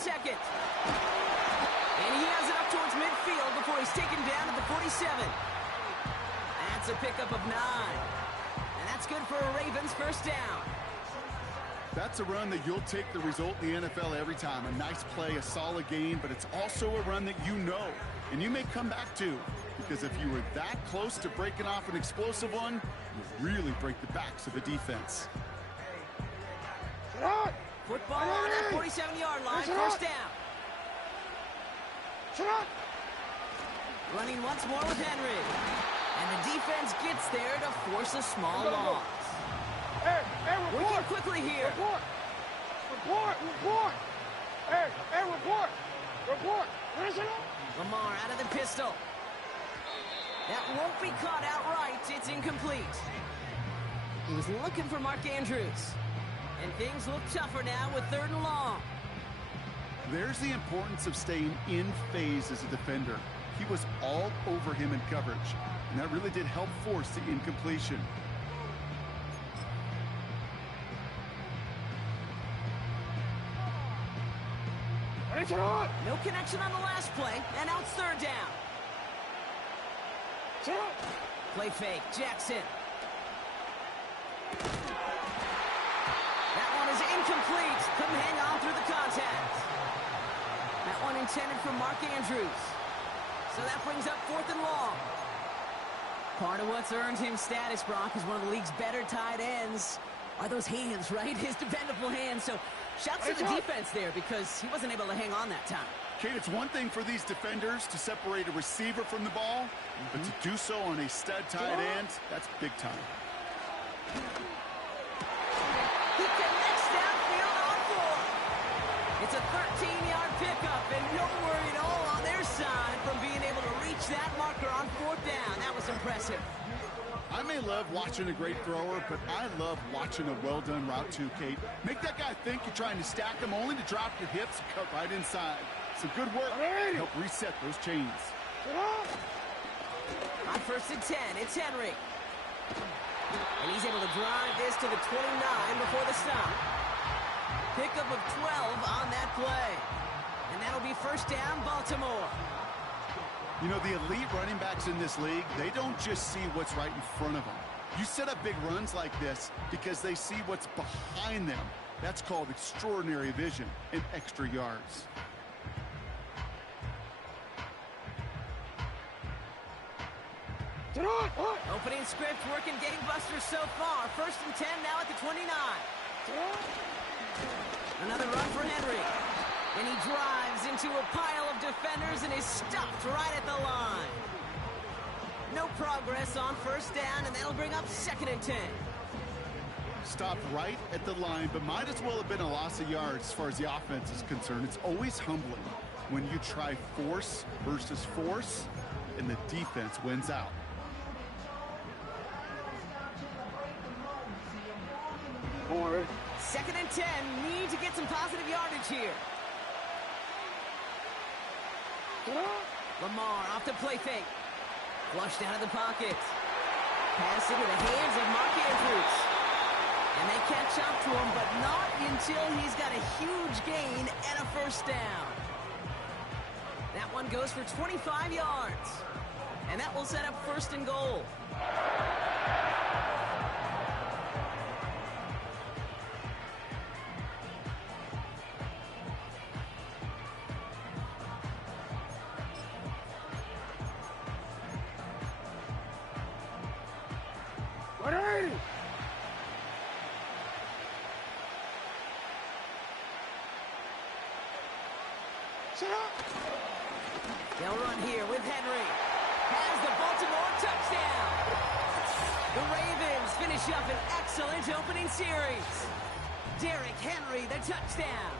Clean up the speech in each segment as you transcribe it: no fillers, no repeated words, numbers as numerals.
second. And he has it up towards midfield before he's taken down at the 47. That's a pickup of 9. And that's good for a Ravens first down. That's a run that you'll take the result in the NFL every time. A nice play, a solid gain, but it's also a run that you know, and you may come back to, because if you were that close to breaking off an explosive one, you really break the backs of a defense. Football on that 47-yard line, first down. Running once more with Henry. And the defense gets there to force a small loss. Working quickly here. Report. Hey, report. Lamar out of the pistol. That won't be caught outright. It's incomplete. He was looking for Mark Andrews. And things look tougher now with 3rd and long. There's the importance of staying in phase as a defender. He was all over him in coverage, and that really did help force the incompletion. No connection on the last play, and now it's 3rd down. Play fake, Jackson. That one is incomplete. Couldn't hang on through the contact. That one intended for Mark Andrews. So that brings up 4th and long. Part of what's earned him status, Brock, is one of the league's better tight ends. Are those hands, right? His dependable hands. So shouts to the defense there because he wasn't able to hang on that time. Kate, it's one thing for these defenders to separate a receiver from the ball, but to do so on a stud tight end, that's big time. He connects downfield on 4. It's a 13-yard pickup, and no worry at all on their side from being able to reach that marker on 4th down. That was impressive. I may love watching a great thrower, but I love watching a well-done route too, Kate. Make that guy think you're trying to stack him only to drop your hips and cut right inside. Some good work to help reset those chains. On 1st and 10, it's Henry. And he's able to drive this to the 29 before the stop. Pickup of 12 on that play. And that'll be first down, Baltimore. You know, the elite running backs in this league, they don't just see what's right in front of them. You set up big runs like this because they see what's behind them. That's called extraordinary vision and extra yards. Opening script working gangbusters so far. 1st and 10 now at the 29. Another run for Henry. And he drives into a pile of defenders and is stopped right at the line. No progress on 1st down, and that'll bring up 2nd and 10. Stopped right at the line, but might as well have been a loss of yards as far as the offense is concerned. It's always humbling when you try force versus force, and the defense wins out. More. 2nd and 10. Need to get some positive yardage here. Lamar off the play fake. Flushed out of the pocket. Pass into the hands of Mark Andrews. And they catch up to him, but not until he's got a huge gain and a 1st down. That one goes for 25 yards. And that will set up 1st and goal. They'll run here with Henry. Has the Baltimore touchdown. The Ravens finish up an excellent opening series. Derrick Henry, the touchdown.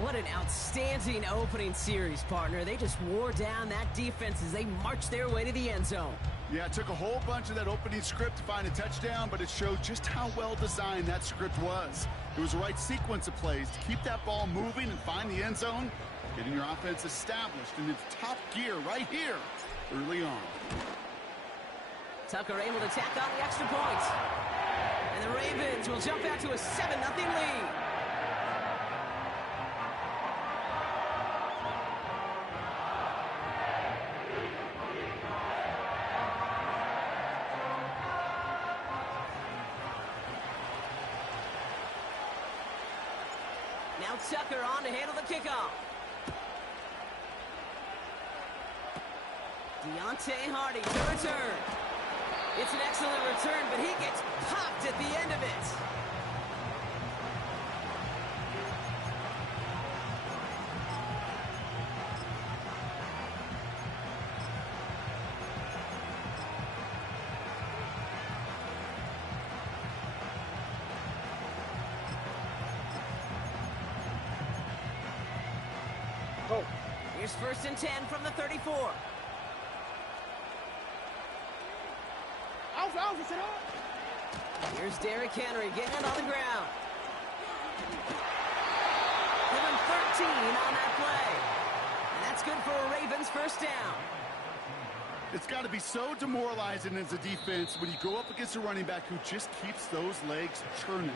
What an outstanding opening series, partner. They just wore down that defense as they marched their way to the end zone. Yeah, it took a whole bunch of that opening script to find a touchdown, but it showed just how well designed that script was. It was the right sequence of plays to keep that ball moving and find the end zone, getting your offense established in its top gear right here early on. Tucker able to tack on the extra point. And the Ravens will jump out to a 7-0 lead. Now Tucker on to handle the kickoff. Deontay Hardy to return. It's an excellent return, but he gets popped at the end of it. Go. Here's 1st and 10 from the 34. Out, sit up. Here's Derrick Henry getting it on the ground. Give him 13 on that play. And that's good for a Ravens 1st down. It's got to be so demoralizing as a defense when you go up against a running back who just keeps those legs churning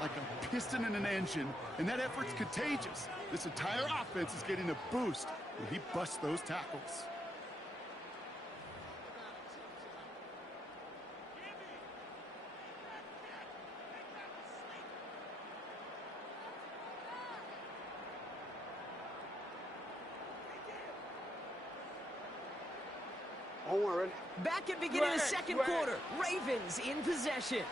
like a piston in an engine, and that effort's contagious. This entire offense is getting a boost when he busts those tackles. Don't worry. Back at beginning of the second quarter. Ravens in possession.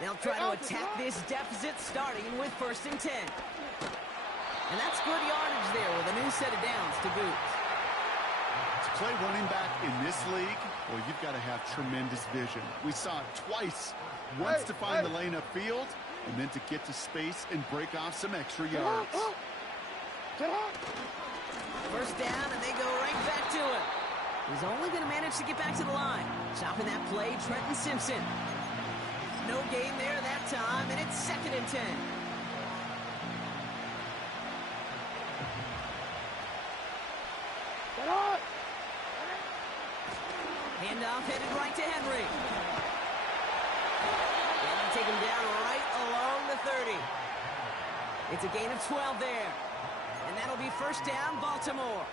They'll try to attack this deficit starting with 1st and 10. And that's good yardage there with a new set of downs to boot. To play running back in this league, well, you've got to have tremendous vision. We saw it twice. Once to find the lane upfield, and then to get to space and break off some extra yards. Get up. 1st down, and they go right back to it. He's only going to manage to get back to the line. Chopping that play, Trenton Simpson. No gain there that time, and it's 2nd and 10. Get up. Handoff headed right to Henry. And they take him down right along the 30. It's a gain of 12 there. And that'll be 1st down, Baltimore.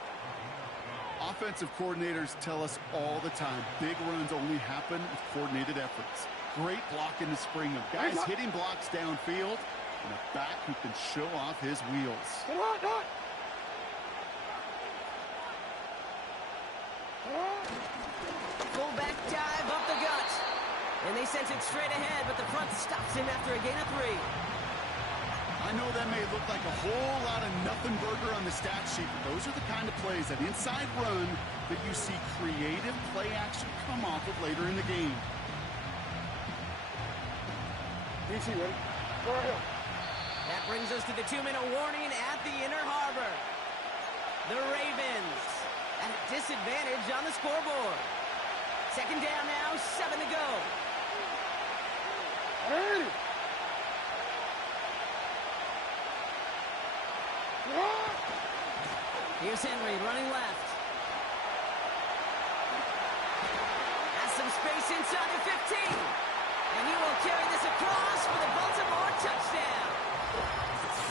Offensive coordinators tell us all the time, big runs only happen with coordinated efforts. Great block in the spring of guys hitting blocks downfield and a back who can show off his wheels. Get up. Fullback dive up the gut. And they sent it straight ahead, but the front stops him after a gain of 3. I know that may look like a whole lot of nothing burger on the stat sheet, but those are the kind of plays, that inside run, that you see creative play action come off of later in the game. DC ready? Go ahead. That brings us to the 2-minute warning at the Inner Harbor. The Ravens at a disadvantage on the scoreboard. 2nd down now, 7 to go. Ready. Here's Henry running left. Has some space inside the 15. And he will carry this across for the Baltimore touchdown.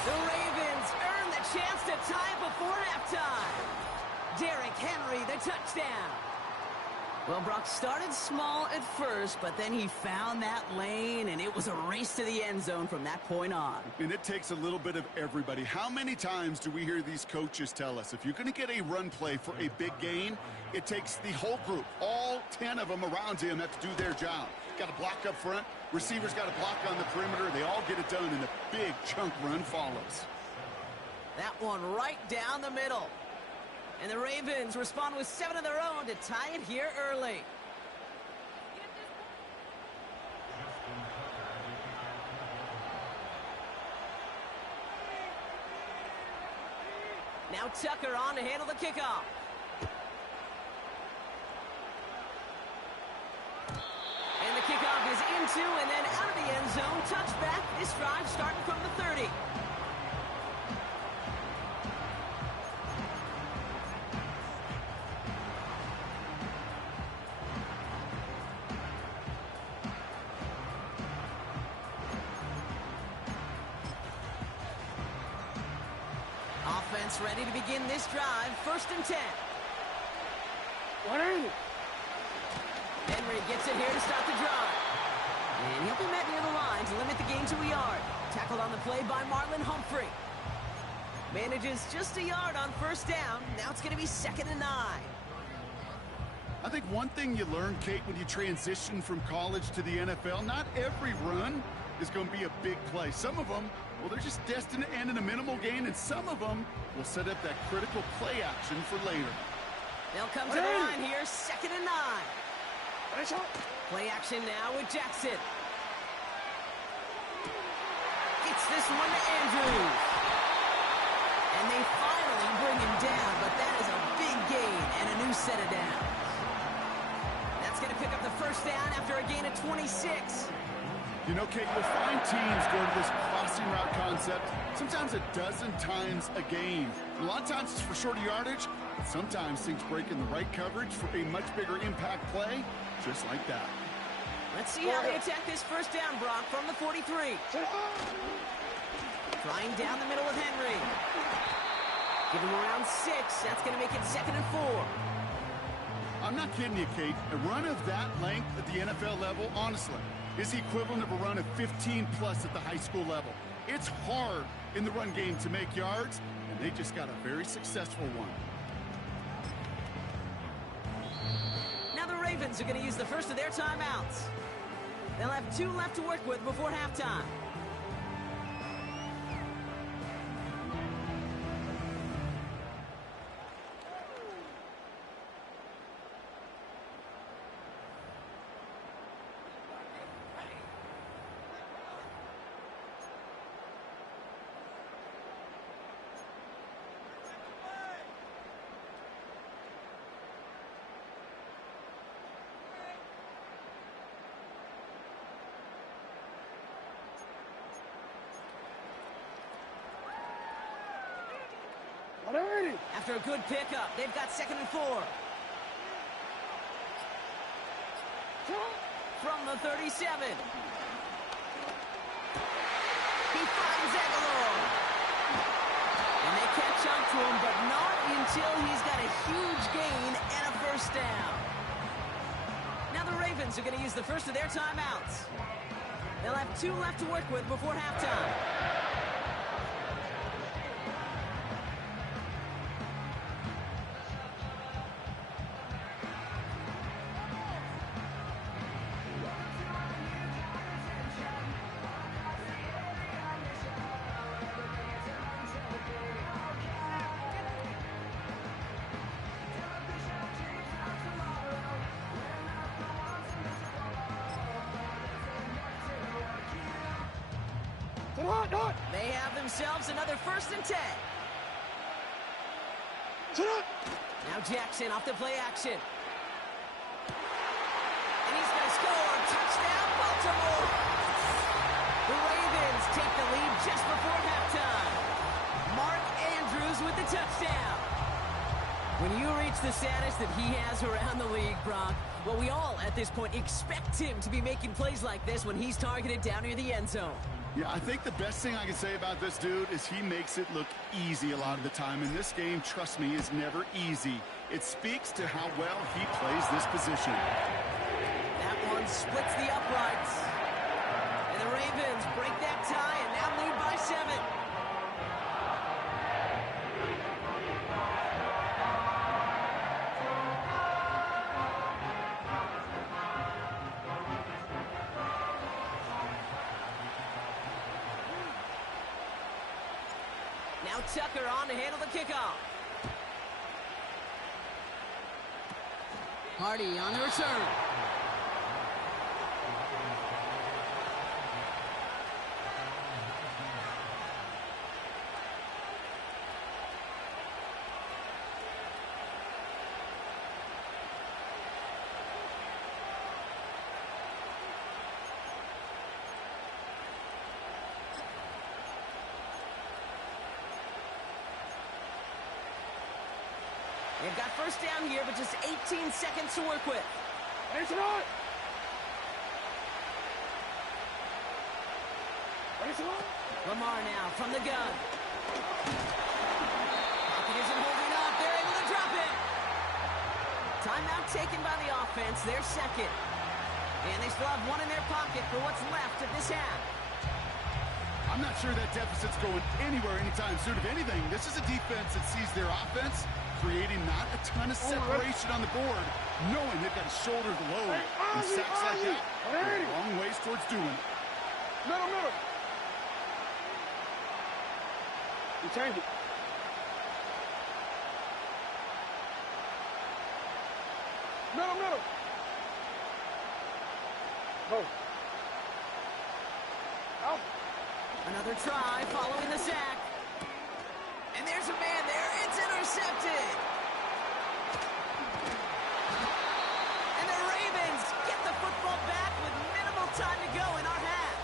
The Ravens earn the chance to tie before halftime. Derrick Henry, the touchdown. Well, Brock started small at first, but then he found that lane, and it was a race to the end zone from that point on. And it takes a little bit of everybody. How many times do we hear these coaches tell us, if you're going to get a run play for a big gain, it takes the whole group, all 10 of them around him have to do their job. Got to block up front, receivers got to block on the perimeter, they all get it done, and the big chunk run follows. That one right down the middle. And the Ravens respond with 7 of their own to tie it here early. Now Tucker on to handle the kickoff. And the kickoff is into and then out of the end zone. Touchback. This drive starting from the 30. Offense ready to begin this drive. 1st and 10. 180. Henry gets it here to start the drive. And he'll be met near the line to limit the gain to a yard. Tackled on the play by Marlon Humphrey. Manages just a yard on first down. Now it's going to be 2nd and 9. I think one thing you learn, Kate, when you transition from college to the NFL, not every run is going to be a big play. Some of them, well, they're just destined to end in a minimal gain, and some of them will set up that critical play action for later. They'll come to the line here, 2nd and 9. Play action now with Jackson. Gets this one to Andrews. And they finally bring him down, but that is a big gain and a new set of downs. That's going to pick up the first down after a gain of 26. You know, Kate, you'll find teams go to this crossing route concept sometimes a dozen times a game. And a lot of times it's for shorter yardage, but sometimes things break in the right coverage for a much bigger impact play, just like that. Let's see how they attack this first down, Brock, from the 43. Trying down the middle with Henry. Give him around 6. That's going to make it 2nd and 4. I'm not kidding you, Kate. A run of that length at the NFL level, honestly, is the equivalent of a run of 15-plus at the high school level. It's hard in the run game to make yards, and they just got a very successful one. Now the Ravens are going to use the first of their timeouts. They'll have 2 left to work with before halftime. After a good pickup, they've got 2nd and 4. From the 37. He finds Aguilar. And they catch up to him, but not until he's got a huge gain and a first down. Now the Ravens are going to use the first of their timeouts. They'll have 2 left to work with before halftime. They have themselves another 1st and 10. Now Jackson off the play action. And he's going to score. Touchdown, Baltimore. The Ravens take the lead just before halftime. Mark Andrews with the touchdown. When you reach the status that he has around the league, Brock, well, we all at this point expect him to be making plays like this when he's targeted down near the end zone. Yeah, I think the best thing I can say about this dude is he makes it look easy a lot of the time. And this game, trust me, is never easy. It speaks to how well he plays this position. That one splits the uprights. And the Ravens break that tie and now lead by 7. Now Tucker on to handle the kickoff. Hardy on the return. They've got first down here, but just 18 seconds to work with. Lamar now from the gun. Pocket isn't holding up. They're able to drop it. Timeout taken by the offense. They're 2nd. And they still have 1 in their pocket for what's left of this half. I'm not sure that deficit's going anywhere anytime soon. If anything, this is a defense that sees their offense creating not a ton of separation on the board, knowing they've got to shoulder the load. And sacks like that go a long ways towards doing it. Middle. You change it. Middle. Go. Out. Another try following the sack. And there's a man there. It's intercepted. And the Ravens get the football back with minimal time to go in our half.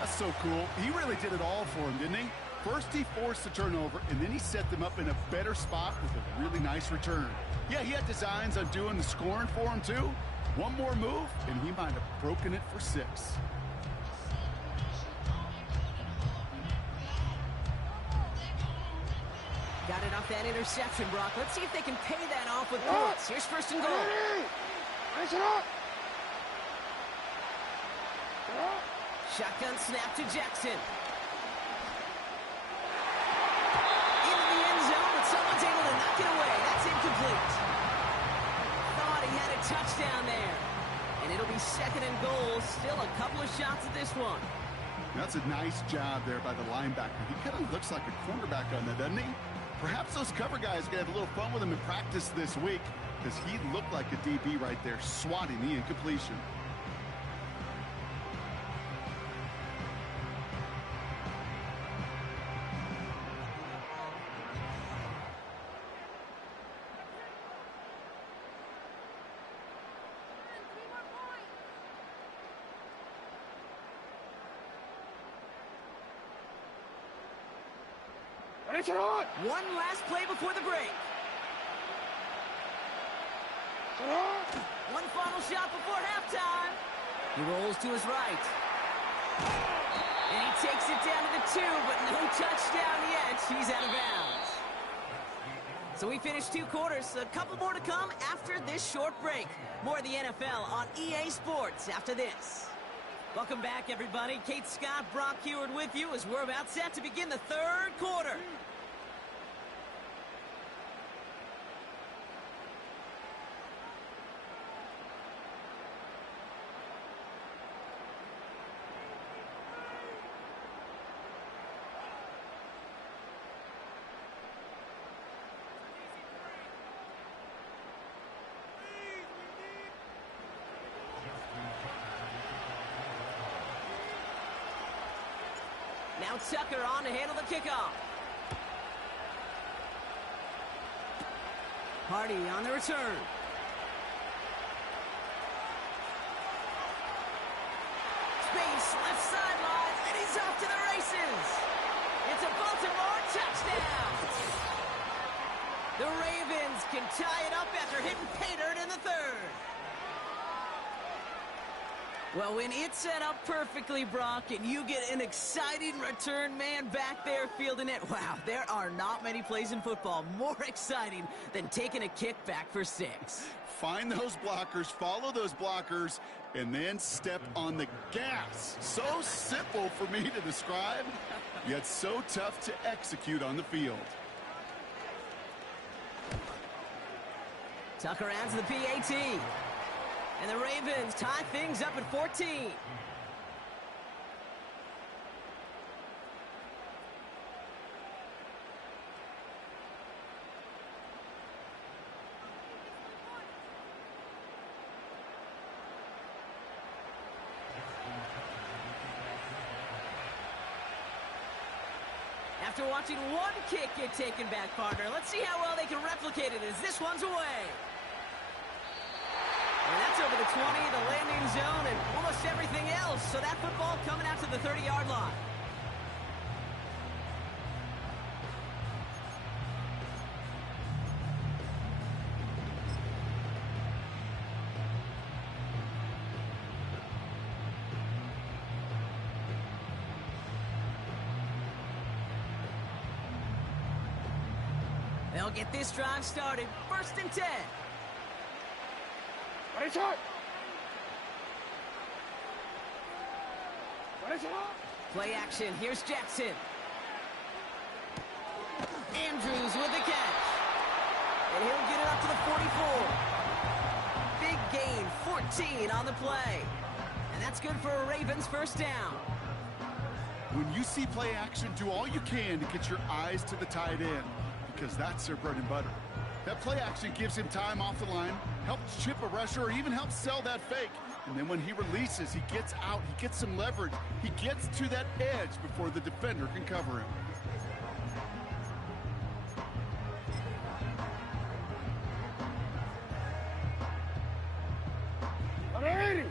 That's so cool. He really did it all for him, didn't he? First, he forced the turnover, and then he set them up in a better spot with a really nice return. Yeah, he had designs on doing the scoring for him, too. One more move, and he might have broken it for 6. Got it off that interception, Brock. Let's see if they can pay that off with points. Here's first and goal. Nice it up. Shotgun snap to Jackson. Into the end zone, but someone's able to knock it away. That's incomplete. Thought he had a touchdown there. And it'll be second and goal. Still a couple of shots at this one. That's a nice job there by the linebacker. He kind of looks like a cornerback on that, doesn't he? Perhaps those cover guys are going to have a little fun with him in practice this week, because he looked like a DB right there, swatting the incompletion. One last play before the break. One final shot before halftime. He rolls to his right. And he takes it down to the 2, but no touchdown yet. He's out of bounds. So we finished 2 quarters. A couple more to come after this short break. More of the NFL on EA Sports after this. Welcome back, everybody. Kate Scott, Brock Heward with you as we're about set to begin the 3rd quarter. Now Tucker on to handle the kickoff. Hardy on the return. Space, left sideline, and he's off to the races. It's a Baltimore touchdown. The Ravens can tie it up after hitting pay dirt in the 3rd. Well, when it's set up perfectly, Brock, and you get an exciting return man back there fielding it, wow, there are not many plays in football more exciting than taking a kick back for 6. Find those blockers, follow those blockers, and then step on the gas. So simple for me to describe, yet so tough to execute on the field. Tucker adds the PAT. And the Ravens tie things up at 14. After watching one kick get taken back, partner, let's see how well they can replicate it as this one's away. And that's over the 20, the landing zone, and almost everything else. So that football coming out to the 30-yard line. They'll get this drive started. 1st and 10. Ready, shot. Ready, shot. Play action. Here's Jackson. Andrews with the catch. And he'll get it up to the 44. Big gain, 14 on the play. And that's good for a Ravens first down. When you see play action, do all you can to get your eyes to the tight end, because that's their bread and butter. That play action gives him time off the line, helps chip a rusher, or even helps sell that fake. And then when he releases, he gets out, he gets some leverage. He gets to that edge before the defender can cover him.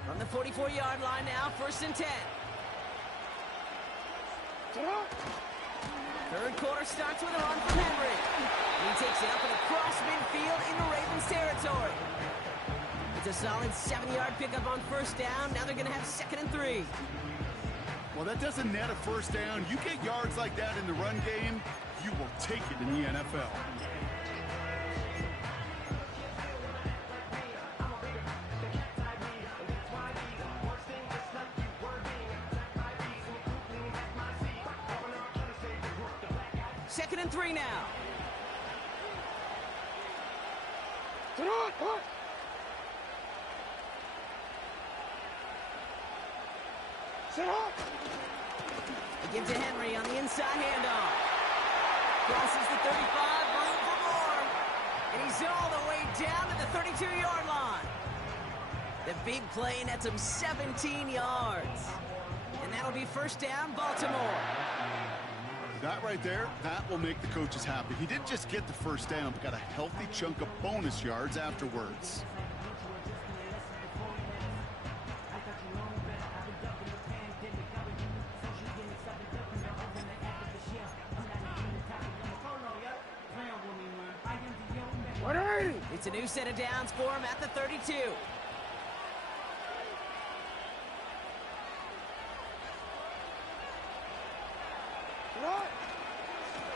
From the 44-yard line now, 1st and 10. Third quarter starts with a run from Henry. He takes it up and across midfield into Ravens territory. It's a solid 7-yard pickup on 1st down. Now they're going to have 2nd and 3. Well, that doesn't net a 1st down. You get yards like that in the run game, you will take it in the NFL. Second and 3 now. They give to Henry on the inside handoff. Crosses the 35, room for more. And he's all the way down to the 32-yard line. The big play nets him 17 yards. And that'll be 1st down, Baltimore. That right there, that will make the coaches happy. He didn't just get the 1st down, but got a healthy chunk of bonus yards afterwards. It's a new set of downs for him at the 32.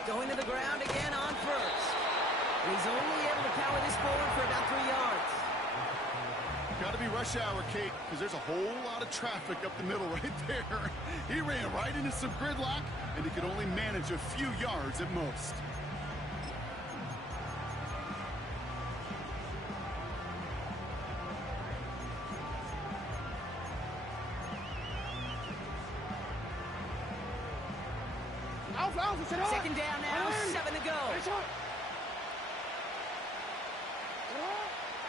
Going to the ground again on 1st. And he's only able to power this forward for about 3 yards. Got to be rush hour, Kate, because there's a whole lot of traffic up the middle right there. He ran right into some gridlock, and he could only manage a few yards at most. Second down now, 7 to go.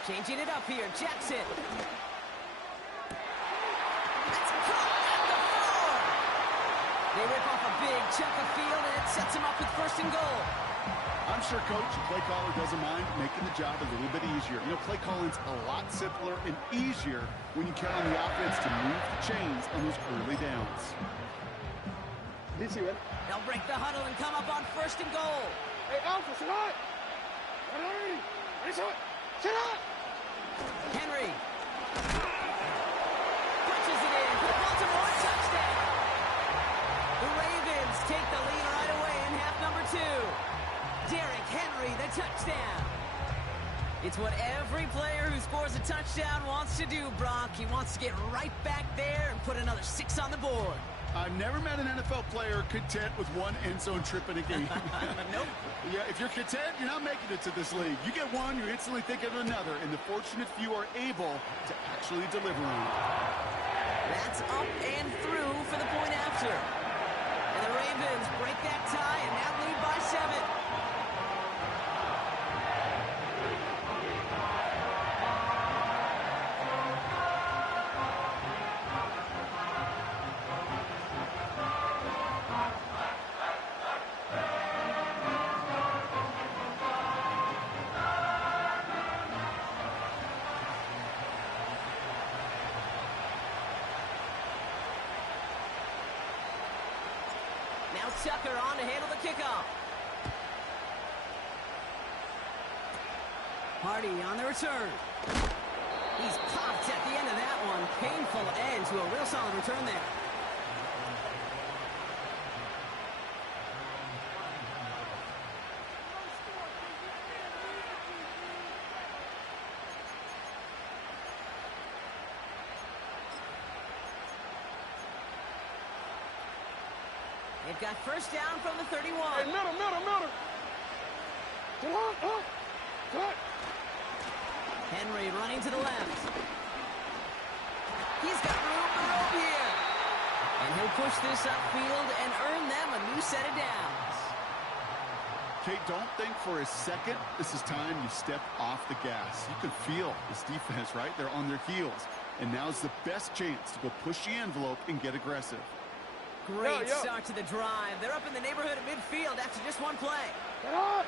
Changing it up here, Jackson. That's caught at the 4. They rip off a big chunk of field, and it sets them up with 1st and goal. I'm sure Coach, the play caller, doesn't mind making the job a little bit easier. You know, play calling's a lot simpler and easier when you count on the offense to move the chains on those early downs. They'll break the huddle and come up on 1st and goal. Hey, Alpha, sit on! Sit on! Henry punches it in for the Baltimore touchdown. The Ravens take the lead right away in half number 2. Derrick Henry, the touchdown. It's what every player who scores a touchdown wants to do, Brock. He wants to get right back there and put another 6 on the board. I've never met an NFL player content with one end zone trip in a game. Nope. Yeah, if you're content, you're not making it to this league. You get one, you're instantly thinking of another, and the fortunate few are able to actually deliver on it. That's up and through for the point after. And the Ravens break that tie and now lead by 7. Now Tucker on to handle the kickoff. Hardy on the return. He's popped at the end of that one. Painful end to a real solid return there. got first down from the 31. Hey, middle. Sit on. Cut. Henry running to the left. He's got room to roam here. And he'll push this upfield and earn them a new set of downs. Kate, don't think for a second this is time you step off the gas. You can feel this defense, right? They're on their heels. And now's the best chance to go push the envelope and get aggressive. Great start to the drive. They're up in the neighborhood of midfield after just one play. Get on.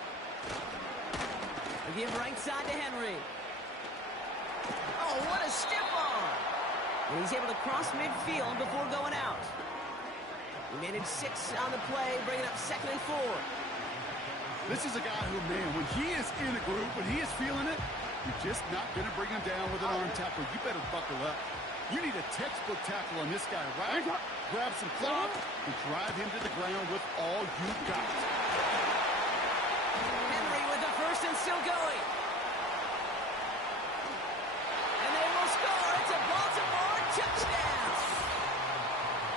They give right side to Henry. Oh, what a stiff arm. And he's able to cross midfield before going out. He managed 6 on the play, bringing up 2nd and 4. This is a guy who, man, when he is in a group, when he is feeling it, you're just not going to bring him down with an arm tackle. You better buckle up. You need a textbook tackle on this guy, right? Grab some clout and drive him to the ground with all you got. Henry with the first and still going. And they will score. It's a Baltimore touchdown.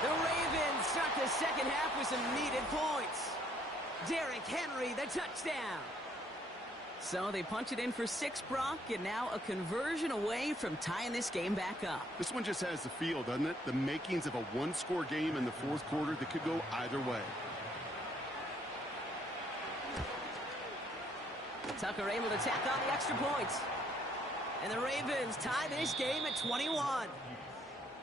The Ravens start the second half with some needed points. Derrick Henry, the touchdown. So they punch it in for 6, Brock, and now a conversion away from tying this game back up. This one just has the feel, doesn't it? The makings of a one-score game in the fourth quarter that could go either way. Tucker able to tack on the extra points. And the Ravens tie this game at 21.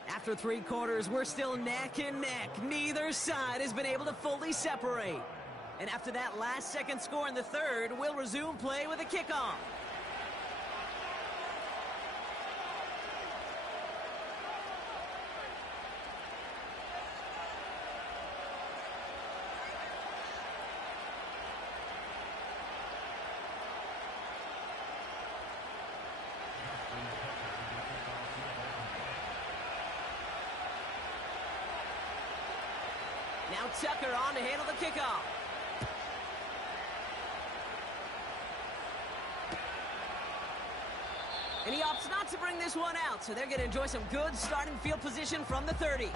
After 3 quarters, we're still neck and neck. Neither side has been able to fully separate. And after that last-second score in the third, we'll resume play with a kickoff. Now Tucker on to handle the kickoff. And he opts not to bring this one out, so they're going to enjoy some good starting field position from the 30.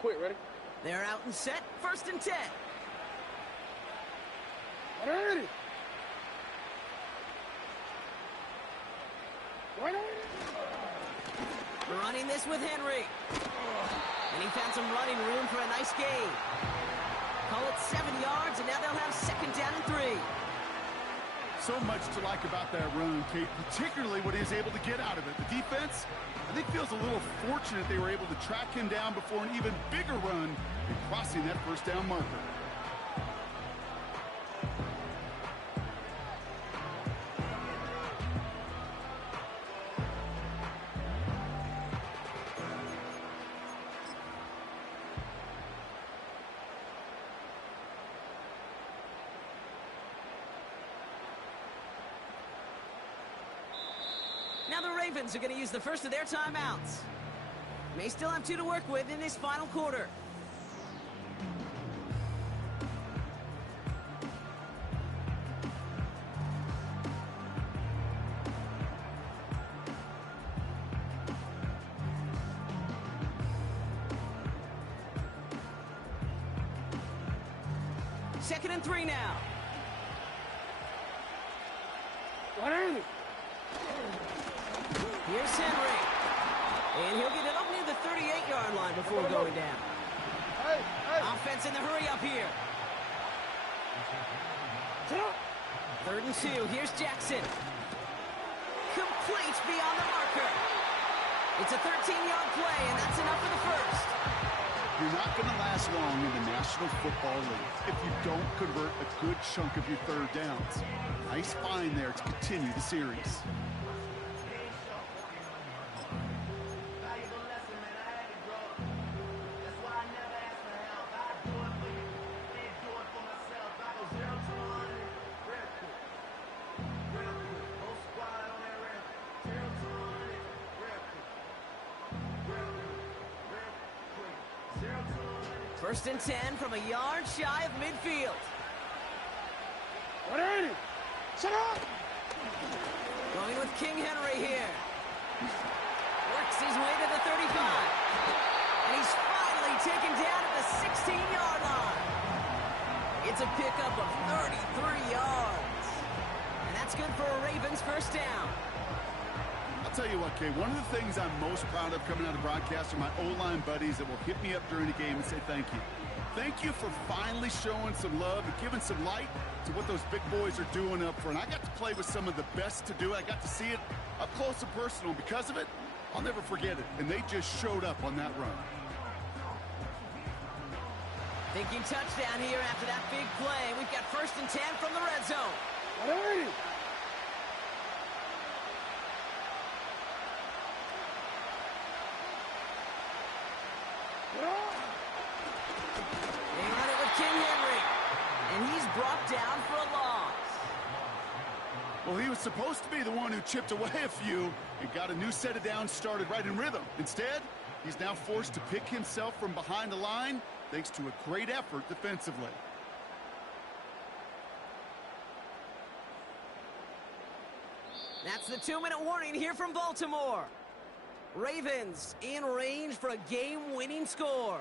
Quick, ready? They're out and set. 1st and 10. Ready. Running this with Henry. And he found some running room for a nice gain. Call it 7 yards, and now they'll have 2nd down and 3. So much to like about that run, Kate, particularly what he was able to get out of it. The defense, I think, feels a little fortunate they were able to track him down before an even bigger run and crossing that 1st down marker. Now the Ravens are going to use the first of their timeouts. May still have 2 to work with in this final quarter. Second and 3 now. Here's Henry. And he'll get it up near the 38-yard line before going down. Hey. Offense in the hurry up here. 3rd and 2. Here's Jackson. Complete beyond the marker. It's a 13-yard play, and that's enough for the first. You're not going to last long in the National Football League if you don't convert a good chunk of your 3rd downs. Nice find there to continue the series. First and 10 from a yard shy of midfield. 180. Set up. Going with King Henry here. Works his way to the 35. And he's finally taken down at the 16-yard line. It's a pickup of 33 yards. And that's good for a Ravens first down. I'll tell you what, Kay, one of the things I'm most proud of coming out of broadcast are my O-line buddies that will hit me up during the game and say thank you. Thank you for finally showing some love and giving some light to what those big boys are doing up front. I got to play with some of the best to do it. I got to see it up close and personal. Because of it, I'll never forget it. And they just showed up on that run. Thinking touchdown here after that big play. We've got first and 10 from the red zone. 180. Get up. They run it with King Henry. And he's brought down for a loss. Well, he was supposed to be the one who chipped away a few and got a new set of downs started right in rhythm. Instead, he's now forced to pick himself from behind the line thanks to a great effort defensively. That's the 2-minute warning here from Baltimore. Ravens in range for a game-winning score.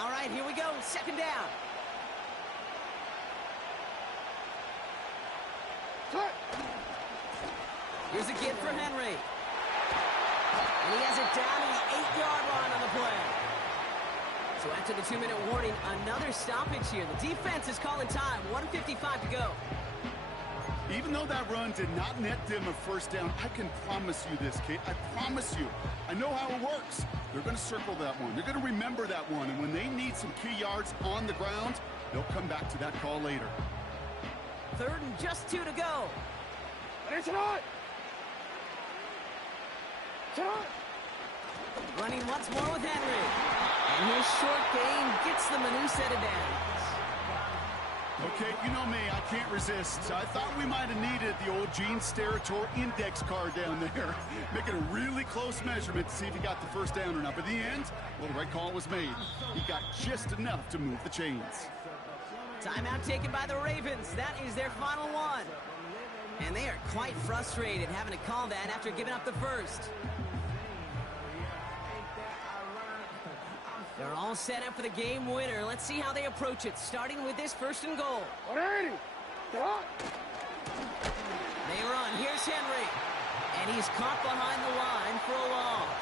All right, here we go. Second down. Cut. Here's a kid for Henry. And he has it down to the 8-yard line on the play. So after the 2-minute warning, another stoppage here. The defense is calling time. 1:55 to go. Even though that run did not net them a first down, I can promise you this, Kate. I promise you. I know how it works. They're going to circle that one. They're going to remember that one. And when they need some key yards on the ground, they'll come back to that call later. Third and just 2 to go. It's not. Running once more with Henry. And his short gain gets them a new set of downs. Okay, you know me, I can't resist. I thought we might have needed the old Gene Steratore index card down there. Making a really close measurement to see if he got the first down or not. But in the end, well, the right call was made. He got just enough to move the chains. Timeout taken by the Ravens. That is their final one. And they are quite frustrated having to call that after giving up the first. They're all set up for the game winner. Let's see how they approach it, starting with this first and goal. 180. Cut. They run. Here's Henry. And he's caught behind the line for a loss.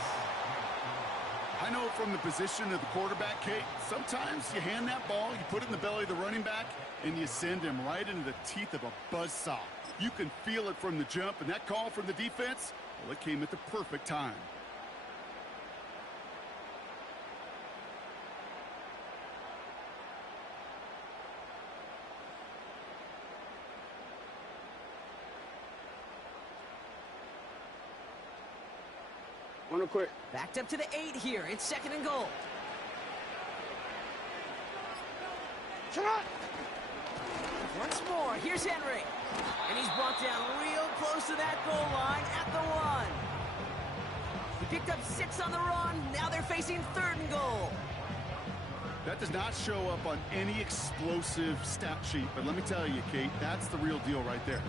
I know from the position of the quarterback, Kate, sometimes you hand that ball, you put it in the belly of the running back, and you send him right into the teeth of a buzzsaw. You can feel it from the jump, and that call from the defense, well, it came at the perfect time. Real quick. Backed up to the 8 here. It's second and goal. Shut. Once more, here's Henry. And he's brought down real close to that goal line at the 1. He picked up 6 on the run. Now they're facing third and goal. That does not show up on any explosive stat sheet, but let me tell you, Kate, that's the real deal right there.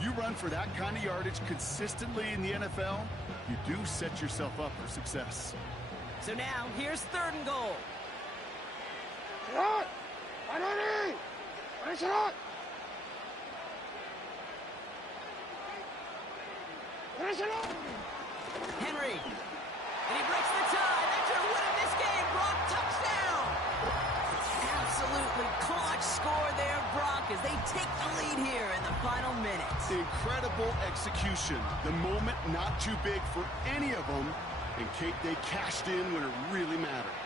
You run for that kind of yardage consistently in the NFL, you do set yourself up for success. So now, here's third and goal. Shut. 180. Shut. Henry. And he breaks the tie. After winning this game, Brock touchdown. Absolutely clutch score there, Brock, as they take the lead here in the final minutes. Incredible execution. The moment not too big for any of them. And Kate, they cashed in when it really mattered.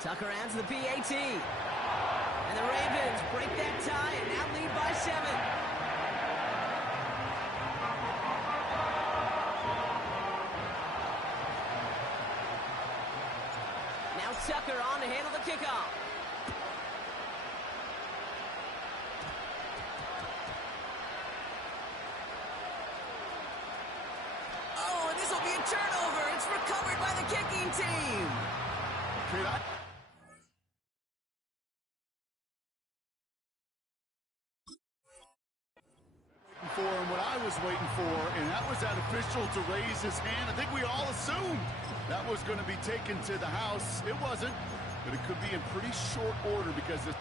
Tucker adds the PAT. And the Ravens break that tie and now lead by 7. Now Tucker on to handle the kickoff. Oh, and this will be a turnover. It's recovered by the kicking team. For and what I was waiting for, and that was that official to raise his hand. I think we all assumed that was going to be taken to the house. It wasn't, but it could be in pretty short order because this.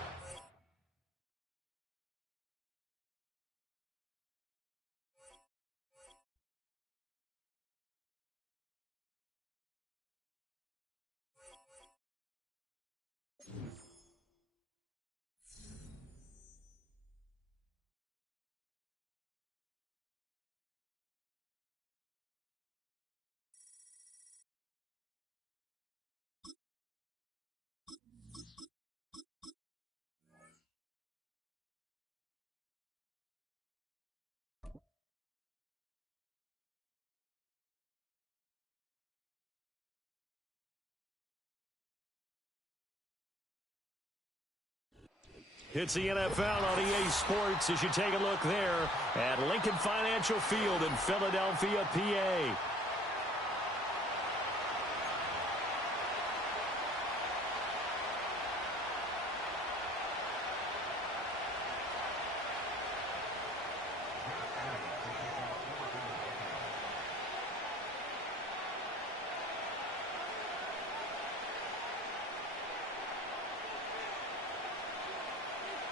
It's the NFL on EA Sports as you take a look there at Lincoln Financial Field in Philadelphia, PA.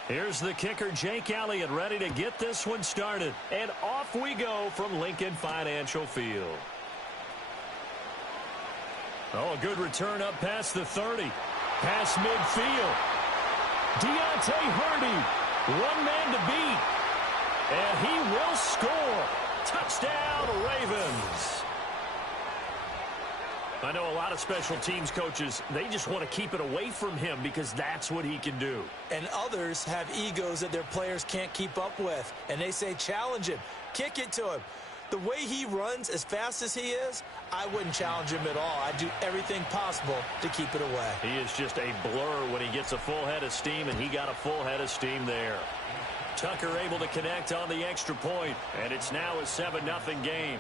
Here's the kicker, Jake Elliott, ready to get this one started. And off we go from Lincoln Financial Field. Oh, a good return up past the 30. Past midfield. Deontay Hardy, one man to beat. And he will score. Touchdown, Ravens. I know a lot of special teams coaches, they just want to keep it away from him because that's what he can do. And others have egos that their players can't keep up with. And they say, challenge him, kick it to him. The way he runs as fast as he is, I wouldn't challenge him at all. I'd do everything possible to keep it away. He is just a blur when he gets a full head of steam, and he got a full head of steam there. Tucker able to connect on the extra point, and it's now a 7-0 game.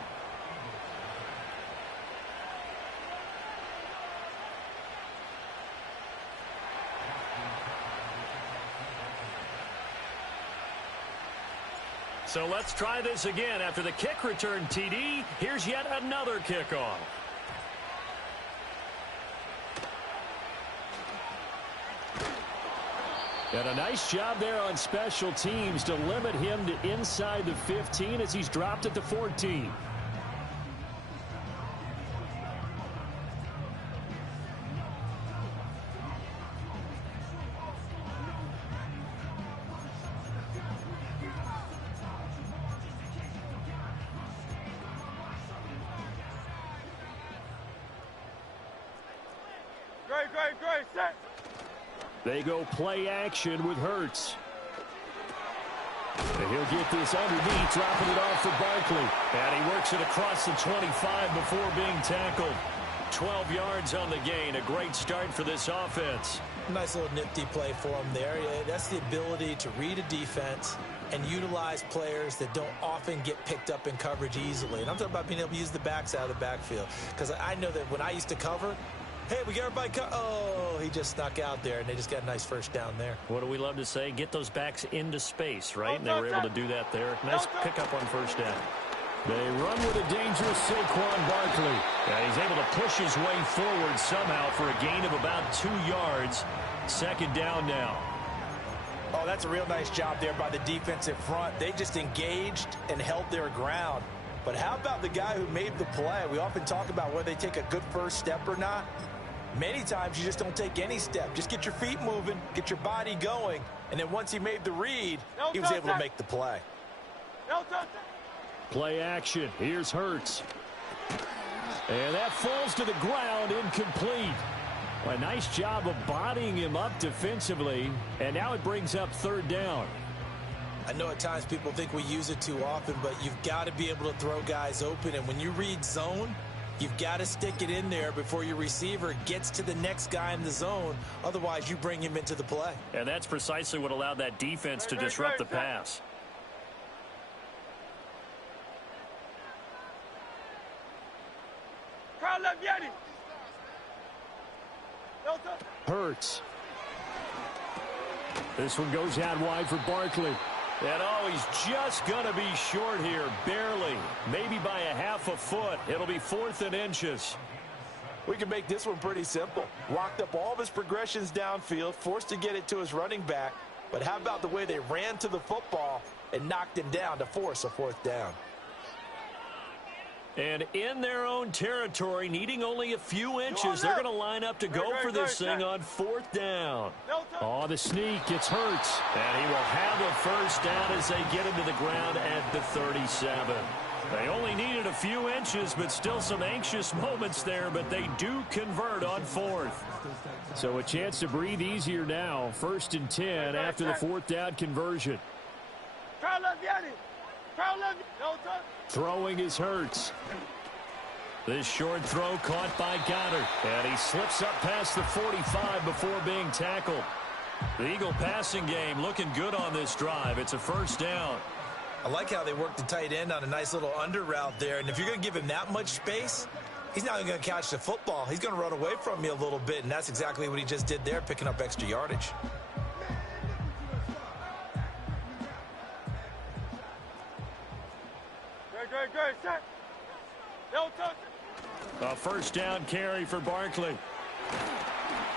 So let's try this again. After the kick return TD, here's yet another kickoff. And a nice job there on special teams to limit him to inside the 15 as he's dropped it to 14. Great, set. They go play action with Hurts. And he'll get this underneath, dropping it off for Barkley. And he works it across the 25 before being tackled. 12 yards on the gain. A great start for this offense. Nice little nifty play for him there. Yeah, that's the ability to read a defense and utilize players that don't often get picked up in coverage easily. And I'm talking about being able to use the backs out of the backfield. Because I know that when I used to cover, hey, we got everybody oh, he just snuck out there, and they just got a nice first down there. What do we love to say? Get those backs into space, right? And they were able to do that there. Nice pickup on first down. They run with a dangerous Saquon Barkley. Yeah, he's able to push his way forward somehow for a gain of about 2 yards. Second down now. Oh, that's a real nice job there by the defensive front. They just engaged and held their ground. But how about the guy who made the play? We often talk about whether they take a good first step or not. Many times you just don't take any step. Just get your feet moving, get your body going, and then once he made the read, he was able to make the play. Play action. Here's Hurts. And that falls to the ground, incomplete. A nice job of bodying him up defensively, and now it brings up third down. I know at times people think we use it too often, but you've got to be able to throw guys open. And when you read zone, you've got to stick it in there before your receiver gets to the next guy in the zone. Otherwise, you bring him into the play. And that's precisely what allowed that defense to disrupt the pass. Hurts. This one goes out wide for Barkley. And oh, he's just going to be short here, barely. Maybe by a half a foot. It'll be 4th and inches. We can make this one pretty simple. Locked up all of his progressions downfield, forced to get it to his running back. But how about the way they ran to the football and knocked him down to force a 4th down? And in their own territory, needing only a few inches, they're going to line up to go for this thing on 4th down. Oh, the sneak, it's Hurts. And he will have a first down as they get into the ground at the 37. They only needed a few inches, but still some anxious moments there, but they do convert on 4th. So a chance to breathe easier now. 1st and 10 after the 4th down conversion. Throwing is Hurts. This short throw caught by Goddard. And he slips up past the 45 before being tackled. The Eagle passing game looking good on this drive. It's a first down. I like how they work the tight end on a nice little under route there. And if you're going to give him that much space, he's not even going to catch the football. He's going to run away from you a little bit, and that's exactly what he just did there, picking up extra yardage. A first down carry for Barkley.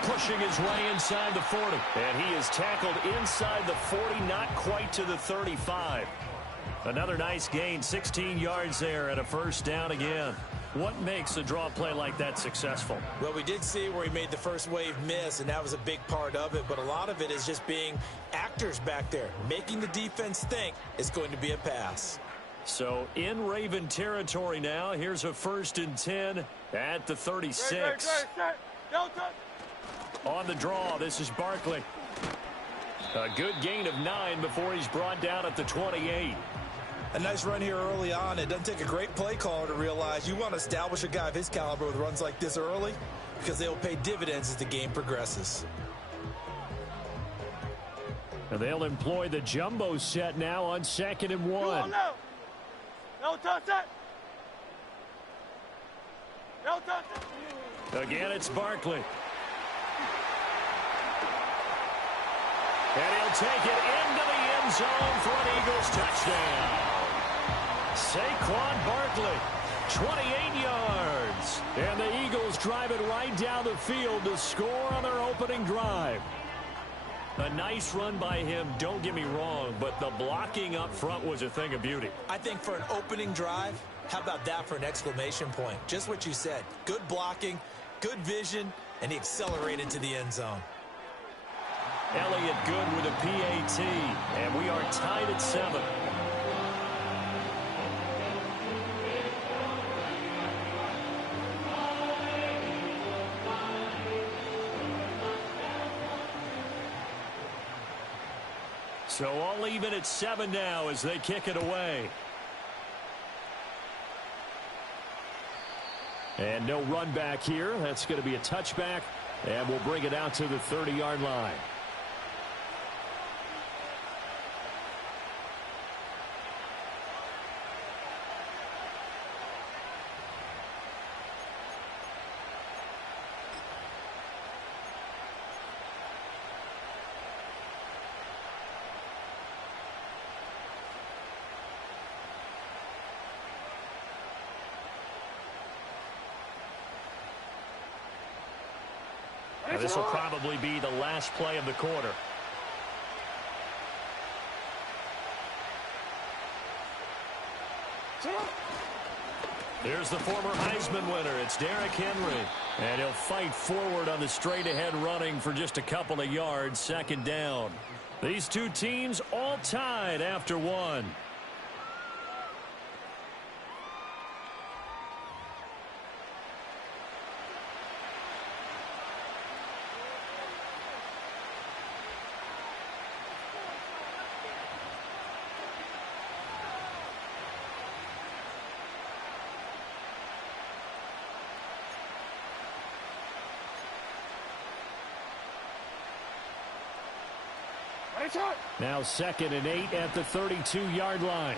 Pushing his way inside the 40. And he is tackled inside the 40, not quite to the 35. Another nice gain, 16 yards there and a first down again. What makes a draw play like that successful? Well, we did see where he made the first wave miss, and that was a big part of it. But a lot of it is just being actors back there, making the defense think it's going to be a pass. So in Raven territory now. Here's a 1st and 10 at the 36. On the draw, this is Barkley. A good gain of 9 before he's brought down at the 28. A nice run here early on. It doesn't take a great play caller to realize you want to establish a guy of his caliber with runs like this early, because they'll pay dividends as the game progresses. And they'll employ the jumbo set now on 2nd and 1. Again, it's Barkley. And he'll take it into the end zone for an Eagles touchdown. Saquon Barkley, 28 yards. And the Eagles drive it right down the field to score on their opening drive. A nice run by him, don't get me wrong, but the blocking up front was a thing of beauty. I think for an opening drive, how about that for an exclamation point? Just what you said. Good blocking, good vision, and he accelerated to the end zone. Elliott good with a PAT, and we are tied at 7. So all even at 7 now as they kick it away. And no run back here. That's going to be a touchback, and we'll bring it out to the 30-yard line. This will probably be the last play of the quarter. Here's the former Heisman winner. It's Derrick Henry. And he'll fight forward on the straight-ahead running for just a couple of yards. 2nd down. These two teams all tied after 1. Now 2nd and 8 at the 32-yard line.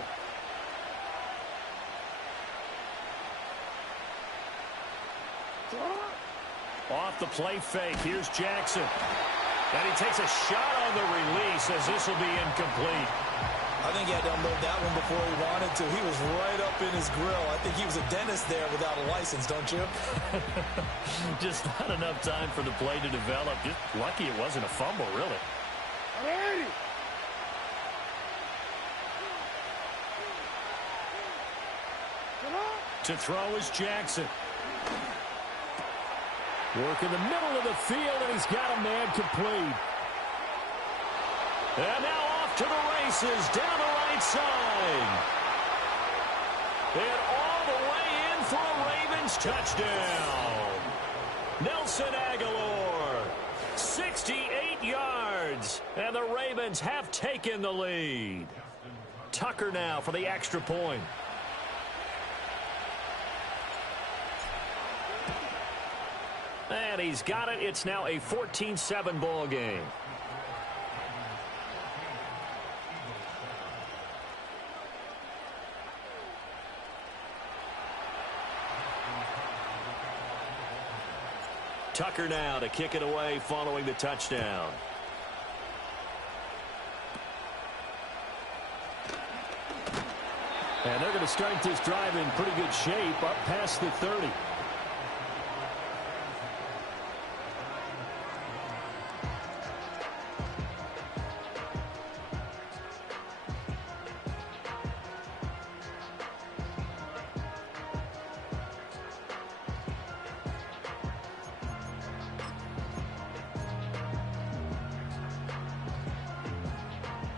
Off the play fake. Here's Jackson. And he takes a shot on the release as this will be incomplete. I think he had to unload that one before he wanted to. He was right up in his grill. I think he was a dentist there without a license, don't you? Just not enough time for the play to develop. Just lucky it wasn't a fumble, really. To throw is Jackson. Work in the middle of the field, and he's got a man complete. And now off to the races, down the right side. And all the way in for a Ravens touchdown. Nelson Aguilar, 68 yards, and the Ravens have taken the lead. Tucker now for the extra point. And he's got it. It's now a 14-7 ball game. Tucker now to kick it away following the touchdown. And they're going to start this drive in pretty good shape up past the 30.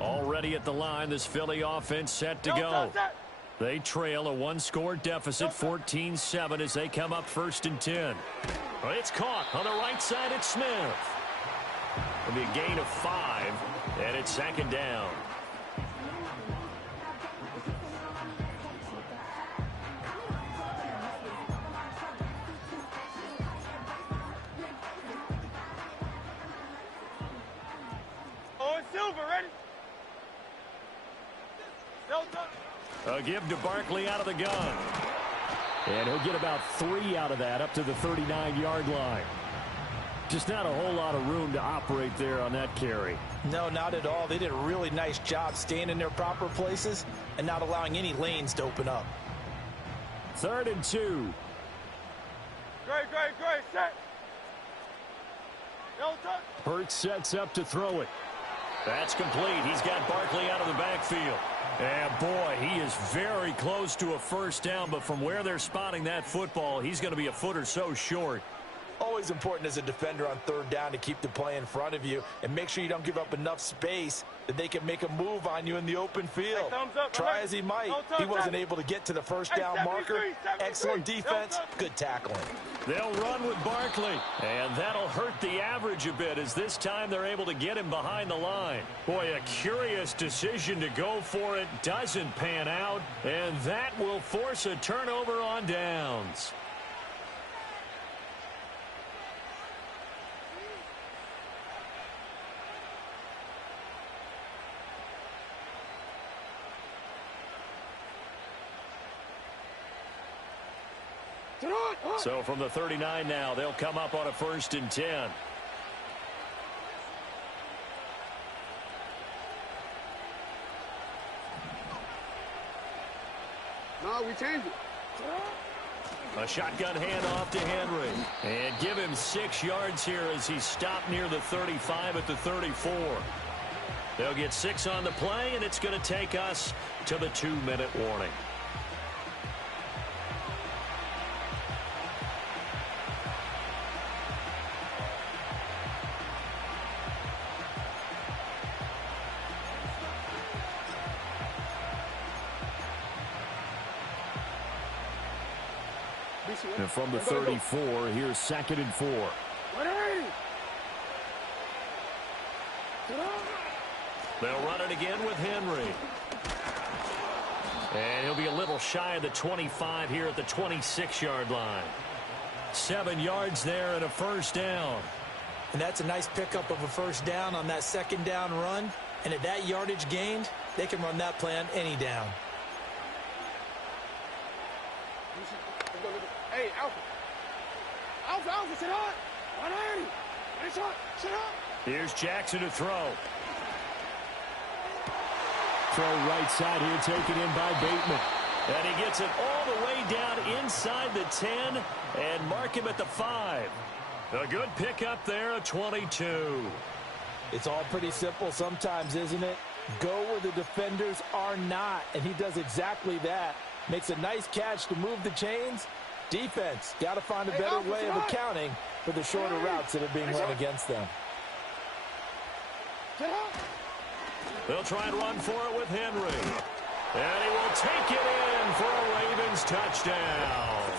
Already at the line, this Philly offense set to go. They trail a one-score deficit, 14-7, as they come up 1st and 10. Well, it's caught on the right side at Smith. It'll be a gain of 5, and it's 2nd down. Oh, it's Silver, ready? A give to Barkley out of the gun. And he'll get about 3 out of that up to the 39-yard line. Just not a whole lot of room to operate there on that carry. No, not at all. They did a really nice job staying in their proper places and not allowing any lanes to open up. 3rd and 2. Great, set. No touch. Hurts sets up to throw it. That's complete. He's got Barkley out of the backfield. And boy, he is very close to a 1st down, but from where they're spotting that football, he's going to be a foot or so short. Always important as a defender on 3rd down to keep the play in front of you and make sure you don't give up enough space that they can make a move on you in the open field. Try as he might, he wasn't able to get to the 1st down marker. Excellent defense, good tackling. They'll run with Barkley, and that'll hurt the average a bit as this time they're able to get him behind the line. Boy, a curious decision to go for it. Doesn't pan out, and that will force a turnover on downs. So from the 39 now, they'll come up on a 1st and 10. No, we changed it. A shotgun handoff to Henry. And give him 6 yards here as he stopped near the 35 at the 34. They'll get 6 on the play, and it's going to take us to the 2-minute warning. And from the 34, here's 2nd and 4. They'll run it again with Henry. And he'll be a little shy of the 25 here at the 26-yard line. 7 yards there and a 1st down. And that's a nice pickup of a 1st down on that 2nd down run. And at that yardage gained, they can run that play on any down. Hey, Alpha. Alpha, sit up. 180. Sit up. Here's Jackson to throw. Throw right side here, taken in by Bateman. And he gets it all the way down inside the 10 and mark him at the 5. A good pickup there, a 22. It's all pretty simple sometimes, isn't it? Go where the defenders are not, and he does exactly that. Makes a nice catch to move the chains. Defense, got to find a better way of accounting for the shorter routes that are being run against them. They'll try and run for it with Henry. And he will take it in for a Ravens touchdown.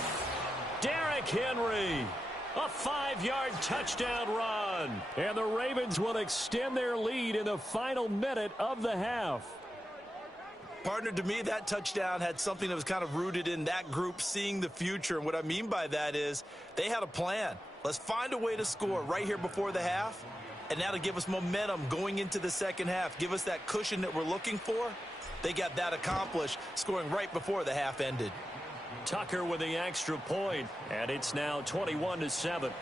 Derrick Henry, a 5-yard touchdown run. And the Ravens will extend their lead in the final minute of the half. Partner, to me, that touchdown had something that was kind of rooted in that group seeing the future. And what I mean by that is they had a plan. Let's find a way to score right here before the half. And that'll give us momentum going into the second half. Give us that cushion that we're looking for. They got that accomplished, scoring right before the half ended. Tucker with the extra point, and it's now 21-7.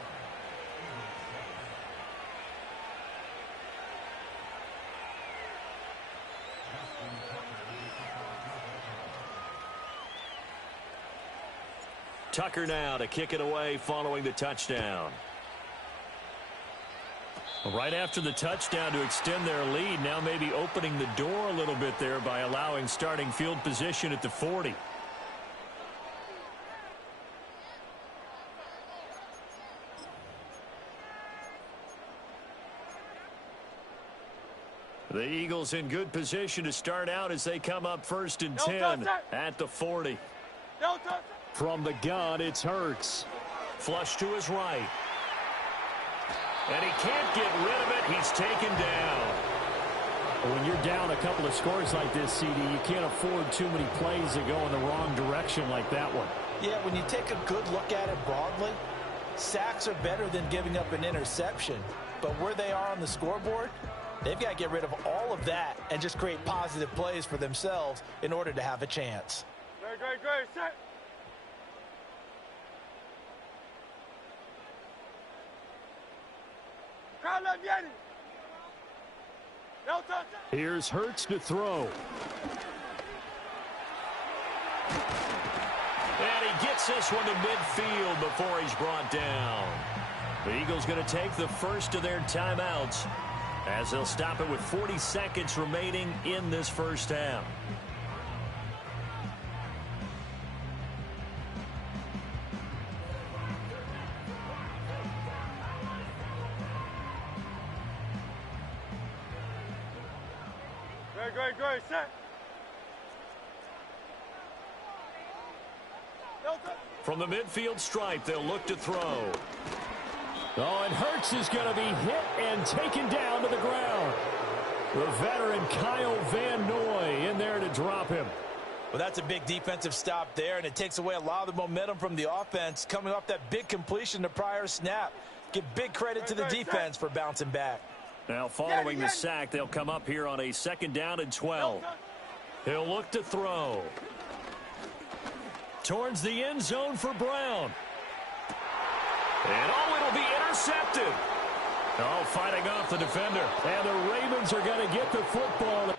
Tucker now to kick it away following the touchdown. Right after the touchdown to extend their lead, now maybe opening the door a little bit there by allowing starting field position at the 40. The Eagles in good position to start out as they come up 1st and 10 at the 40. From the gun, it's Hurts. Flush to his right. And he can't get rid of it. He's taken down. When you're down a couple of scores like this, CD, you can't afford too many plays that go in the wrong direction like that one. Yeah, when you take a good look at it broadly, sacks are better than giving up an interception. But where they are on the scoreboard, they've got to get rid of all of that and just create positive plays for themselves in order to have a chance. Great. Set. Here's Hurts to throw. And he gets this one to midfield before he's brought down. The Eagles going to take the first of their timeouts as they'll stop it with 40 seconds remaining in this first half. Great, set. From the midfield stripe, they'll look to throw. Oh, and Hurts is going to be hit and taken down to the ground. The veteran Kyle Van Noy in there to drop him. Well, that's a big defensive stop there, and it takes away a lot of the momentum from the offense coming off that big completion the prior snap. Give big credit to the defense for bouncing back. Now, following the sack, they'll come up here on a 2nd down and 12. He'll look to throw. Towards the end zone for Brown. And, it'll be intercepted. Fighting off the defender. And the Ravens are going to get the football.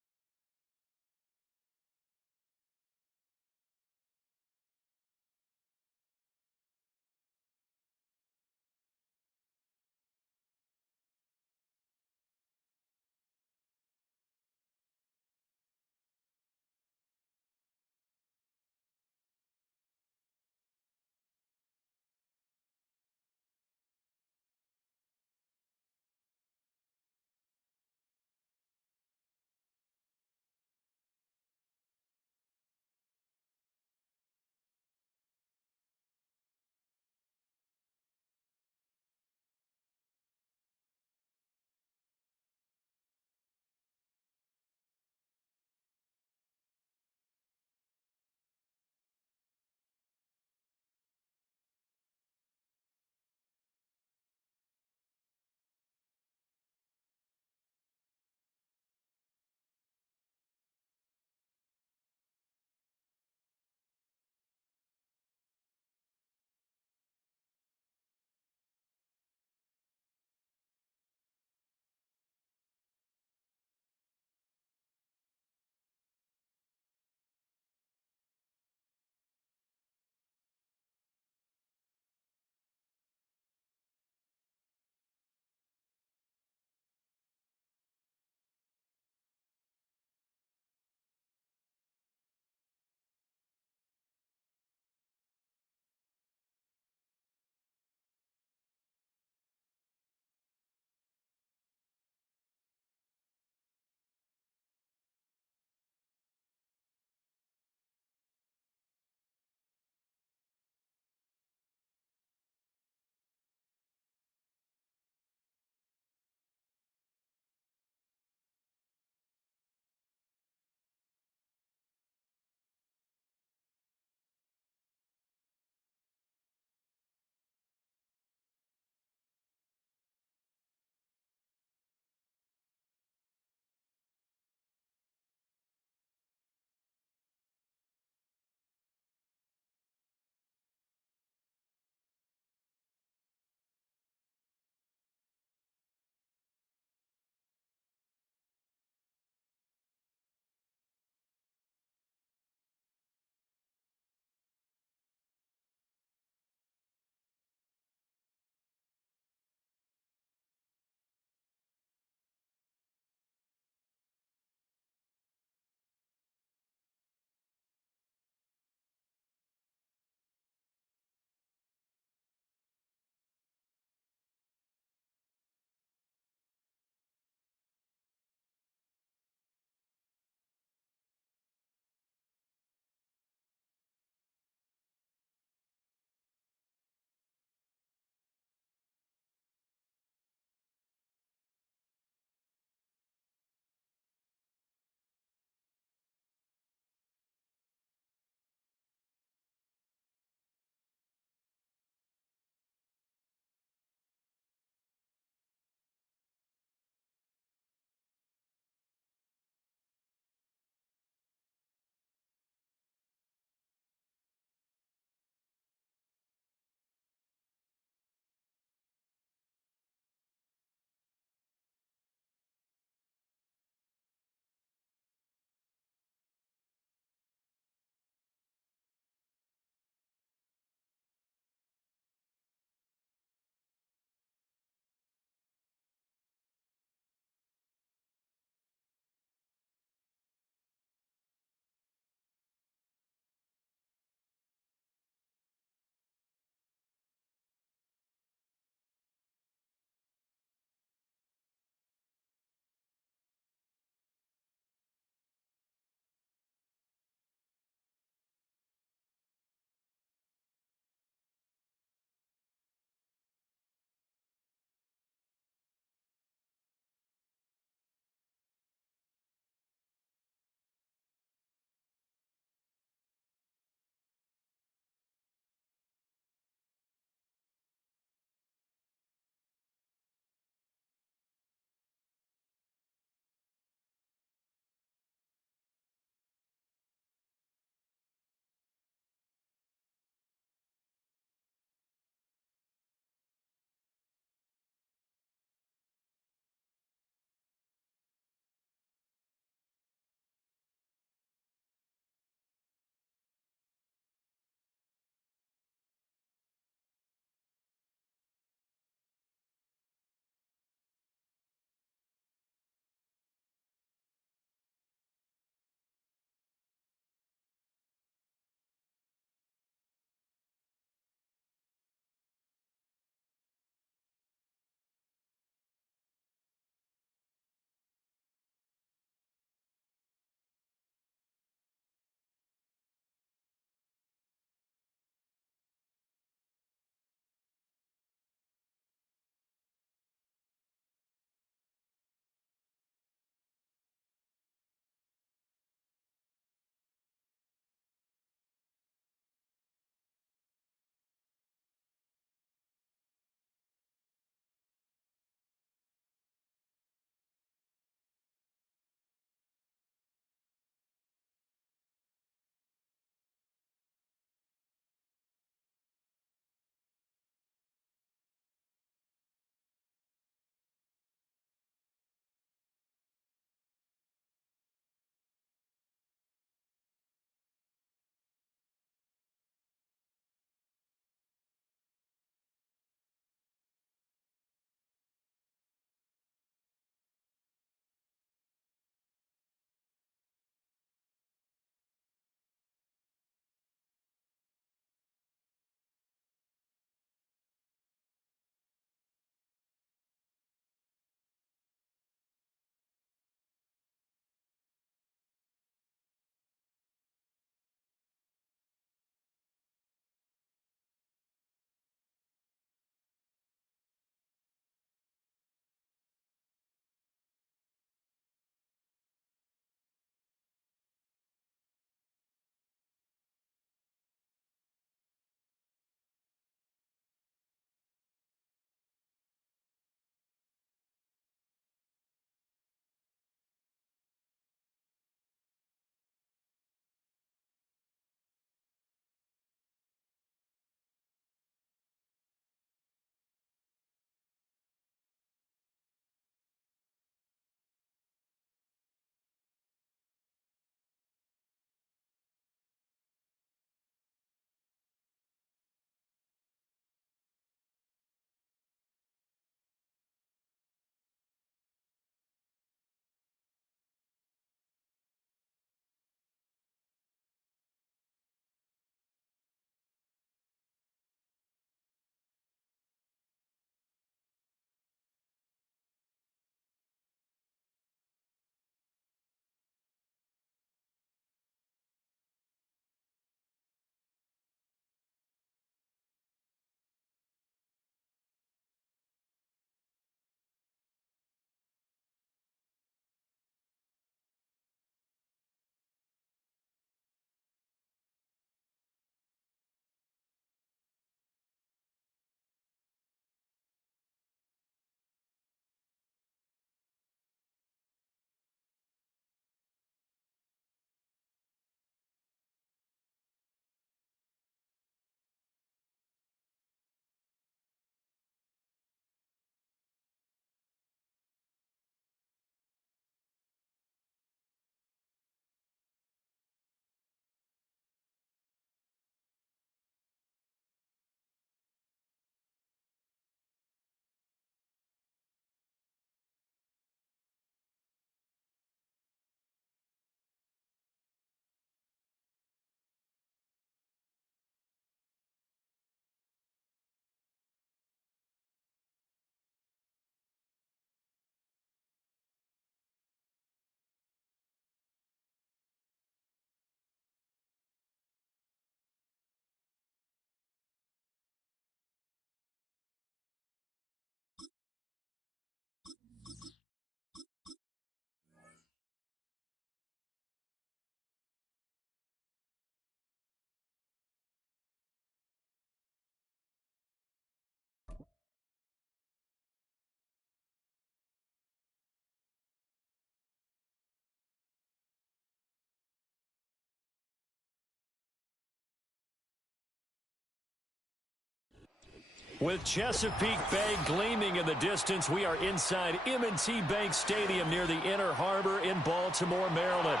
With Chesapeake Bay gleaming in the distance, we are inside M&T Bank Stadium near the Inner Harbor in Baltimore, Maryland.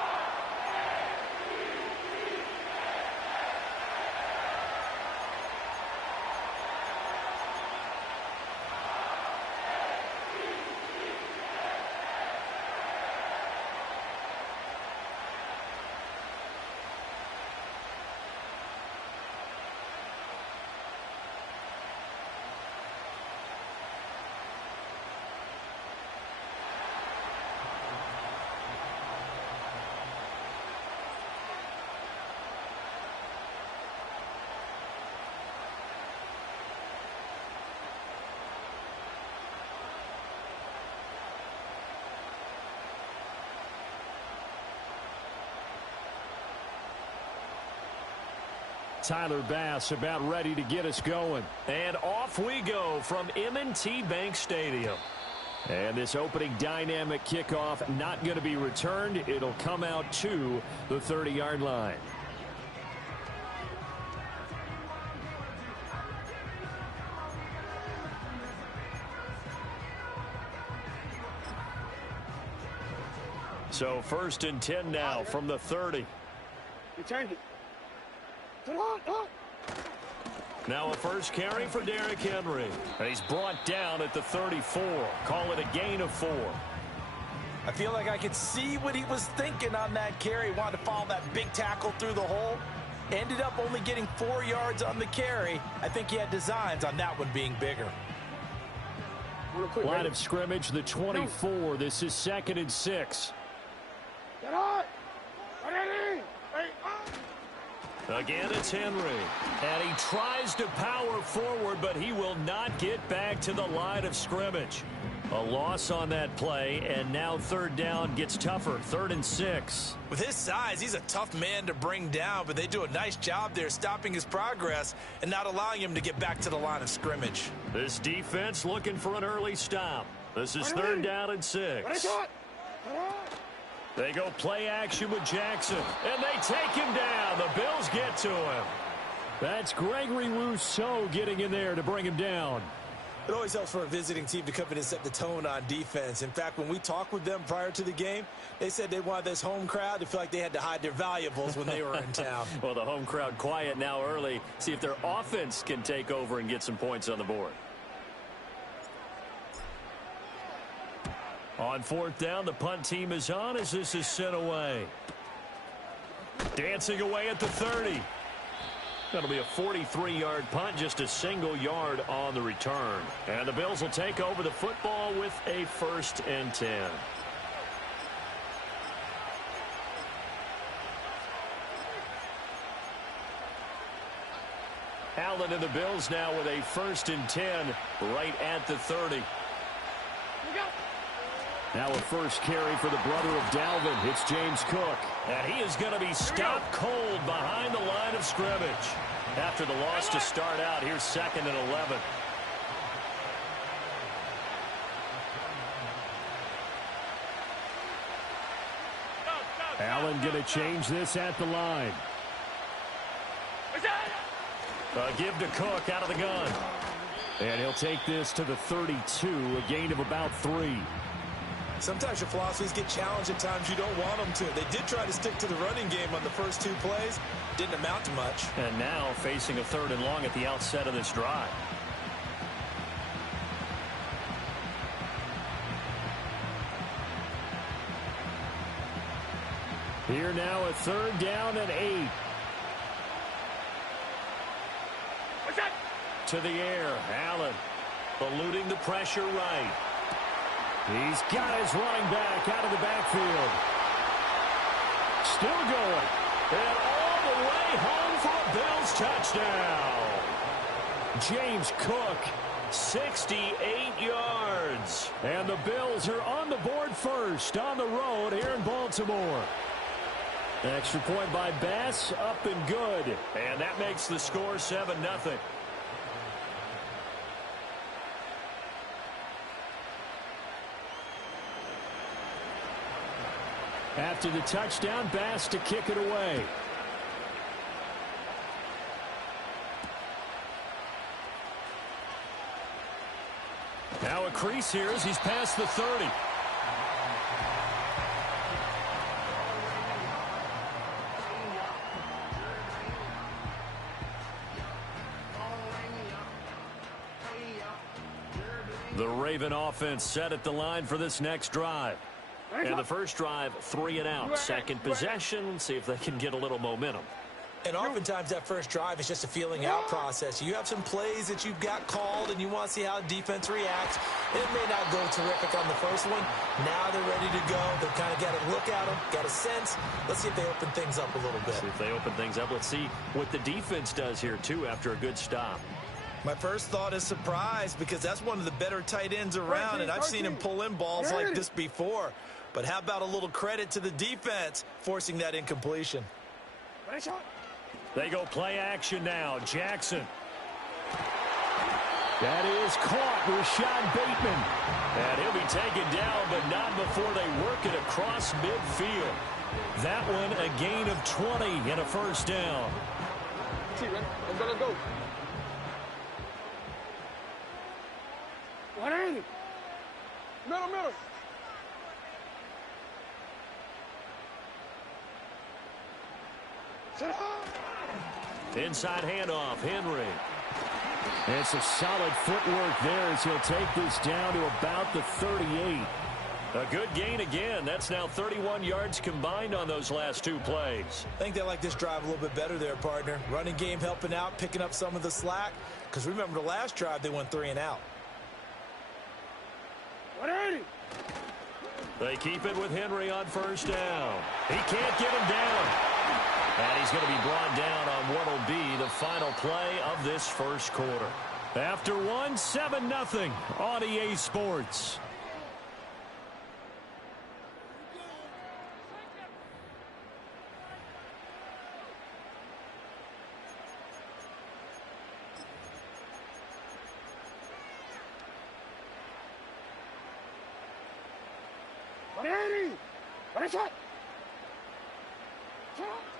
Tyler Bass about ready to get us going. And off we go from M&T Bank Stadium. And this opening dynamic kickoff not going to be returned. It'll come out to the 30-yard line. So 1st and 10 now from the 30. You change it. Now a first carry for Derrick Henry. He's brought down at the 34. Call it a gain of 4. I feel like I could see what he was thinking on that carry. Wanted to follow that big tackle through the hole. Ended up only getting 4 yards on the carry. I think he had designs on that one being bigger. Line of scrimmage, the 24. This is 2nd and 6. Get on! Again, it's Henry. And he tries to power forward, but he will not get back to the line of scrimmage. A loss on that play, and now 3rd down gets tougher. 3rd and 6. With his size, he's a tough man to bring down, but they do a nice job there stopping his progress and not allowing him to get back to the line of scrimmage. This defense looking for an early stop. This is 3rd down and 6. They go play action with Jackson, and they take him down. The Bills get to him. That's Gregory Rousseau getting in there to bring him down. It always helps for a visiting team to come in and set the tone on defense. In fact, when we talked with them prior to the game, they said they wanted this home crowd to feel like they had to hide their valuables when they were in town. Well, the home crowd quiet now early. See if their offense can take over and get some points on the board. On 4th down, the punt team is on as this is sent away. Dancing away at the 30. That'll be a 43-yard punt, just a single yard on the return. And the Bills will take over the football with a 1st and 10. Allen and the Bills now with a 1st and 10 right at the 30. Now a first carry for the brother of Dalvin. It's James Cook. And he is going to be stopped cold behind the line of scrimmage. After the loss to start out, here's 2nd and 11. Allen going to change this at the line. Give to Cook out of the gun. And he'll take this to the 32, a gain of about 3. Sometimes your philosophies get challenged at times you don't want them to. They did try to stick to the running game on the first 2 plays. Didn't amount to much. And now facing a 3rd and long at the outset of this drive. Here now a 3rd down and 8. To the air, Allen eluding the pressure right. He's got his running back out of the backfield. Still going. And all the way home for a Bills touchdown. James Cook, 68 yards. And the Bills are on the board first on the road here in Baltimore. Extra point by Bass, up and good. And that makes the score 7-0. After the touchdown, Bass to kick it away. crease here as he's past the 30. The Raven offense set at the line for this next drive. And the first drive, 3 and out. Second possession, see if they can get a little momentum. And oftentimes that first drive is just a feeling out process. You have some plays that you've got called and you want to see how the defense reacts. It may not go terrific on the first one. Now they're ready to go. They've kind of got a look at them, got a sense. Let's see if they open things up a little bit. See if they open things up. Let's see what the defense does here, too, after a good stop. My first thought is surprise, because that's one of the better tight ends around, and I've seen him pull in balls like this before. But how about a little credit to the defense forcing that incompletion? They go play action now. Jackson. That is caught. Rashad Bateman. And he'll be taken down, but not before they work it across midfield. That one a gain of 20 and a first down. Let's go. 180. Middle. Inside handoff, Henry. And some solid footwork there as he'll take this down to about the 38. A good gain again. That's now 31 yards combined on those last 2 plays. I think they like this drive a little bit better there, partner. Running game helping out, picking up some of the slack. Because remember the last drive, they went 3 and out. 180. They keep it with Henry on first down. He can't get him down. And he's going to be brought down on what will be the final play of this first quarter. After 1, 7-0 on EA Sports.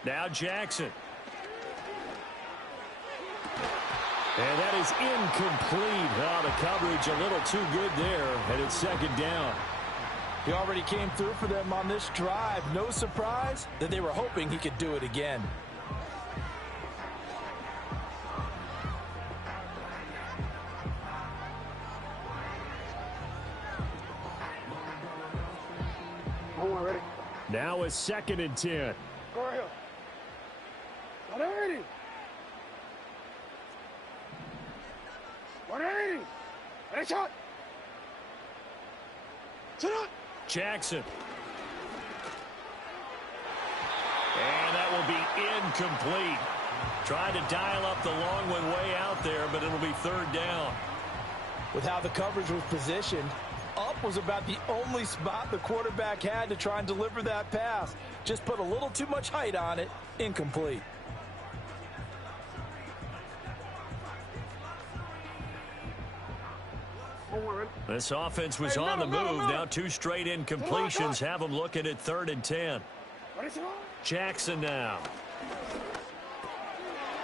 Now Jackson. And that is incomplete. Oh, the coverage a little too good there, and it's second down. He already came through for them on this drive. No surprise that they were hoping he could do it again. Now a 2nd and 10. Go right here. 180. 180. Ready, shot. Sit up. Jackson. And that will be incomplete. Trying to dial up the long one way out there, but it'll be 3rd down. With how the coverage was positioned, up was about the only spot the quarterback had to try and deliver that pass. Just put a little too much height on it. Incomplete. This offense was on the move. Now 2 straight incompletions have them looking at 3rd and 10. Jackson now.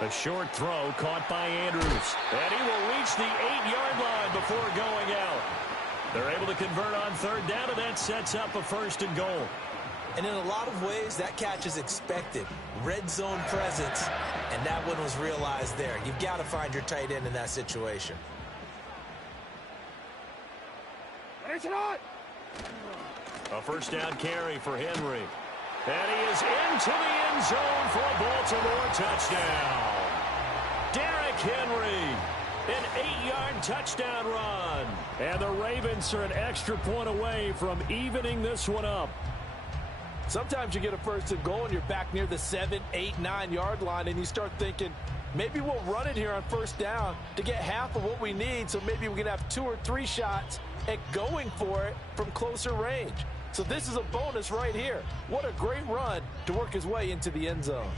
A short throw caught by Andrews. And he will reach the 8-yard line before going out. They're able to convert on 3rd down, and that sets up a 1st and goal. And in a lot of ways, that catch is expected. Red zone presence, and that one was realized there. You've got to find your tight end in that situation. A 1st down carry for Henry. And he is into the end zone for a Baltimore touchdown. Derrick Henry, an 8-yard touchdown run. And the Ravens are an extra point away from evening this one up. Sometimes you get a 1st and goal and you're back near the 7, 8, 9-yard line, and you start thinking, maybe we'll run it here on 1st down to get half of what we need, so maybe we can have 2 or 3 shots at going for it from closer range. So this is a bonus right here. What a great run to work his way into the end zone.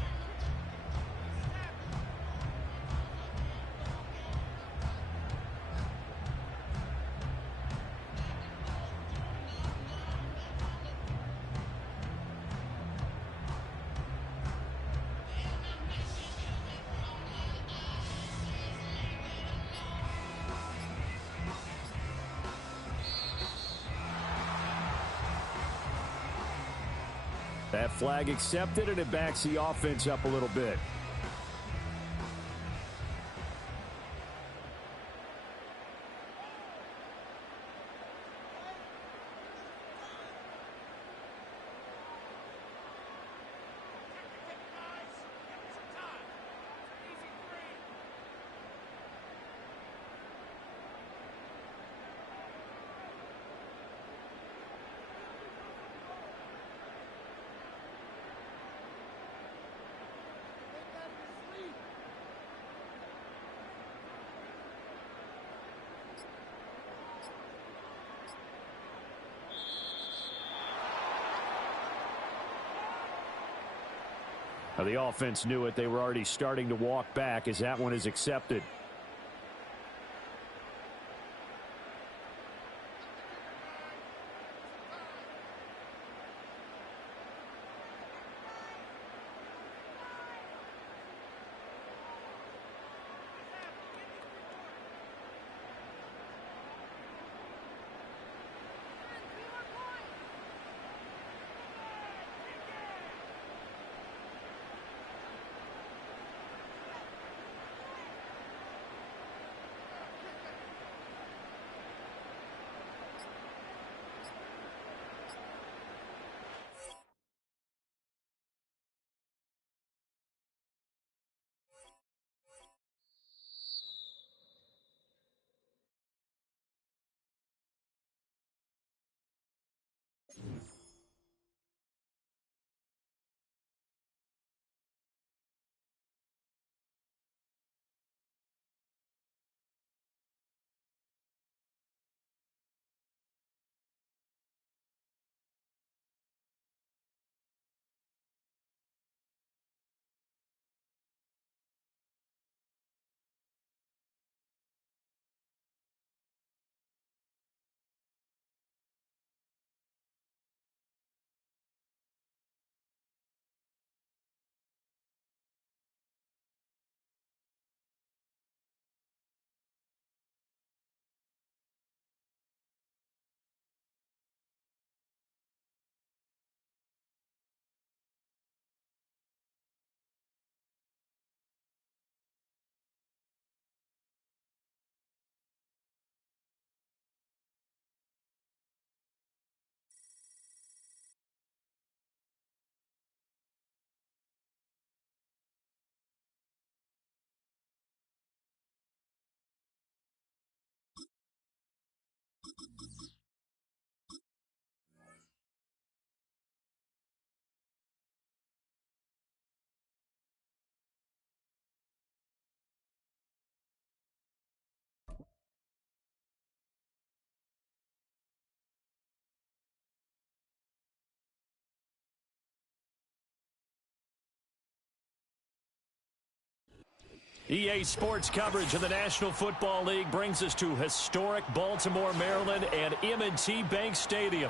That flag accepted, and it backs the offense up a little bit. Now, the offense knew it. They were already starting to walk back as that one is accepted. EA Sports coverage of the National Football League brings us to historic Baltimore, Maryland, and M&T Bank Stadium.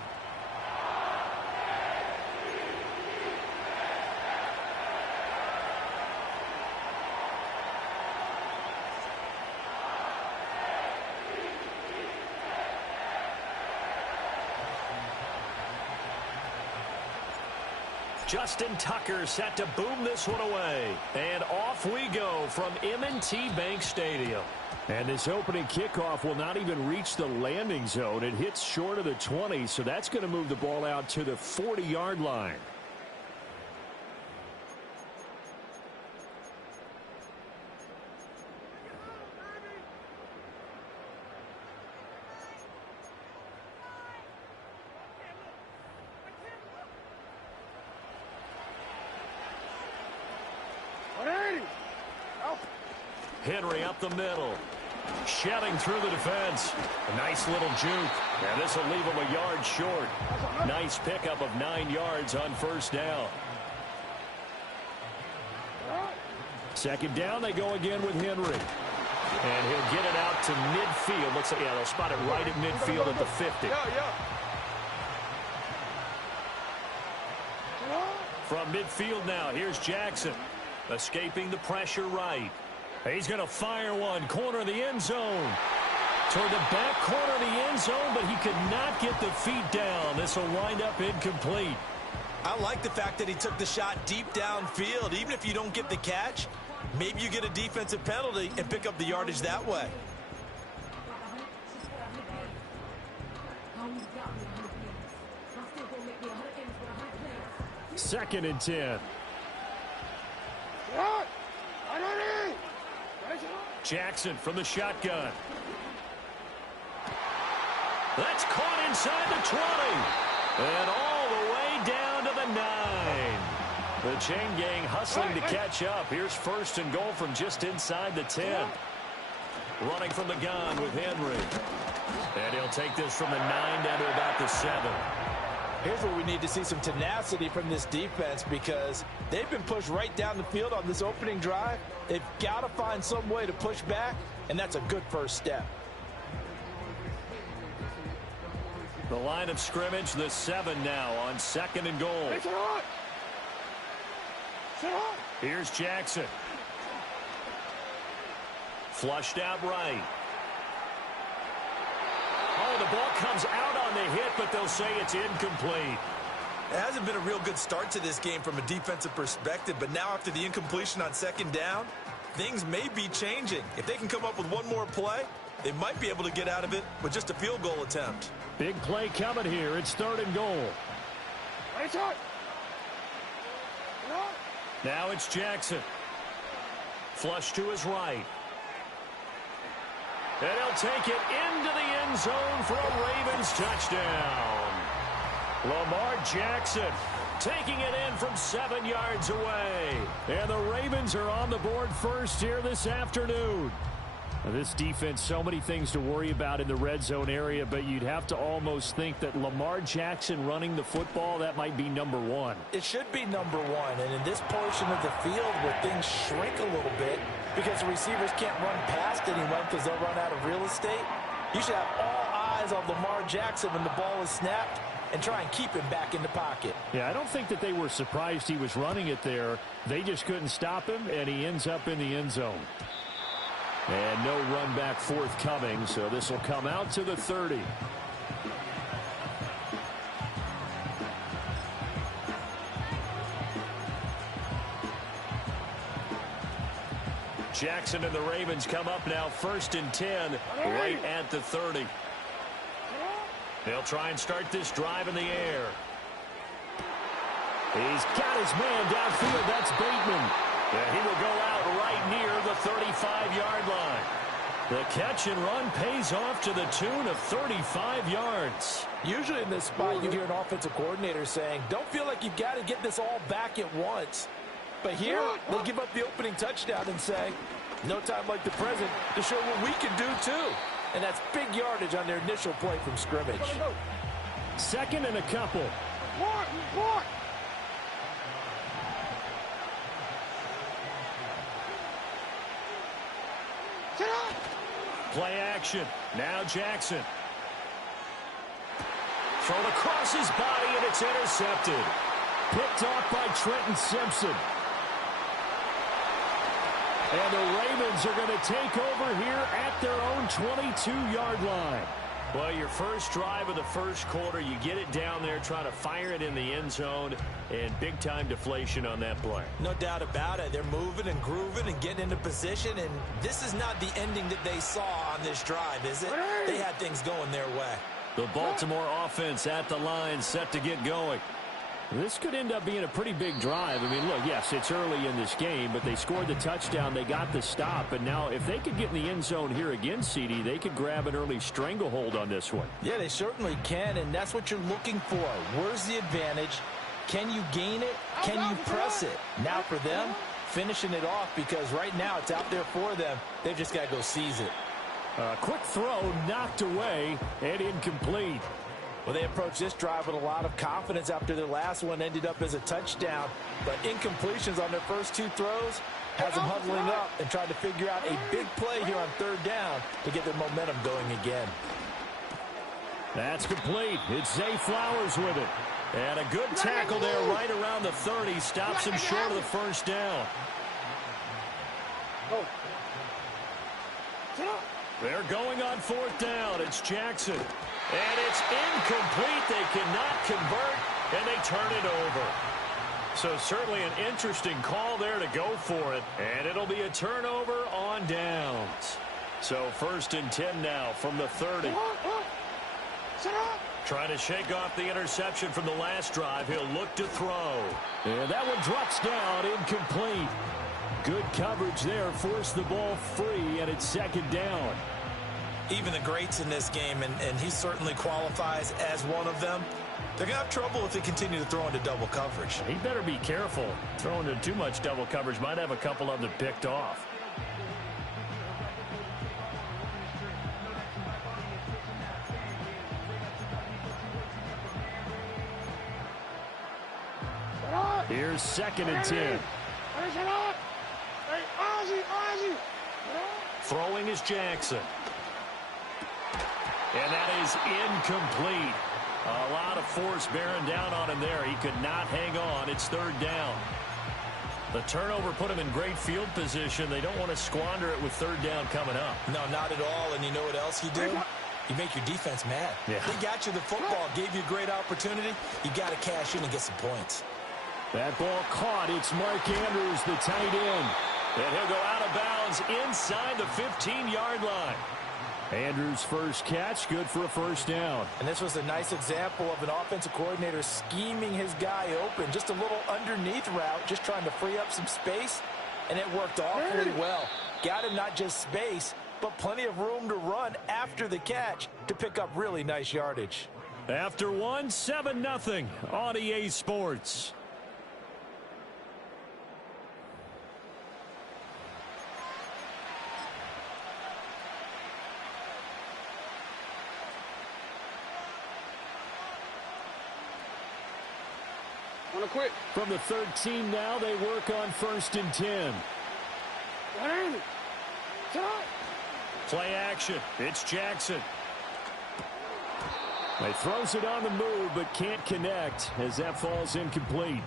Justin Tucker set to boom this one away. And off we go from M&T Bank Stadium. And this opening kickoff will not even reach the landing zone. It hits short of the 20, so that's going to move the ball out to the 40-yard line. Henry up the middle. Shelling through the defense. A nice little juke. And this will leave him a yard short. Nice pickup of 9 yards on first down. Second down, they go again with Henry. And he'll get it out to midfield. Looks like, yeah, they'll spot it right at midfield at the 50. From midfield now, here's Jackson. Escaping the pressure right. He's going to fire one, corner of the end zone. Toward the back corner of the end zone, but he could not get the feet down. This will wind up incomplete. I like the fact that he took the shot deep downfield. Even if you don't get the catch, maybe you get a defensive penalty and pick up the yardage that way. Second and 10. Jackson from the shotgun. That's caught inside the 20. And all the way down to the 9. The chain gang hustling to catch up. Here's first and goal from just inside the 10. Running from the gun with Henry. And he'll take this from the 9 down to about the 7. Here's where we need to see some tenacity from this defense because they've been pushed right down the field on this opening drive. They've got to find some way to push back, and that's a good first step. The line of scrimmage, the 7 now on second and goal. Here's Jackson. Flushed out right. Oh, the ball comes out on the hit, but they'll say it's incomplete. It hasn't been a real good start to this game from a defensive perspective, but now after the incompletion on second down, things may be changing. If they can come up with one more play, they might be able to get out of it with just a field goal attempt. Big play coming here. It's third and goal. Now it's Jackson. Flush to his right. And he'll take it into the end zone for a Ravens touchdown. Lamar Jackson taking it in from 7 yards away. And the Ravens are on the board first here this afternoon. Now, this defense, so many things to worry about in the red zone area, but you'd have to almost think that Lamar Jackson running the football, that might be number one. It should be number one, and in this portion of the field where things shrink a little bit because the receivers can't run past anyone because they'll run out of real estate, you should have all eyes on Lamar Jackson when the ball is snapped and try and keep him back in the pocket. Yeah, I don't think that they were surprised he was running it there. They just couldn't stop him, and he ends up in the end zone. And no run back forthcoming, so this will come out to the 30. Jackson and the Ravens come up now first and 10 right at the 30. They'll try and start this drive in the air. He's got his man downfield. That's Bateman. And he will go out right near the 35-yard line. The catch and run pays off to the tune of 35 yards. Usually in this spot, you hear an offensive coordinator saying, don't feel like you've got to get this all back at once. But here, they give up the opening touchdown and say, no time like the present to show what we can do too. And that's big yardage on their initial play from scrimmage. Second and a couple. Play action. Now Jackson. Thrown across his body, and it's intercepted. Picked off by Trenton Simpson. And the Ravens are going to take over here at their own 22-yard line. Well, your first drive of the first quarter, you get it down there, trying to fire it in the end zone, and big-time deflation on that play. No doubt about it. They're moving and grooving and getting into position, and this is not the ending that they saw on this drive, is it? They had things going their way. The Baltimore offense at the line, set to get going. This could end up being a pretty big drive. I mean, look, yes, it's early in this game, but they scored the touchdown. They got the stop. And now if they could get in the end zone here again, CD, they could grab an early stranglehold on this one. Yeah, they certainly can, and that's what you're looking for. Where's the advantage? Can you gain it? Can you press it? Now for them, finishing it off because right now it's out there for them. They've just got to go seize it. Quick throw, knocked away, and incomplete. Well, they approached this drive with a lot of confidence after their last one ended up as a touchdown. But incompletions on their first two throws has them huddling up and trying to figure out a big play here on third down to get their momentum going again. That's complete. It's Zay Flowers with it. And a good tackle there right around the 30. Stops him short of the first down. They're going on fourth down. It's Jackson. And it's incomplete. They cannot convert. and they turn it over. So certainly an interesting call there to go for it, and it'll be a turnover on downs. So 1st and 10 now from the 30. Trying to shake off the interception from the last drive. He'll look to throw. And that one drops down, incomplete. Good coverage there, forced the ball free, and it's 2nd down. Even the greats in this game, and he certainly qualifies as one of them, they're going to have trouble if they continue to throw into double coverage. He better be careful. Throwing into too much double coverage might have a couple of them picked off. Here's 2nd and 10. Throwing is Jackson. And that is incomplete. A lot of force bearing down on him there. He could not hang on. It's 3rd down. The turnover put him in great field position. They don't want to squander it with 3rd down coming up. No, not at all. And you know what else you do? You make your defense mad. Yeah. They got you the football, gave you a great opportunity. You got to cash in and get some points. That ball caught. It's Mark Andrews, the tight end. And he'll go out of bounds inside the 15-yard line. Andrews' first catch, good for a 1st down. And this was a nice example of an offensive coordinator scheming his guy open. Just a little underneath route, just trying to free up some space. And it worked awfully well. Got him not just space, but plenty of room to run after the catch to pick up really nice yardage. After 1, 7-0 on EA Sports. Quick. From the 13 now, they work on 1st and 10. Play action. It's Jackson. He throws it on the move, but can't connect as that falls incomplete.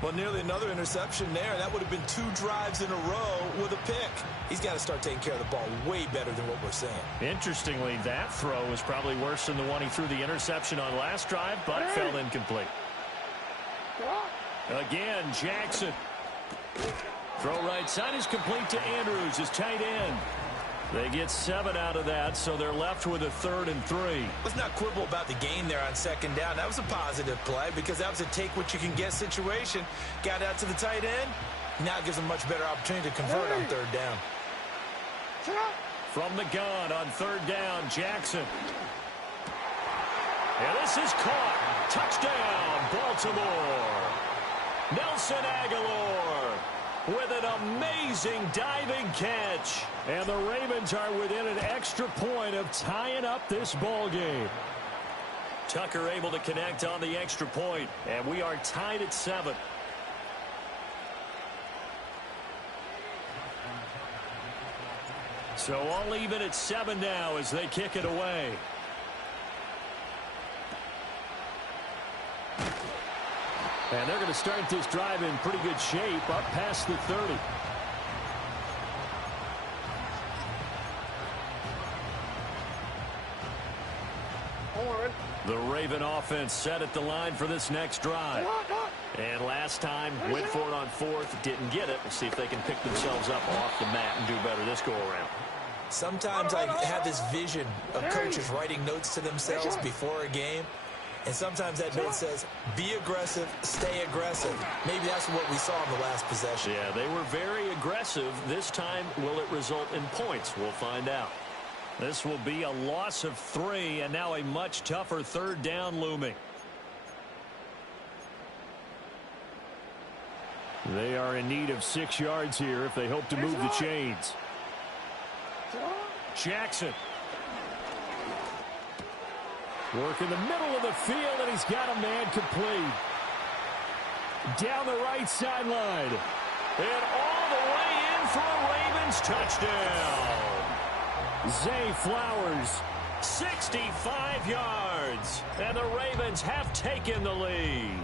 Well, nearly another interception there. That would have been 2 drives in a row with a pick. He's got to start taking care of the ball way better than what we're saying. Interestingly, that throw was probably worse than the one he threw the interception on last drive, but fell incomplete. Again, Jackson. Throw right side is complete to Andrews, his tight end. They get 7 out of that, so they're left with a 3rd and 3. Let's not quibble about the gain there on 2nd down. That was a positive play because that was a take-what-you-can-get situation. Got out to the tight end. Now it gives them a much better opportunity to convert on 3rd down. From the gun on 3rd down, Jackson. And this is caught. Touchdown, Baltimore. Nelson Aguilar with an amazing diving catch. And the Ravens are within an extra point of tying up this ball game. Tucker able to connect on the extra point, and we are tied at 7. So all even at 7 now as they kick it away. And they're going to start this drive in pretty good shape, up past the 30. The Raven offense set at the line for this next drive. And last time, went for it on 4th, didn't get it. We'll see if they can pick themselves up off the mat and do better this go-around. Sometimes I have this vision of coaches writing notes to themselves before a game. And sometimes that note says, be aggressive, stay aggressive. Maybe that's what we saw in the last possession. Yeah, they were very aggressive. This time, will it result in points? We'll find out. This will be a loss of 3, and now a much tougher 3rd down looming. They are in need of 6 yards here if they hope to move the chains. Jackson. Work in the middle of the field, and he's got a man complete. Down the right sideline. And all the way in for a Ravens touchdown. Zay Flowers. 65 yards. And the Ravens have taken the lead.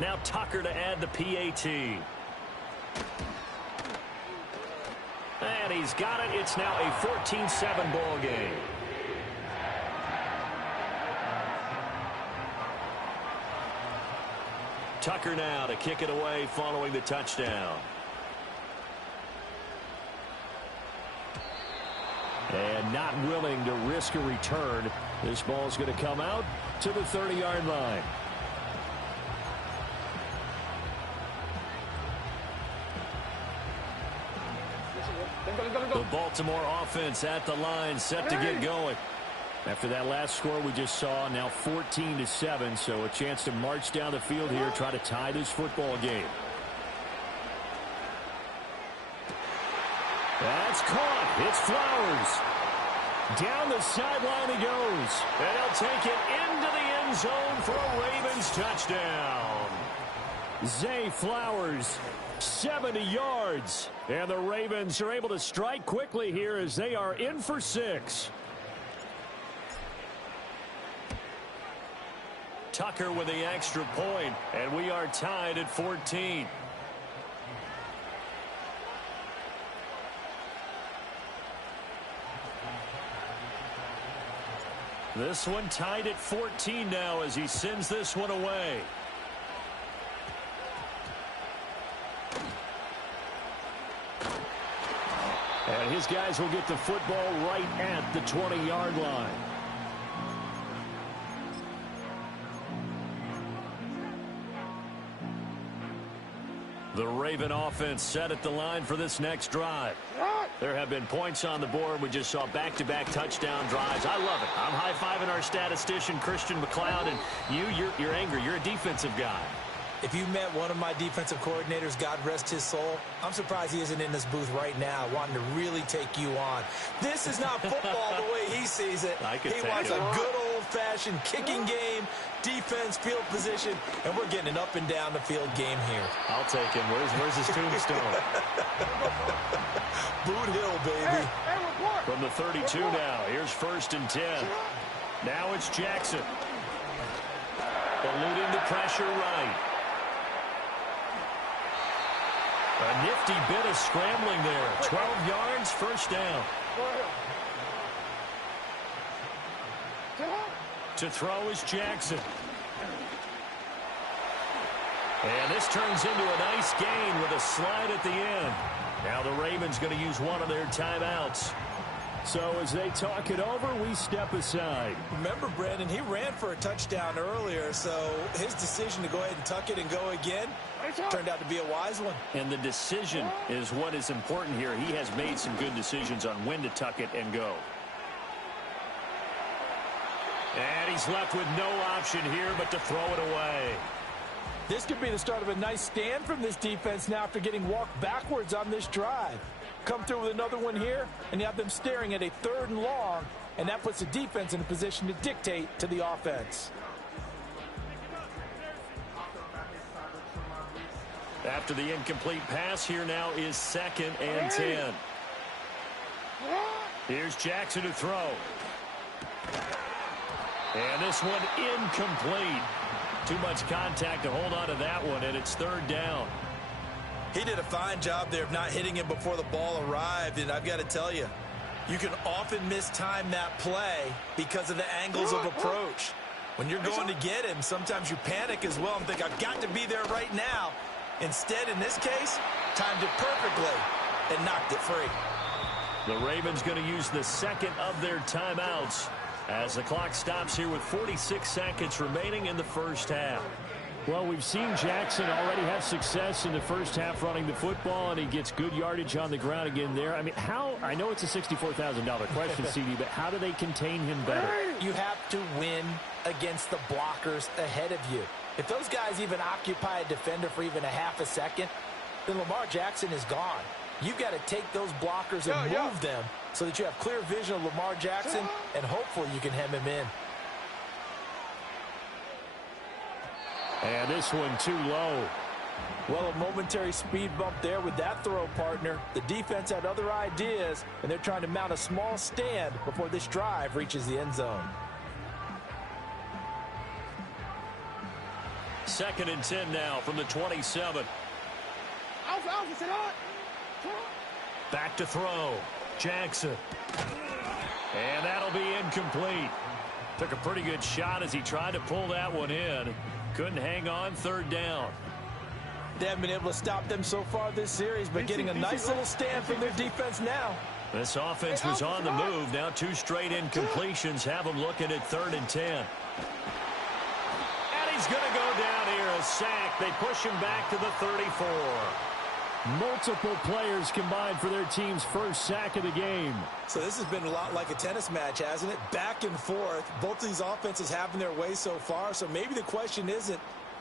Now Tucker to add the PAT. And he's got it. It's now a 14-7 ball game. Tucker now to kick it away following the touchdown. And not willing to risk a return. This ball's going to come out to the 30-yard line. The Baltimore offense at the line, set to get going. After that last score we just saw, now 14-7, so a chance to march down the field here, try to tie this football game. That's caught. It's Flowers. Down the sideline he goes. And he'll take it into the end zone for a Ravens touchdown. Zay Flowers, 70 yards. And the Ravens are able to strike quickly here as they are in for 6. Tucker with the extra point, and we are tied at 14. This one tied at 14 now as he sends this one away. And his guys will get the football right at the 20-yard line. The Raven offense set at the line for this next drive. There have been points on the board. We just saw back-to-back touchdown drives. I love it. I'm high-fiving our statistician, Christian McLeod, and you're angry. You're a defensive guy. If you met one of my defensive coordinators, God rest his soul, I'm surprised he isn't in this booth right now wanting to really take you on. This is not football the way he sees it. He wants a good old-fashioned kicking game, defense, field position, and we're getting an up-and-down-the-field game here. I'll take him. Where's his tombstone? Boot Hill, baby. From the 32 now. Here's 1st and 10. Now it's Jackson. Eluding the pressure right. A nifty bit of scrambling there. 12 yards, 1st down. To throw is Jackson. And this turns into a nice gain with a slide at the end. Now the Ravens going to use one of their timeouts. So as they talk it over, we step aside. Remember, Brandon, he ran for a touchdown earlier, so his decision to go ahead and tuck it and go again turned out to be a wise one. And the decision is what is important here. He has made some good decisions on when to tuck it and go. And he's left with no option here but to throw it away. This could be the start of a nice stand from this defense now after getting walked backwards on this drive. Come through with another one here, and you have them staring at a 3rd and long, and that puts the defense in a position to dictate to the offense. After the incomplete pass, here now is 2nd and 10. Here's Jackson to throw. And this one incomplete. Too much contact to hold on to that one, and it's 3rd down. He did a fine job there of not hitting him before the ball arrived, and I've got to tell you, you can often mistime that play because of the angles of approach. When you're going to get him, sometimes you panic as well and think, I've got to be there right now. Instead, in this case, timed it perfectly and knocked it free. The Ravens going to use the 2nd of their timeouts as the clock stops here with 46 seconds remaining in the 1st half. Well, we've seen Jackson already have success in the 1st half running the football, and he gets good yardage on the ground again there. I mean, I know it's a $64,000 question, CD, but how do they contain him better? You have to win against the blockers ahead of you. If those guys even occupy a defender for even a half a second, then Lamar Jackson is gone. You've got to take those blockers and move them so that you have clear vision of Lamar Jackson, and hopefully you can hem him in. And this one too low. Well, a momentary speed bump there with that throw, partner. The defense had other ideas, and they're trying to mount a small stand before this drive reaches the end zone. 2nd and 10 now from the 27. Back to throw. Jackson. And that'll be incomplete. Took a pretty good shot as he tried to pull that one in. Couldn't hang on third down. They haven't been able to stop them so far this series, but getting a nice little stand from their defense now. This offense was on the move. Now 2 straight incompletions have them looking at 3rd and 10. And he's going to go down here, a sack. They push him back to the 34. Multiple players combined for their team's first sack of the game. So this has been a lot like a tennis match, hasn't it? Back and forth. Both of these offenses having their way so far. So maybe the question isn't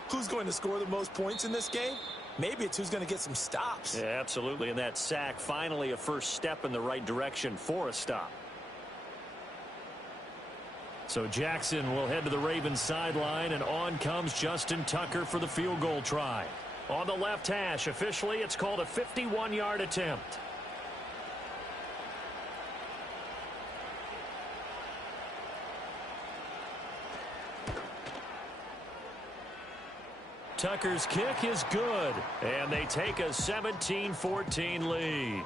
who's going to score the most points in this game. Maybe it's who's going to get some stops. Yeah, absolutely. And that sack, finally a first step in the right direction for a stop. So Jackson will head to the Ravens sideline, and on comes Justin Tucker for the field goal try. On the left hash, officially, it's called a 51-yard attempt. Tucker's kick is good, and they take a 17-14 lead.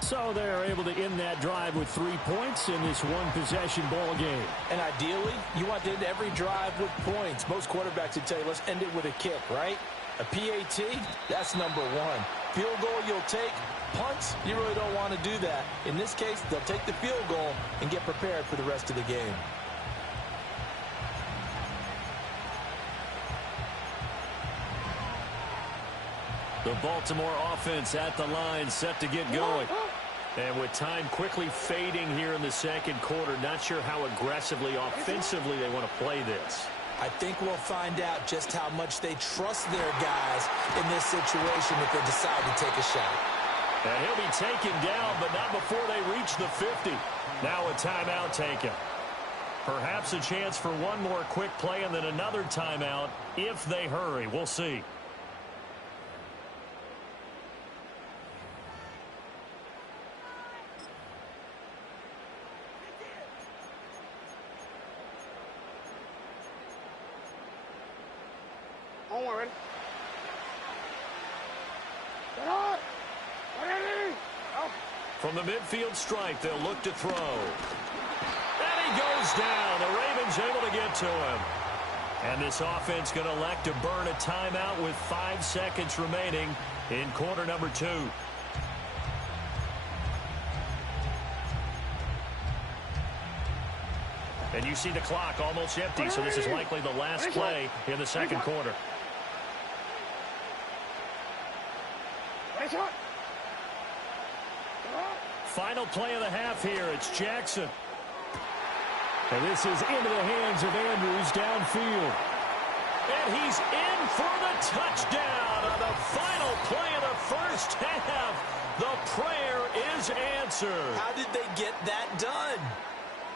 So they're able to end that drive with 3 points in this one-possession ball game. And ideally, you want to end every drive with points. Most quarterbacks would tell you, let's end it with a kick, right? A PAT, that's number 1. Field goal you'll take. Punts, you really don't want to do that. In this case, they'll take the field goal and get prepared for the rest of the game. The Baltimore offense at the line, set to get going. And with time quickly fading here in the second quarter, not sure how aggressively, offensively they want to play this. I think we'll find out just how much they trust their guys in this situation if they decide to take a shot. And he'll be taken down, but not before they reach the 50. Now a timeout taken. Perhaps a chance for one more quick play and then another timeout if they hurry. We'll see. Don't worry. From the midfield stripe, they'll look to throw. And he goes down. The Ravens able to get to him. And this offense going to elect to burn a timeout with 5 seconds remaining in quarter number 2. And you see the clock almost empty, so this is likely the last play in the second quarter. Final play of the half here. It's Jackson. And this is into the hands of Andrews downfield. And he's in for the touchdown on the final play of the first half. The prayer is answered. How did they get that done?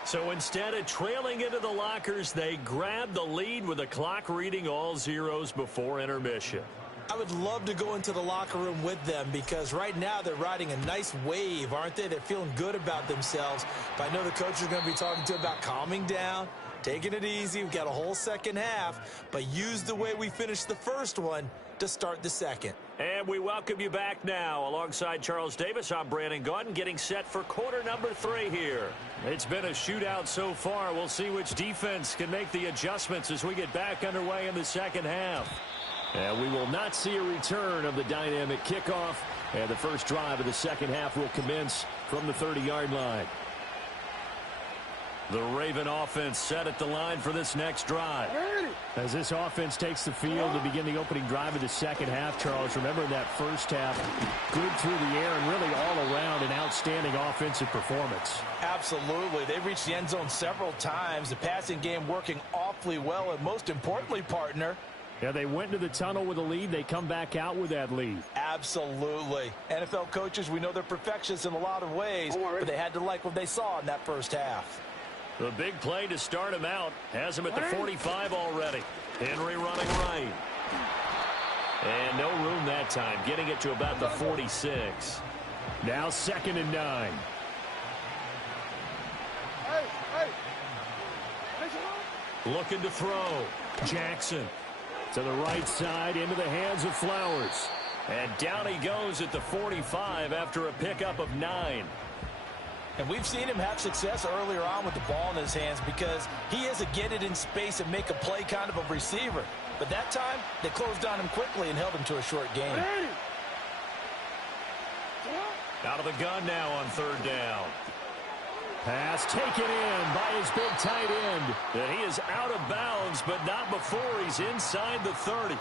So instead of trailing into the lockers, they grabbed the lead with the clock reading all zeros before intermission. I would love to go into the locker room with them because right now they're riding a nice wave, aren't they? They're feeling good about themselves. But I know the coach is going to be talking to them about calming down, taking it easy. We've got a whole second half, but use the way we finished the first one to start the second. And we welcome you back now. Alongside Charles Davis, I'm Brandon Gaudin, getting set for quarter number 3 here. It's been a shootout so far. We'll see which defense can make the adjustments as we get back underway in the second half. And we will not see a return of the dynamic kickoff. And the first drive of the second half will commence from the 30-yard line. The Raven offense set at the line for this next drive. As this offense takes the field to begin the opening drive of the second half, Charles, remember that first half, good through the air and really all around an outstanding offensive performance. Absolutely. They reached the end zone several times. The passing game working awfully well. And most importantly, partner, yeah, they went into the tunnel with a lead. They come back out with that lead. Absolutely. NFL coaches, we know they're perfectionists in a lot of ways, but they had to like what they saw in that first half. The big play to start him out has him at the 45 already. Henry running right. And no room that time, getting it to about the 46. Now 2nd and 9. Looking to throw. Jackson. To the right side, into the hands of Flowers. And down he goes at the 45 after a pickup of 9. And we've seen him have success earlier on with the ball in his hands because he is a get it in space and make a play kind of a receiver. But that time, they closed on him quickly and held him to a short game. Out of the gun now on third down. Pass taken in by his big tight end. And he is out of bounds, but not before he's inside the 30.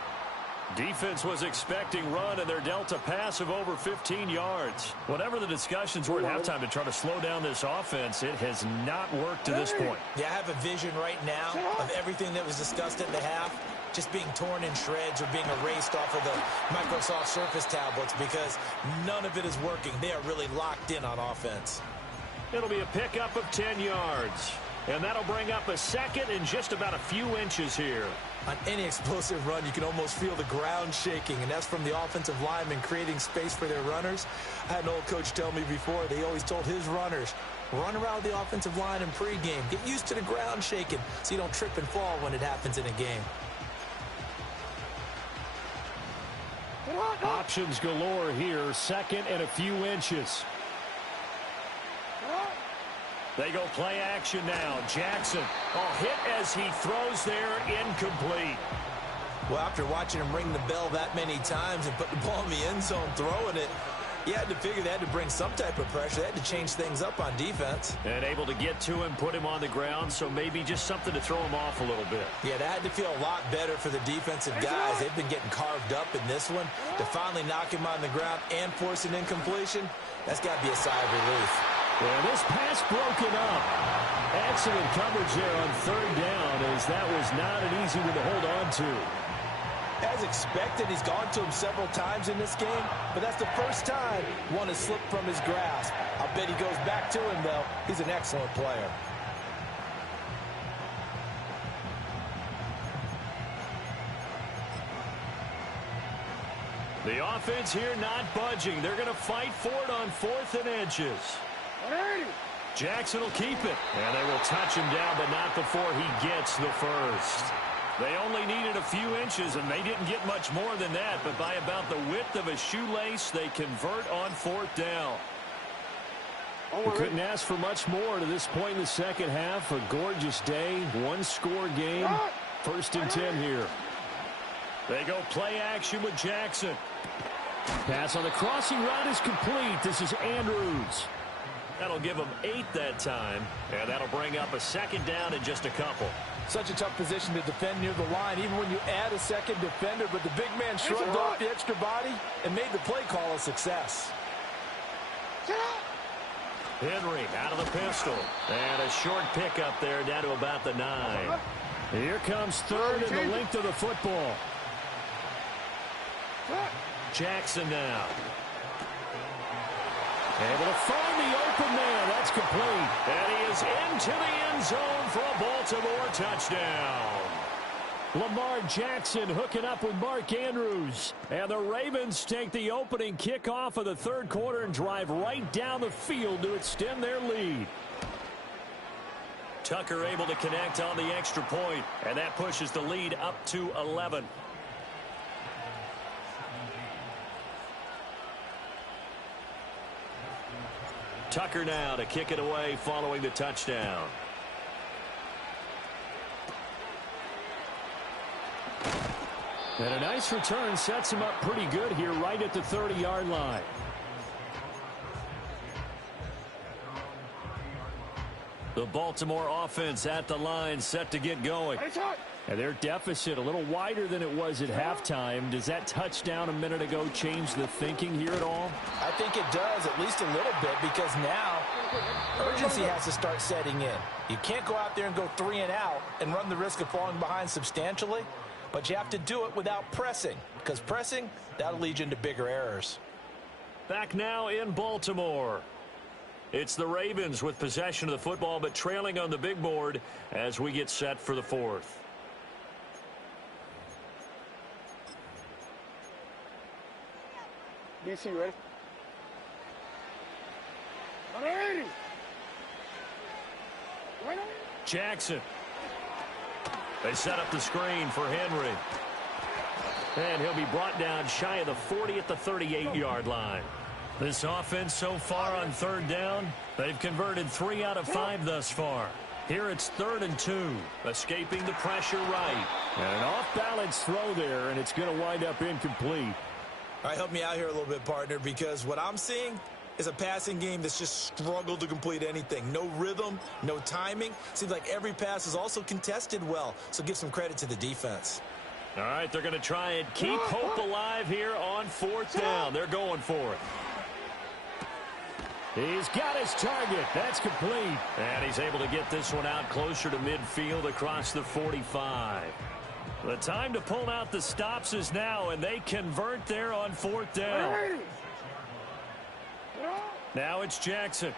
Defense was expecting run, and they're dealt a pass of over 15 yards. Whatever the discussions were at halftime to try to slow down this offense, it has not worked to this point. Yeah, I have a vision right now of everything that was discussed at the half just being torn in shreds or being erased off of the Microsoft Surface tablets because none of it is working. They are really locked in on offense. It'll be a pickup of 10 yards. And that'll bring up a second and just about a few inches here. On any explosive run, you can almost feel the ground shaking, and that's from the offensive linemen creating space for their runners. I had an old coach tell me before, they always told his runners, run around the offensive line in pregame. Get used to the ground shaking so you don't trip and fall when it happens in a game. Options galore here, second and a few inches. They go play action now. Jackson, hit as he throws there, incomplete. Well, after watching him ring the bell that many times and put the ball in the end zone throwing it, you had to figure they had to bring some type of pressure. They had to change things up on defense. And able to get to him, put him on the ground, so maybe just something to throw him off a little bit. Yeah, that had to feel a lot better for the defensive guys. They've been getting carved up in this one. To finally knock him on the ground and force an incompletion, that's got to be a sigh of relief. And this pass broken up. Excellent coverage there on third down, as that was not an easy one to hold on to. As expected, he's gone to him several times in this game, but that's the first time one has slipped from his grasp. I'll bet he goes back to him, though. He's an excellent player. The offense here not budging. They're going to fight for it on 4th and inches. Jackson will keep it, and they will touch him down, but not before he gets the first. They only needed a few inches, and they didn't get much more than that, but by about the width of a shoelace, they convert on 4th down. We couldn't ask for much more to this point in the second half. A gorgeous day, one-score game, 1st and 10 here. They go play action with Jackson. Pass on the crossing route is complete. This is Andrews. That'll give them 8 that time, and that'll bring up a second down in just a couple. Such a tough position to defend near the line, even when you add a second defender, but the big man shrugged off the extra body and made the play call a success. Henry out of the pistol, and a short pickup there down to about the 9. Here comes third and the length of the football. Jackson now. Able to find the open man. That's complete. And he is into the end zone for a Baltimore touchdown. Lamar Jackson hooking up with Mark Andrews. And the Ravens take the opening kickoff of the third quarter and drive right down the field to extend their lead. Tucker able to connect on the extra point, and that pushes the lead up to 11. Tucker now to kick it away following the touchdown. And a nice return sets him up pretty good here right at the 30-yard line. The Baltimore offense at the line set to get going. And their deficit a little wider than it was at halftime. Does that touchdown a minute ago change the thinking here at all? I think it does, at least a little bit, because now urgency has to start setting in. You can't go out there and go 3 and out and run the risk of falling behind substantially, but you have to do it without pressing, because pressing, that'll lead you into bigger errors. Back now in Baltimore. It's the Ravens with possession of the football, but trailing on the big board as we get set for the 4th. DC, ready? 180. Jackson. They set up the screen for Henry. And he'll be brought down shy of the 40 at the 38-yard line. This offense so far on third down, they've converted 3 out of 5 thus far. Here it's 3rd and 2. Escaping the pressure right. And an off-balance throw there, and it's going to wind up incomplete. All right, help me out here a little bit, partner, because what I'm seeing is a passing game that's just struggled to complete anything. No rhythm, no timing. Seems like every pass is also contested well, so give some credit to the defense. All right, they're going to try and keep hope alive here on 4th down. They're going for it. He's got his target. That's complete. And he's able to get this one out closer to midfield across the 45. The time to pull out the stops is now, and they convert there on 4th down. Now it's Jackson.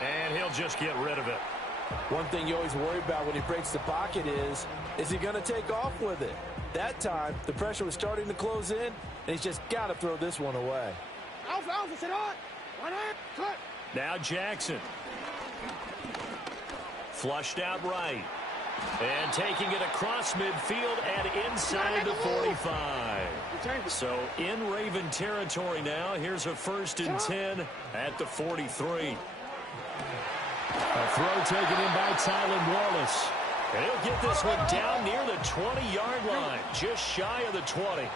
And he'll just get rid of it. One thing you always worry about when he breaks the pocket is he going to take off with it? That time, the pressure was starting to close in, and he's just got to throw this one away. Now Jackson. Flushed out right. And taking it across midfield and inside the 45. So in Raven territory now. Here's a 1st and 10 at the 43. A throw taken in by Tylan Wallace. And he'll get this one down near the 20-yard line, just shy of the 20.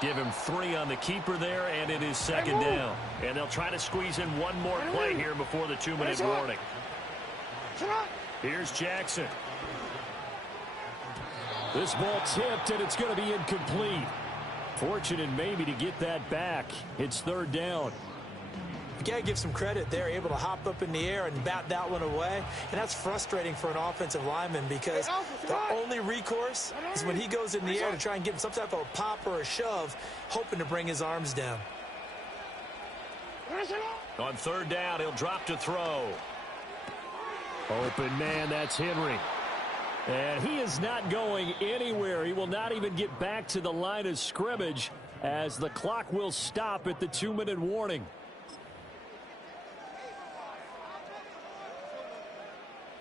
Give him 3 on the keeper there, and it is 2nd down. And they'll try to squeeze in one more play here before the 2-minute warning. Here's Jackson. This ball tipped, and it's going to be incomplete. Fortunate maybe to get that back. It's 3rd down. You got to give some credit there, able to hop up in the air and bat that one away. And that's frustrating for an offensive lineman because the only recourse is when he goes in the air to try and get some type of a pop or a shove, hoping to bring his arms down. On 3rd down, he'll drop to throw. Open man, that's Henry. And he is not going anywhere. He will not even get back to the line of scrimmage as the clock will stop at the 2-minute warning.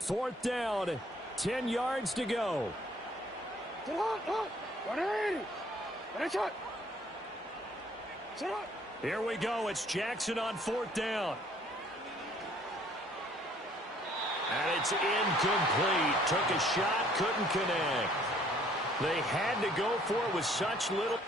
4th down, 10 yards to go. Here we go. It's Jackson on 4th down. And it's incomplete. Took a shot, couldn't connect. They had to go for it with such little.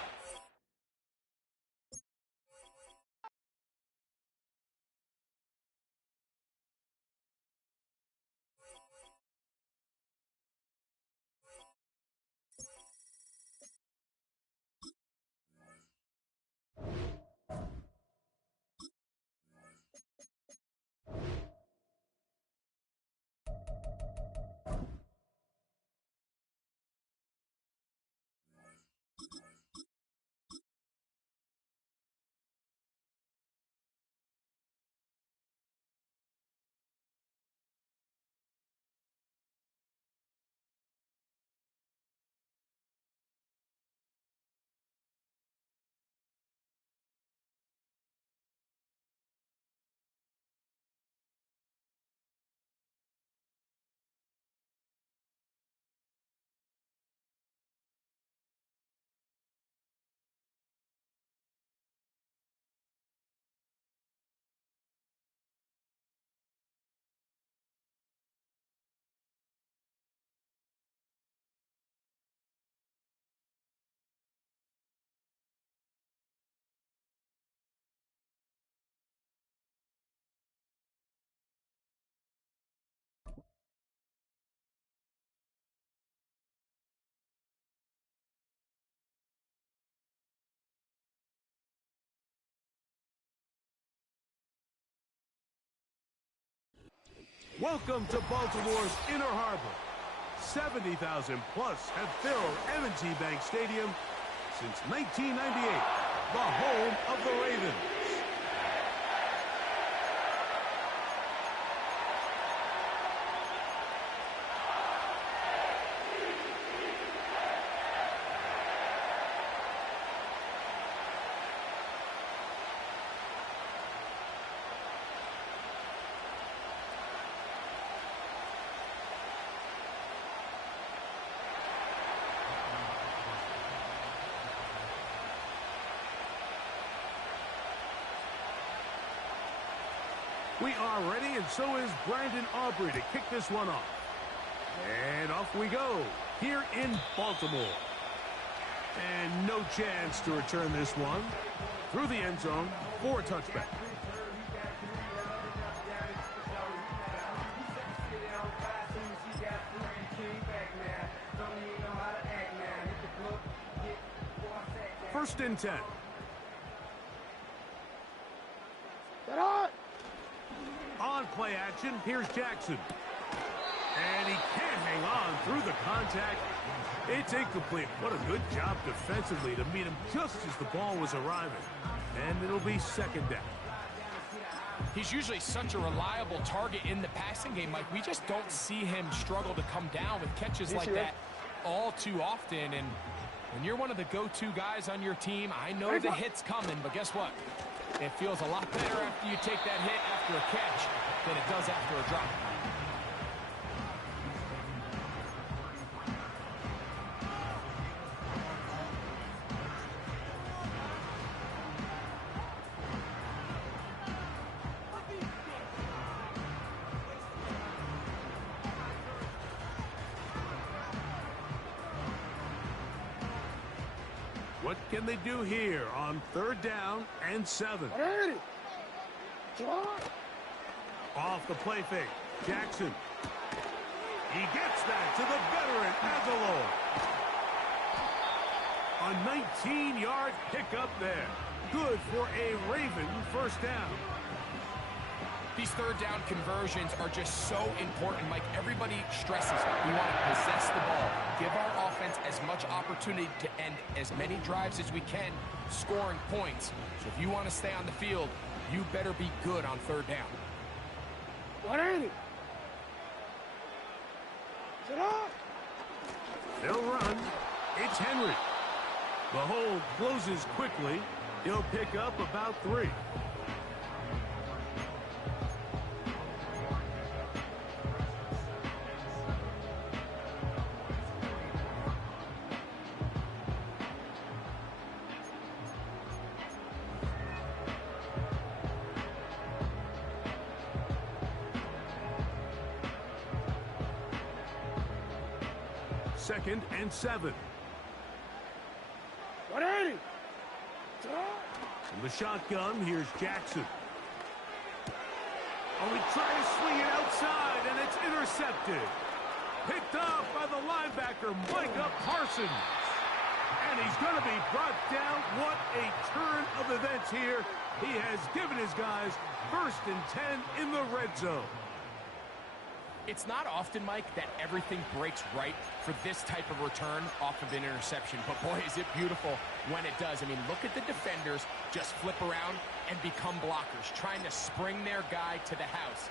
Welcome to Baltimore's Inner Harbor. 70,000 plus have filled M&T Bank Stadium since 1998, the home of the Ravens. We are ready, and so is Brandon Aubrey to kick this one off. And off we go here in Baltimore. And no chance to return this one through the end zone for a touchback. First and 10. On play action, here's Jackson. And he can't hang on through the contact. It's incomplete. What a good job defensively to meet him just as the ball was arriving. And it'll be second down. He's usually such a reliable target in the passing game, Mike. We just don't see him struggle to come down with catches like that all too often. And when you're one of the go-to guys on your team, I know the hit's coming, but guess what? It feels a lot better after you take that hit after a catch than it does after a drop. What can they do here on third down and 7? Off the play fake. Jackson. He gets that to the veteran Aguilar. A 19-yard pickup there. Good for a Raven first down. These third down conversions are just so important, Mike. Everybody stresses we want to possess the ball, give our offense as much opportunity to end as many drives as we can, scoring points. So if you want to stay on the field, you better be good on third down. 180. They'll run. It's Henry. The hole closes quickly. He'll pick up about 3. Second and 7. 180. From the shotgun, here's Jackson. Oh, he tried to swing it outside, and it's intercepted. Picked up by the linebacker, Micah Parsons. And he's going to be brought down. What a turn of events here. He has given his guys first and 10 in the red zone. It's not often, Mike, that everything breaks right for this type of return off of an interception. But, boy, is it beautiful when it does. I mean, look at the defenders just flip around and become blockers, trying to spring their guy to the house.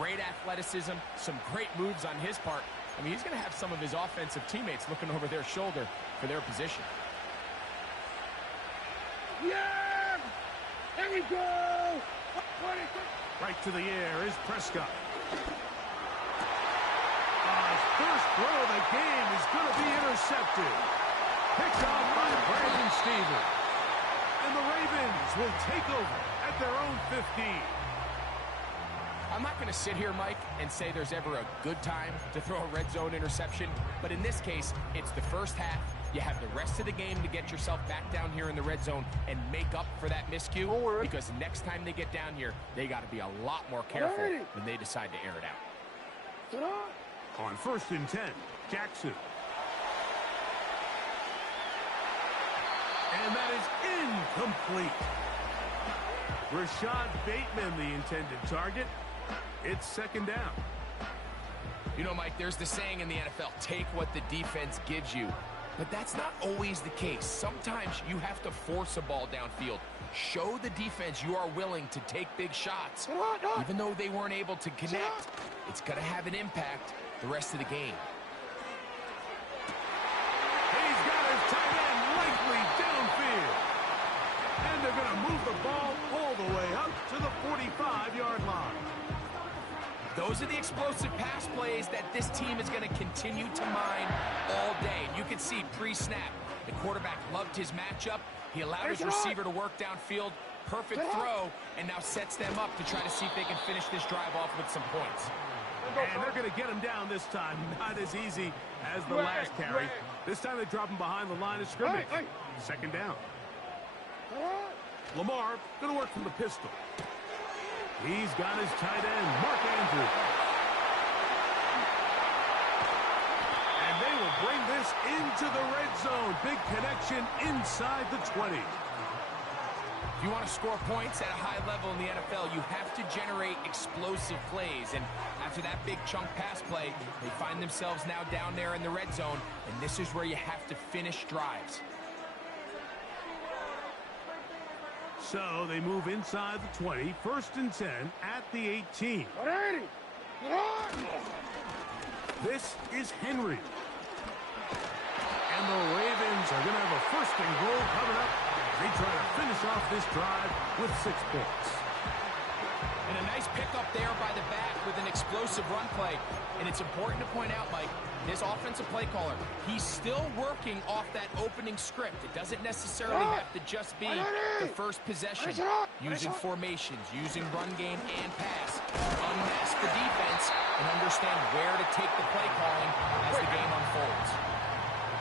Great athleticism, some great moves on his part. I mean, he's going to have some of his offensive teammates looking over their shoulder for their position. Yeah! There we go! Right to the air is Prescott. First throw of the game is going to be intercepted. Picked off by Brandon Stevens. And the Ravens will take over at their own 15. I'm not going to sit here, Mike, and say there's ever a good time to throw a red zone interception. But in this case, it's the first half. You have the rest of the game to get yourself back down here in the red zone and make up for that miscue. Because next time they get down here, they got to be a lot more careful when they decide to air it out. On first and 10, Jackson. And that is incomplete. Rashad Bateman, the intended target. It's second down. You know, Mike, there's the saying in the NFL, take what the defense gives you. But that's not always the case. Sometimes you have to force a ball downfield. Show the defense you are willing to take big shots. Even though they weren't able to connect, it's going to have an impact the rest of the game. He's got his tight end likely downfield. And they're going to move the ball all the way up to the 45-yard line. Those are the explosive pass plays that this team is going to continue to mine all day. And you can see pre-snap, the quarterback loved his matchup. He allowed his receiver to work downfield, Perfect throw, and now sets them up to try to see if they can finish this drive off with some points. And they're going to get him down this time. Not as easy as the last carry. This time they drop him behind the line of scrimmage. Second down. Lamar going to work from the pistol. He's got his tight end, Mark Andrews. And they will bring this into the red zone. Big connection inside the 20. If you want to score points at a high level in the NFL, you have to generate explosive plays. And after that big chunk pass play, they find themselves now down there in the red zone. And this is where you have to finish drives. So they move inside the 20, 1st and 10 at the 18. This is Henry. And the Ravens are going to have a 1st and goal coming up. They try to finish off this drive with 6 points. And a nice pickup there by the back with an explosive run play. And it's important to point out, Mike, this offensive play caller, he's still working off that opening script. It doesn't necessarily have to just be the first possession. Using formations, using run game and pass. Unmask the defense and understand where to take the play calling as the game unfolds.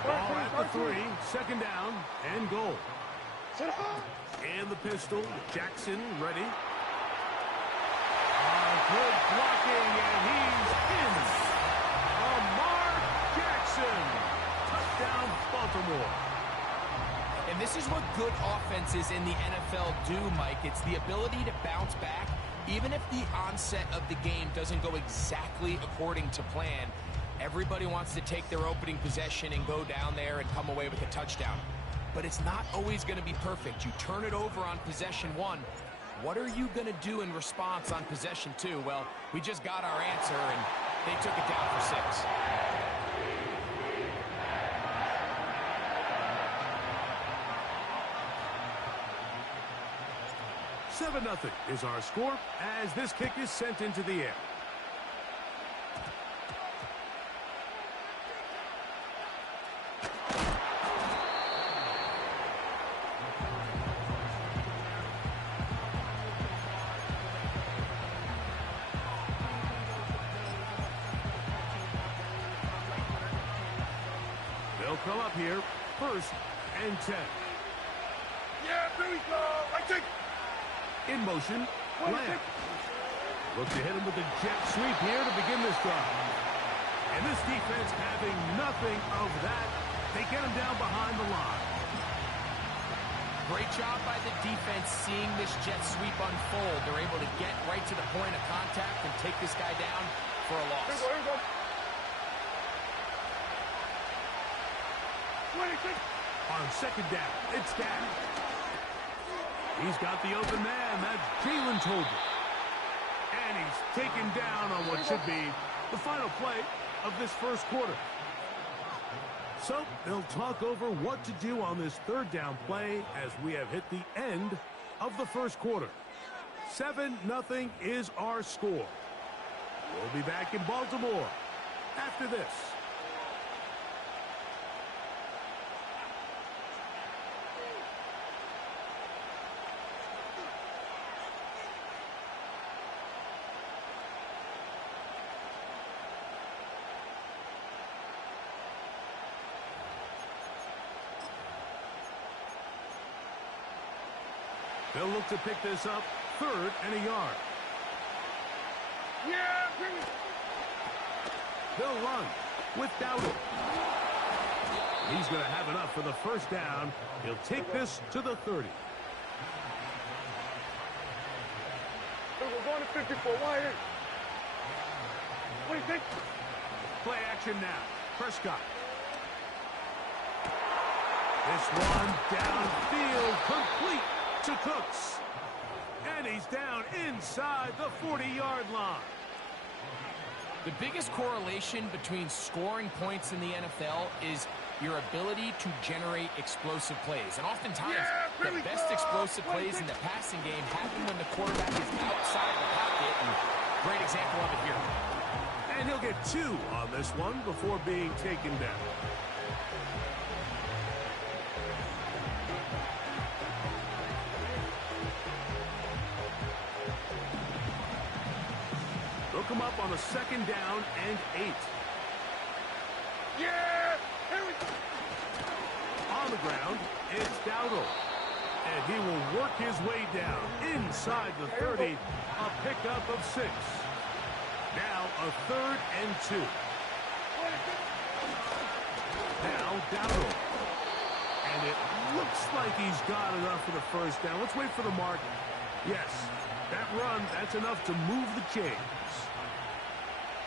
Ball at the 3, 2nd down and goal. And the pistol, Jackson ready. Good blocking, and he's in. Lamar Jackson. Touchdown, Baltimore. And this is what good offenses in the NFL do, Mike. It's the ability to bounce back, even if the onset of the game doesn't go exactly according to plan. Everybody wants to take their opening possession and go down there and come away with a touchdown. But it's not always going to be perfect. You turn it over on possession 1. What are you going to do in response on possession 2? Well, we just got our answer, and they took it down for 6. 7-0 is our score as this kick is sent into the air. They'll come up here, 1st and 10. Yeah, here we go. I take. In motion, Lamb. Look to hit him with a jet sweep here to begin this drive. And this defense having nothing of that. They get him down behind the line. Great job by the defense seeing this jet sweep unfold. They're able to get right to the point of contact and take this guy down for a loss. Here we go. On 2nd down, it's down. He's got the open man. That's Jalen Tolbert. And he's taken down on what should be the final play of this 1st quarter. So they'll talk over what to do on this 3rd down play as we have hit the end of the 1st quarter. 7-0 is our score. We'll be back in Baltimore after this. They'll look to pick this up, 3rd and a yard. Yeah, bring it. They'll run with Dowdle. He's going to have enough for the 1st down. He'll take this to the 30. We're going to 54. Why here? What do you think? Play action now. Prescott. This one downfield, complete to Cooks. And he's down inside the 40-yard line. The biggest correlation between scoring points in the NFL is your ability to generate explosive plays. And oftentimes, the best explosive plays in the passing game happen when the quarterback is outside the pocket. And great example of it here. And he'll get 2 on this one before being taken down. them up on a 2nd down and 8. Yeah! Here we go! On the ground, it's Dowdle. And he will work his way down inside the 30, a pickup of 6. Now a 3rd and 2. Now Dowdle. And it looks like he's got enough for the 1st down. Let's wait for the mark. Yes, that run, that's enough to move the chains.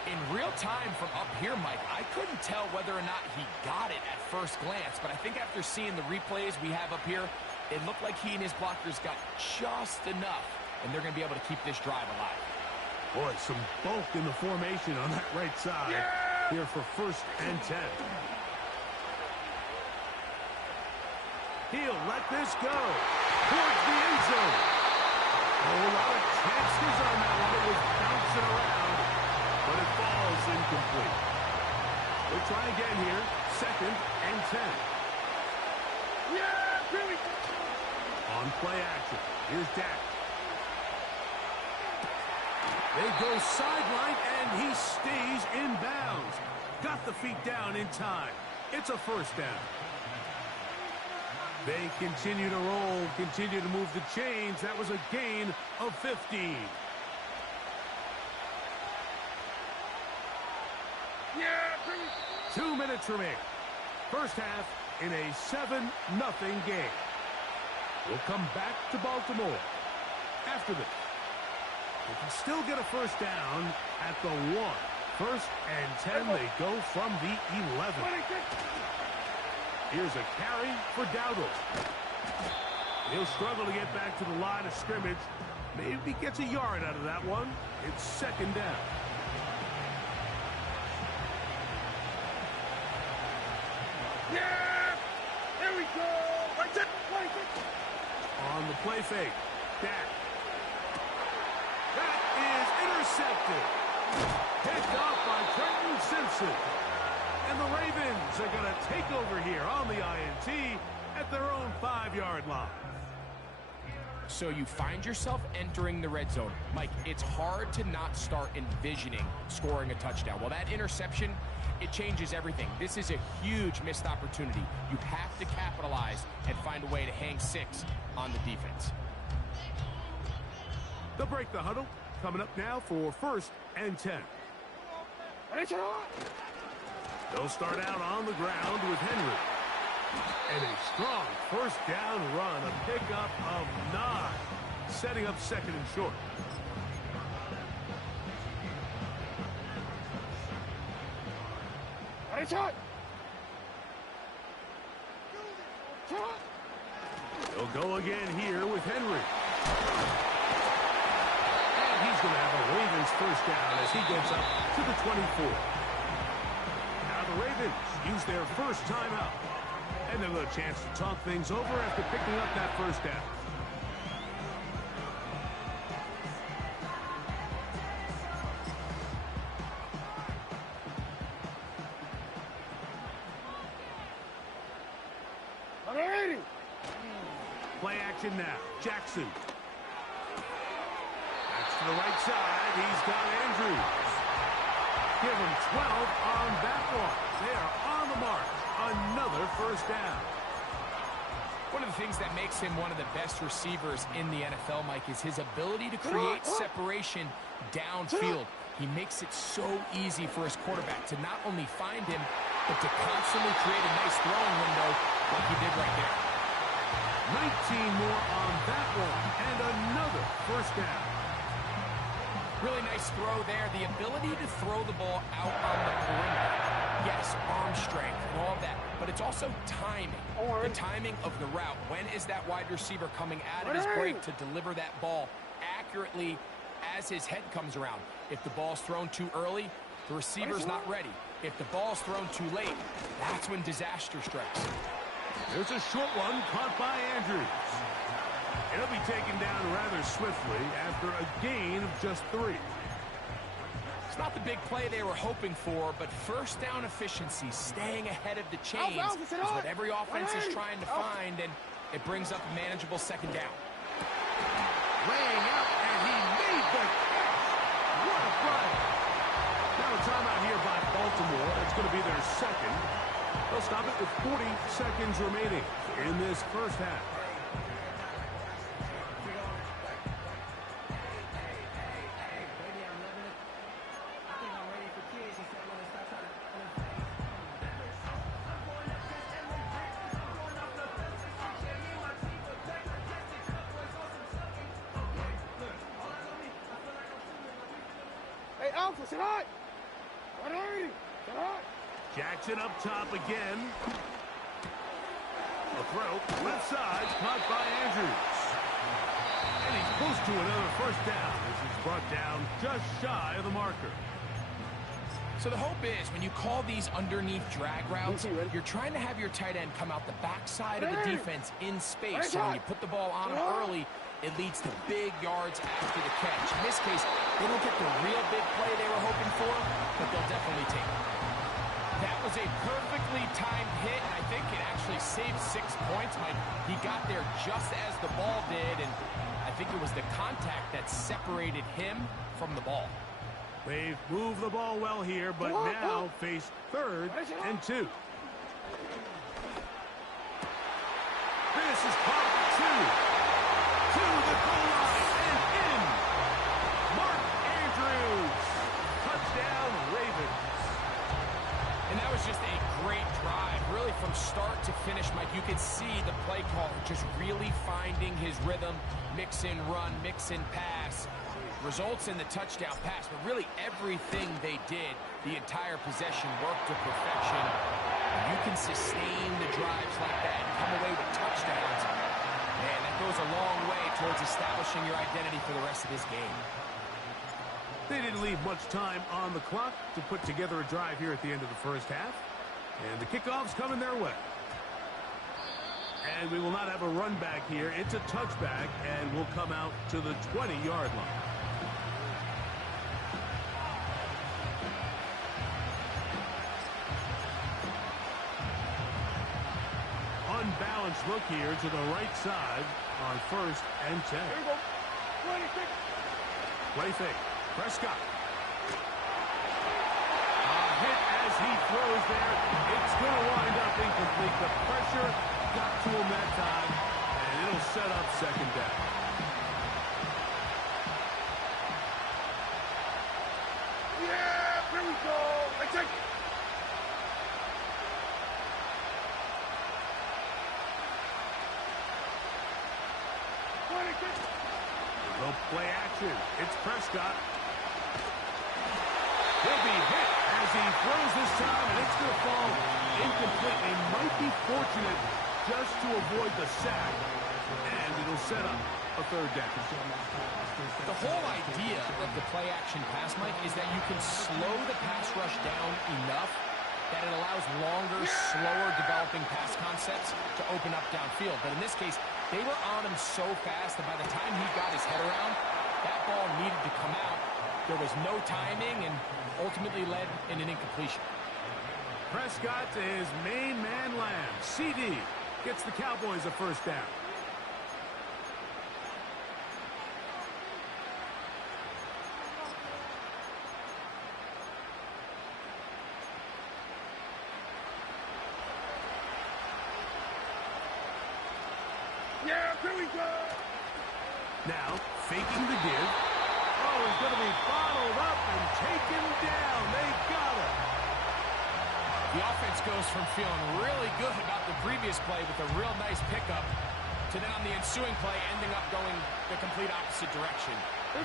In real time from up here, Mike, I couldn't tell whether or not he got it at first glance, but I think after seeing the replays we have up here, it looked like he and his blockers got just enough, and they're going to be able to keep this drive alive. Boy, some bulk in the formation on that right side here for 1st and 10. He'll let this go towards the end zone. A lot of chances on that one. It was bouncing around, but it falls incomplete. We'll try again here. 2nd and 10. Yeah, Billy! On play action. Here's Dak. They go sideline, and he stays in bounds. Got the feet down in time. It's a 1st down. They continue to roll, continue to move the chains. That was a gain of 15. Yeah, Billy! 2 minutes remaining. 1st half in a 7-0 game. We'll come back to Baltimore after this. They can still get a 1st down at the 1. 1st and 10, they go from the 11. Here's a carry for Dowdle. He'll struggle to get back to the line of scrimmage. Maybe he gets a yard out of that one. It's 2nd down. Yeah! Here we go! Right there! On the play fake, Dak. That is intercepted. Picked off by Trenton Simpson. And the Ravens are going to take over here on the INT at their own 5-yard line. So you find yourself entering the red zone. Mike, it's hard to not start envisioning scoring a touchdown. Well, that interception, it changes everything. This is a huge missed opportunity. You have to capitalize and find a way to hang 6 on the defense. They'll break the huddle. Coming up now for 1st and 10. They'll start out on the ground with Henry. And a strong 1st down run, a pickup of 9, setting up 2nd and short. They'll go again here with Henry. And he's going to have a Ravens 1st down as he gets up to the 24. Now the Ravens use their 1st timeout. And they'll have a chance to talk things over after picking up that 1st down. Play action now. Jackson. That's to the right side. He's got Andrews. Give him 12 on that one. They are on the mark. Another 1st down. One of the things that makes him one of the best receivers in the NFL, Mike, is his ability to create separation downfield. He makes it so easy for his quarterback to not only find him, but to constantly create a nice throwing window like he did right there. 19 more on that one, and another 1st down. Really nice throw there. The ability to throw the ball out on the perimeter. Yes, arm strength and all of that, but it's also timing. The timing of the route. When is that wide receiver coming out of his break to deliver that ball accurately as his head comes around? If the ball's thrown too early, the receiver's not ready. If the ball's thrown too late, that's when disaster strikes. There's a short one caught by Andrews. It'll be taken down rather swiftly after a gain of just 3. It's not the big play they were hoping for, but 1st down efficiency, staying ahead of the chains, is what every offense is trying to find, and it brings up a manageable 2nd down. Laying out, and he made the catch. What a play. going to be their second. They'll stop it with 40 seconds remaining in this first half. Hey, Alpha, sit hot! 180! Sit hot! Jackson up top again. A throw, left side, caught by Andrews. And he's close to another first down as he's brought down just shy of the marker. So the hope is when you call these underneath drag routes, you're trying to have your tight end come out the backside of the defense in space. So when you put the ball on him early, it leads to big yards after the catch. In this case, they don't get the real big play they were hoping for, but they'll definitely take it. That was a perfectly timed hit, and I think it actually saved 6 points. He got there just as the ball did, and I think it was the contact that separated him from the ball. They've moved the ball well here, but now face 3rd and 2. This is caught 2. To the goal line and in. Mark Andrews. Touchdown, Ravens. And that was just a great drive. Really from start to finish, Mike, you could see the play caller just really finding his rhythm. Mix in run, mix in pass. Results in the touchdown pass, but really everything they did, the entire possession worked to perfection. You can sustain the drives like that and come away with touchdowns. Man, that goes a long way towards establishing your identity for the rest of this game. They didn't leave much time on the clock to put together a drive here at the end of the first half. And the kickoff's coming their way. And we will not have a run back here. It's a touchback, and we'll come out to the 20-yard line. Unbalanced look here to the right side on 1st and 10. Here we go. Play fake. Prescott. Hit as he throws there. It's going to wind up incomplete. The pressure got to him that time, and it'll set up 2nd down. Yeah, here we go. Let's take it. They'll play action. It's Prescott. He'll be hit as he throws this time, and it's going to fall incomplete. They might be fortunate just to avoid the sack, and it'll set up a 3rd down. The whole idea of the play-action pass, Mike, is that you can slow the pass rush down enough that it allows longer, slower developing pass concepts to open up downfield. But in this case, they were on him so fast that by the time he got his head around, that ball needed to come out. There was no timing and ultimately led in an incompletion. Prescott to his main man Lamb. CD gets the Cowboys a 1st down. Yeah, here we go. Now, faking the give. Oh, he's going to be bottled up and taken down. They got him. The offense goes from feeling really good about the previous play with a real nice pickup to then on the ensuing play ending up going the complete opposite direction.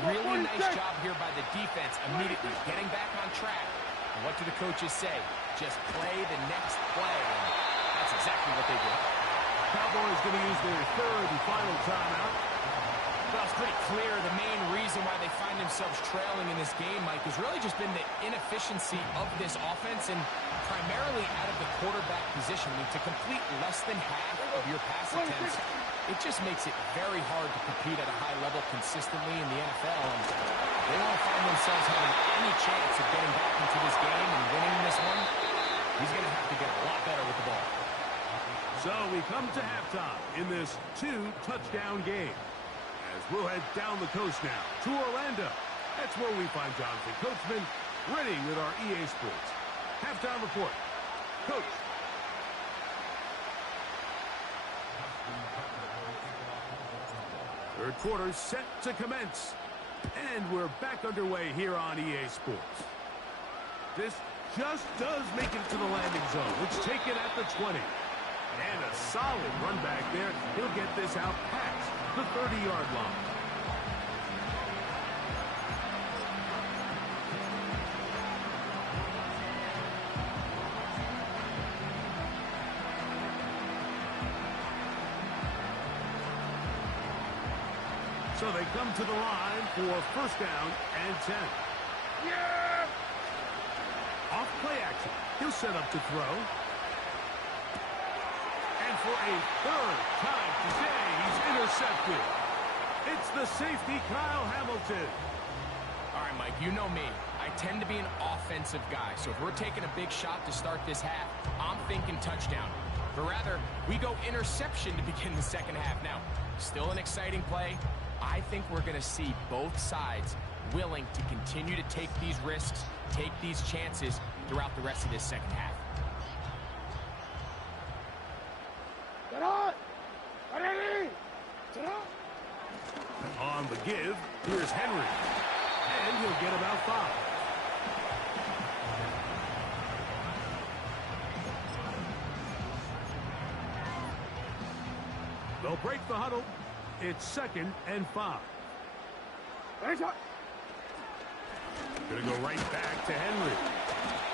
Really nice job here by the defense immediately getting back on track. And what do the coaches say? Just play the next play. And that's exactly what they did. Cowboys going to use their 3rd and final timeout. Well, it's pretty clear the main reason why they find themselves trailing in this game, Mike, has really just been the inefficiency of this offense and primarily out of the quarterback position. I mean, to complete less than half of your pass attempts, it just makes it very hard to compete at a high level consistently in the NFL. And they want to find themselves having any chance of getting back into this game and winning this one. He's going to have to get a lot better with the ball. So we come to halftime in this 2-touchdown game. As we'll head down the coast now to Orlando. That's where we find Jonathan Coachman ready with our EA Sports Halftime report. Coach. Third quarter set to commence. And we're back underway here on EA Sports. This just does make it to the landing zone. Let's take it at the 20. And a solid run back there. He'll get this out past the 30-yard line. So they come to the line for first down and 10. Yeah! Off play action. He'll set up to throw. And for a third time today, he's intercepted. It's the safety, Kyle Hamilton. All right, Mike, you know me. I tend to be an offensive guy, so if we're taking a big shot to start this half, I'm thinking touchdown. But rather, we go interception to begin the second half. Now, still an exciting play. I think we're going to see both sides willing to continue to take these risks, take these chances throughout the rest of this second half. On the give, here's Henry. And he'll get about 5. They'll break the huddle. It's 2nd and 5. Gonna go right back to Henry.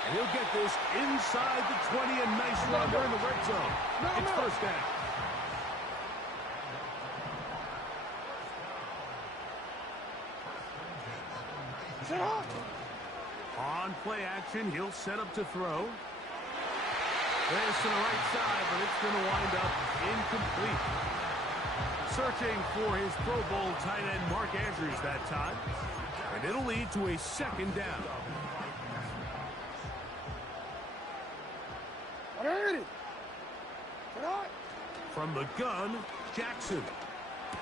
And he'll get this inside the 20, and nice run there in the red zone. It's first down. On play action, he'll set up to throw. There's to the right side, but it's going to wind up incomplete. Searching for his Pro Bowl tight end Mark Andrews that time. And it'll lead to a second down. From the gun, Jackson.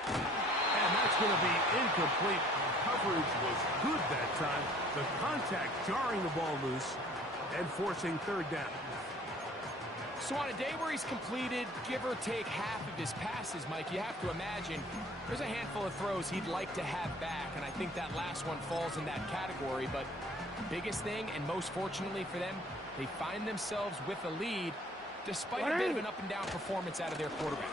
And that's going to be incomplete. Coverage was good that time. The contact jarring the ball loose and forcing third down. So on a day where he's completed, give or take half of his passes, Mike, you have to imagine there's a handful of throws he'd like to have back, and I think that last one falls in that category. But biggest thing, and most fortunately for them, they find themselves with a lead despite a bit of an up-and-down performance out of their quarterback.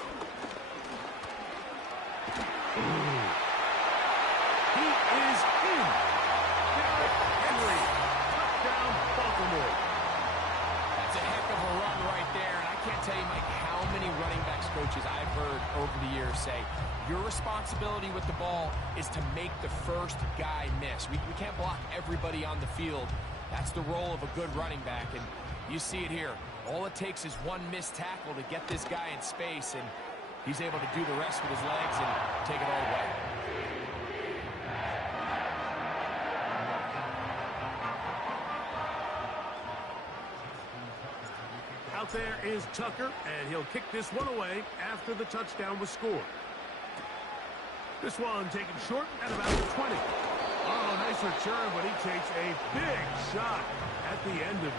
He is in. Derrick Henry. Touchdown, Baltimore. That's a heck of a run right there, and I can't tell you, Mike, how many running backs coaches I've heard over the years say, your responsibility with the ball is to make the first guy miss. We can't block everybody on the field. That's the role of a good running back, and you see it here. All it takes is one missed tackle to get this guy in space, and he's able to do the rest with his legs and take it all away. Out there is Tucker, and he'll kick this one away after the touchdown was scored. This one taken short at about the 20. Oh, nice return, but he takes a big shot at the end of it.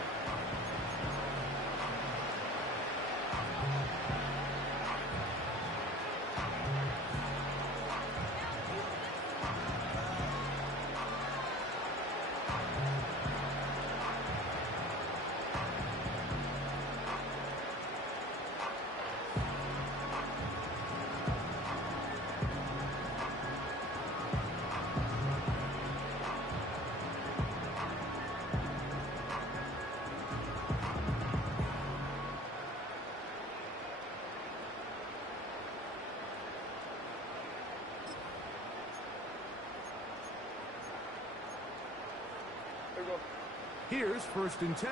Here's 1st and 10.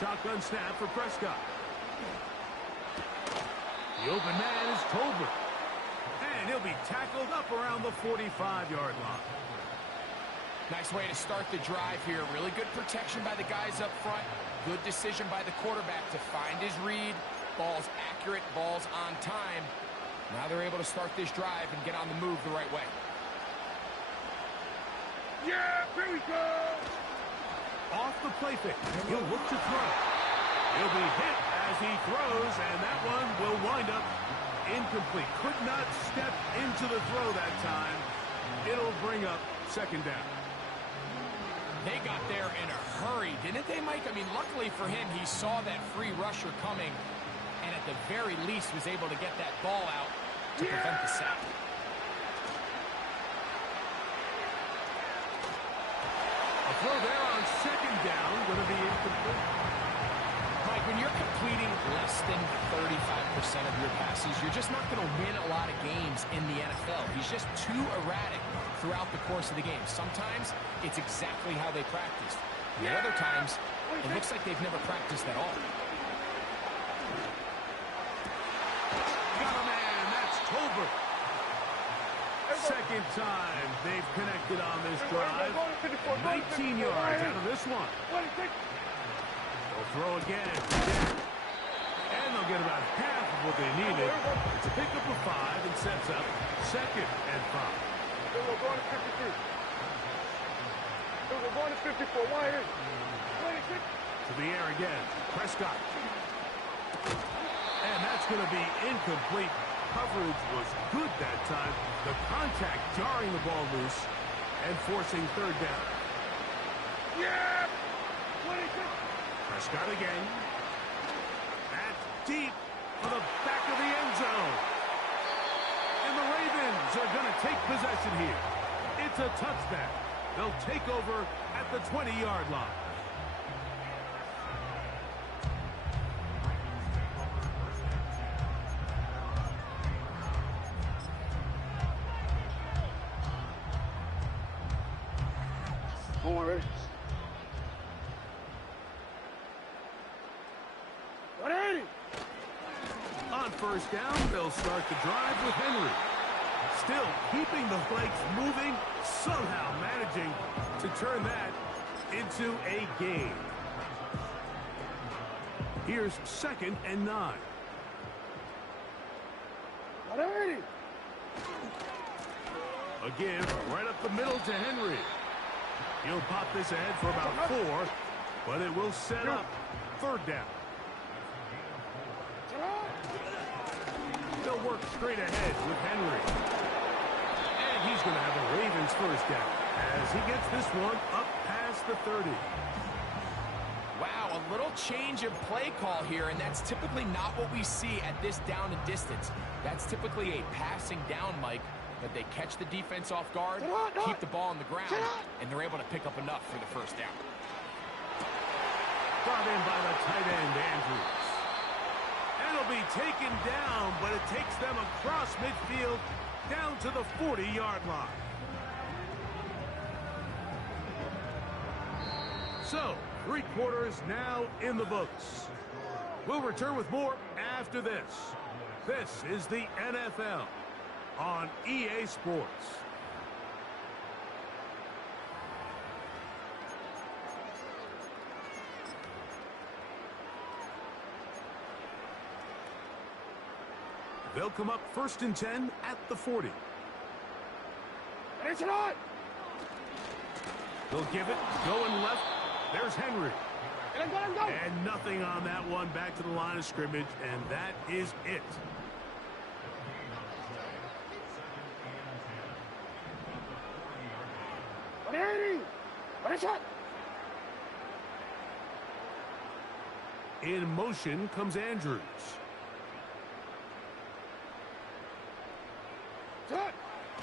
Shotgun snap for Prescott. The open man is Tolbert. And he'll be tackled up around the 45-yard line. Nice way to start the drive here. Really good protection by the guys up front. Good decision by the quarterback to find his read. Ball's accurate, ball's on time. Now they're able to start this drive and get on the move the right way. Here we go. Off the play fake. He'll look to throw. He'll be hit as he throws, and that one will wind up incomplete. Could not step into the throw that time. It'll bring up second down. They got there in a hurry, didn't they, Mike? I mean, luckily for him, he saw that free rusher coming, and at the very least was able to get that ball out to prevent the sack. A throw there on second down, going to be incomplete. Mike, when you're completing less than 35% of your passes, you're just not going to win a lot of games in the NFL. He's just too erratic throughout the course of the game. Sometimes it's exactly how they practice. And at other times, it looks like they've never practiced at all. Got a man, that's Tolbert. Second time they've connected on this drive. 19 yards out of this one. They'll throw again. And they'll get about half of what they needed. It's a pickup of 5 and sets up second and 5. We're going to 53. We're going to 54. Why is 26? To the air again. Prescott. And that's going to be incomplete. Coverage was good that time. The contact jarring the ball loose and forcing third down. Yeah! 26. Prescott again. That's deep for the back of the end zone. And the Ravens are going to take possession here. It's a touchdown. They'll take over at the 20-yard line. Come on, ready? 180. On first down, they'll start the drive with Henry. Still keeping the legs moving, somehow managing to turn that into a gain. Here's second and 9. 180. Again, right up the middle to Henry. He'll pop this ahead for about 4, but it will set up third down. They'll work straight ahead with Henry. And he's going to have a Ravens first down as he gets this one up past the 30. Wow, a little change of play call here, and that's typically not what we see at this down and distance. That's typically a passing down, Mike, but they catch the defense off guard, keep the ball on the ground, and they're able to pick up enough for the first down. Brought in by the tight end, Andrews. And it'll be taken down, but it takes them across midfield down to the 40-yard line. So, 3 quarters now in the books. We'll return with more after this. This is the NFL on EA Sports. They'll come up first and 10 at the 40. It's not. They'll give it, going left. There's Henry. And nothing on that one, back to the line of scrimmage, and that is it. In motion comes Andrews.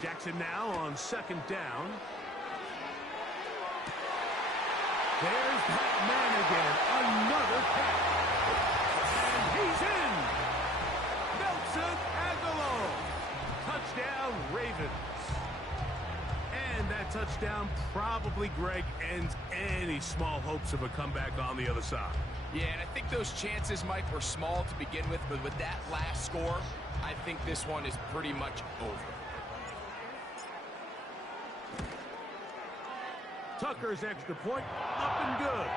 Jackson now on second down. There's that man again. Another catch. And he's in. Nelson Aguilar. Touchdown, Ravens. And that touchdown probably, Greg, ends any small hopes of a comeback on the other side. Yeah, and I think those chances, Mike, were small to begin with, but with that last score, I think this one is pretty much over. Tucker's extra point, up and good.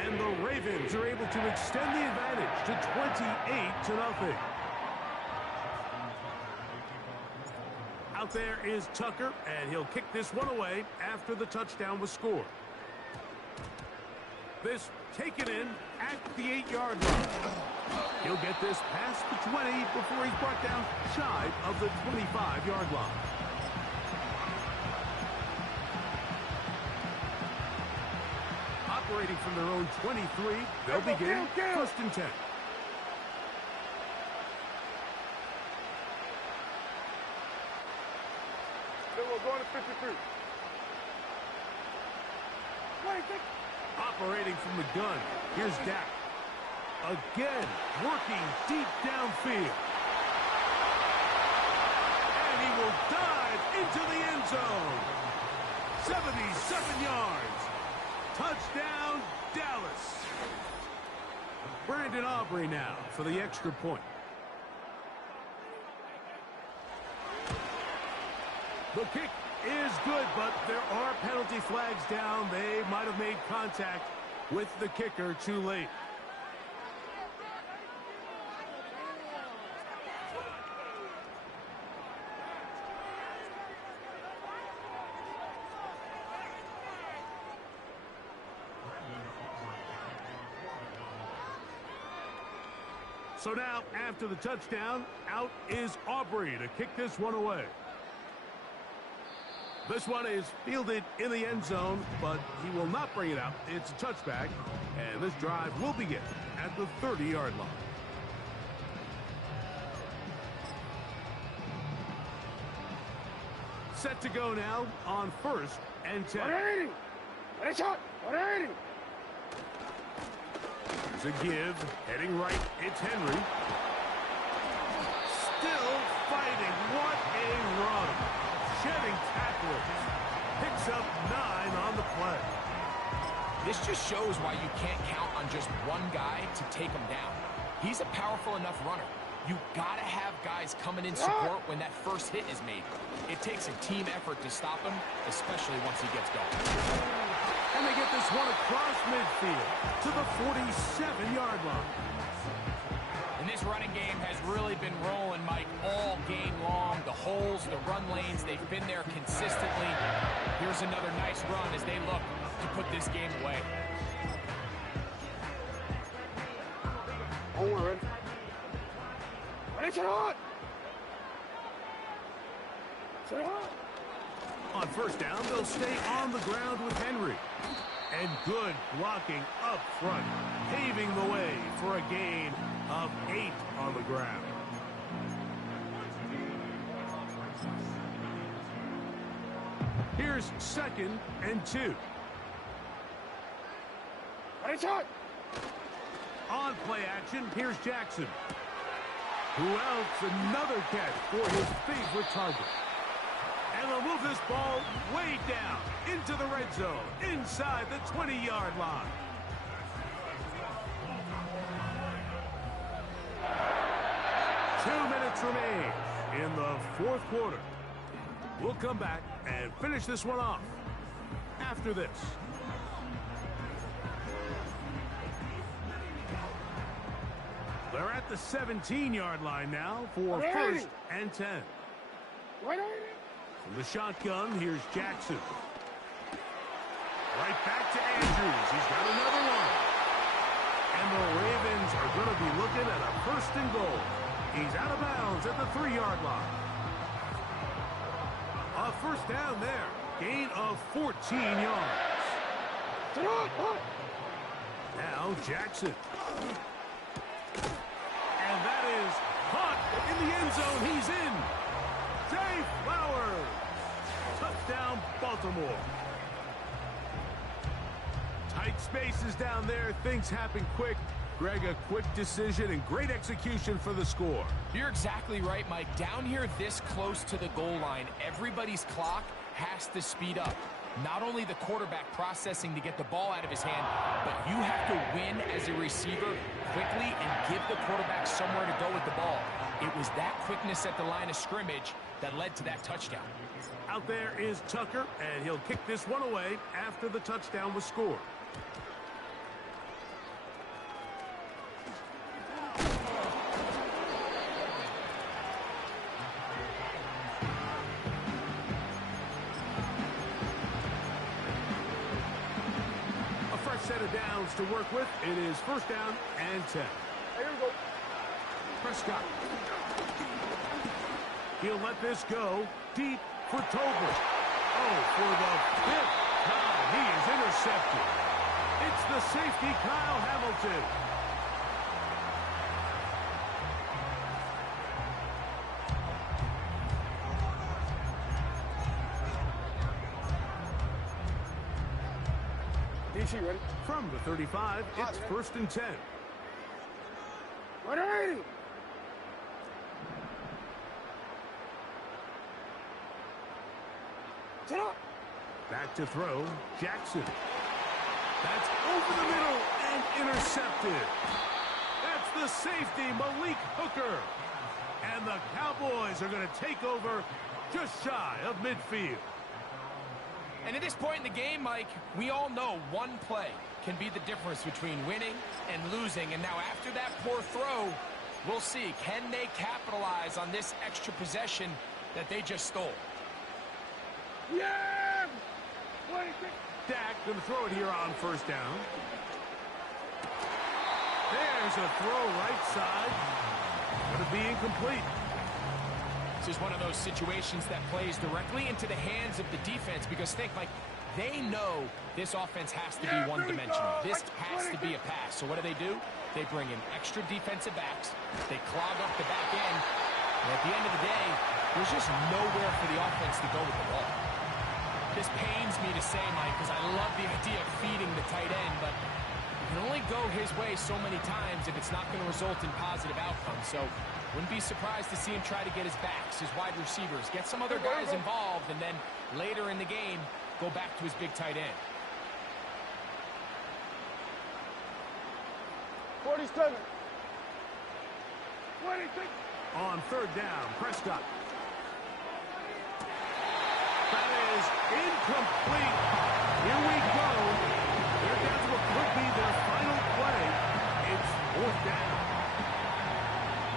And the Ravens are able to extend the advantage to 28-0. Out there is Tucker, and he'll kick this one away after the touchdown was scored. This taken in at the 8-yard line. He'll get this past the 20 before he's brought down shy of the 25-yard line. Operating from their own 23, they'll begin first and 10. We're going to 53. Operating from the gun, here's Dak. Again, working deep downfield. And he will dive into the end zone. 77 yards. Touchdown, Dallas. Brandon Aubrey now for the extra point. The kick is good, but there are penalty flags down. They might have made contact with the kicker too late. So now, after the touchdown, out is Aubrey to kick this one away. This one is fielded in the end zone, but he will not bring it out. It's a touchback, and this drive will begin at the 30-yard line. Set to go now on first and 10. 180. Ready, shot. 180. There's a give. Heading right, it's Henry. Still fighting. What a run. Shedding tacklers. Picks up 9 on the play. This just shows why you can't count on just one guy to take him down. He's a powerful enough runner. You gotta have guys coming in support when that first hit is made. It takes a team effort to stop him, especially once he gets going. And they get this one across midfield to the 47-yard line. And this running game has really been rolling, Mike, all game long. The holes, the run lanes, they've been there consistently. Here's another nice run as they look to put this game away. Onward. Ready, shot. On first down, they'll stay on the ground with Henry. And good blocking up front, paving the way for a gain of 8 on the ground. Here's second and 2. Ready, shot. On play action, here's Jackson. Who else? Another catch for his favorite target. And they'll move this ball way down into the red zone, inside the 20-yard line. Two minutes remain in the fourth quarter. We'll come back and finish this one off after this. They're at the 17-yard line now for first and 10. From the shotgun, here's Jackson. Right back to Andrews. He's got another one. And the Ravens are going to be looking at a first and goal. He's out of bounds at the 3-yard line. A first down there. Gain of 14 yards. Now Jackson. And that is caught in the end zone. He's in. Zay Flowers. Touchdown, Baltimore. Tight spaces down there. Things happen quick. Greg, a quick decision and great execution for the score. You're exactly right, Mike. Down here this close to the goal line, everybody's clock has to speed up. Not only the quarterback processing to get the ball out of his hand, but you have to win as a receiver quickly and give the quarterback somewhere to go with the ball. It was that quickness at the line of scrimmage that led to that touchdown. Out there is Tucker, and he'll kick this one away after the touchdown was scored. of downs to work with. It is first down and 10. Here we go. Prescott. He'll let this go deep for Tolbert. Oh, for the 5th time, he is intercepted. It's the safety, Kyle Hamilton. DC, ready? From the 35, it's first and 10. 180. Sit up. Back to throw, Jackson. That's over the middle and intercepted. That's the safety, Malik Hooker. And the Cowboys are going to take over just shy of midfield. And at this point in the game, Mike, we all know one play can be the difference between winning and losing. And now after that poor throw, we'll see, can they capitalize on this extra possession that they just stole? Yeah! Dak going to throw it here on first down. There's a throw right side. Going to be incomplete. This is one of those situations that plays directly into the hands of the defense because think, Mike, they know this offense has to be one-dimensional. This has to be a pass. So what do? They bring in extra defensive backs. They clog up the back end. And at the end of the day, there's just nowhere for the offense to go with the ball. This pains me to say, Mike, because I love the idea of feeding the tight end, but you can only go his way so many times if it's not going to result in positive outcomes. So wouldn't be surprised to see him try to get his backs, his wide receivers, get some other guys involved, and then later in the game, go back to his big tight end. 47. 26. On third down, Prescott. That is incomplete. Here we go. They're down to what could be their final play. It's fourth down.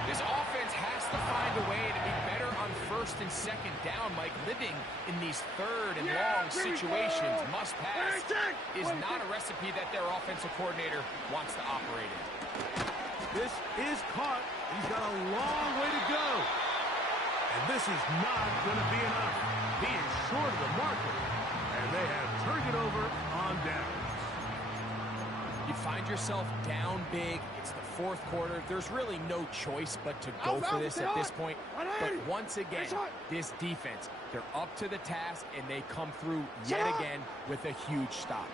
This offense has to find a way to be better on first and second down, Mike. Living in these third and long situations, must pass, is not a recipe that their offensive coordinator wants to operate in. This is caught. He's got a long way to go. And this is not going to be enough. He is short of the marker. And they have turned it over on downs. You find yourself down big. It's the fourth quarter. There's really no choice but to go for this at this point. But once again, this defense, they're up to the task, and they come through yet again with a huge stop.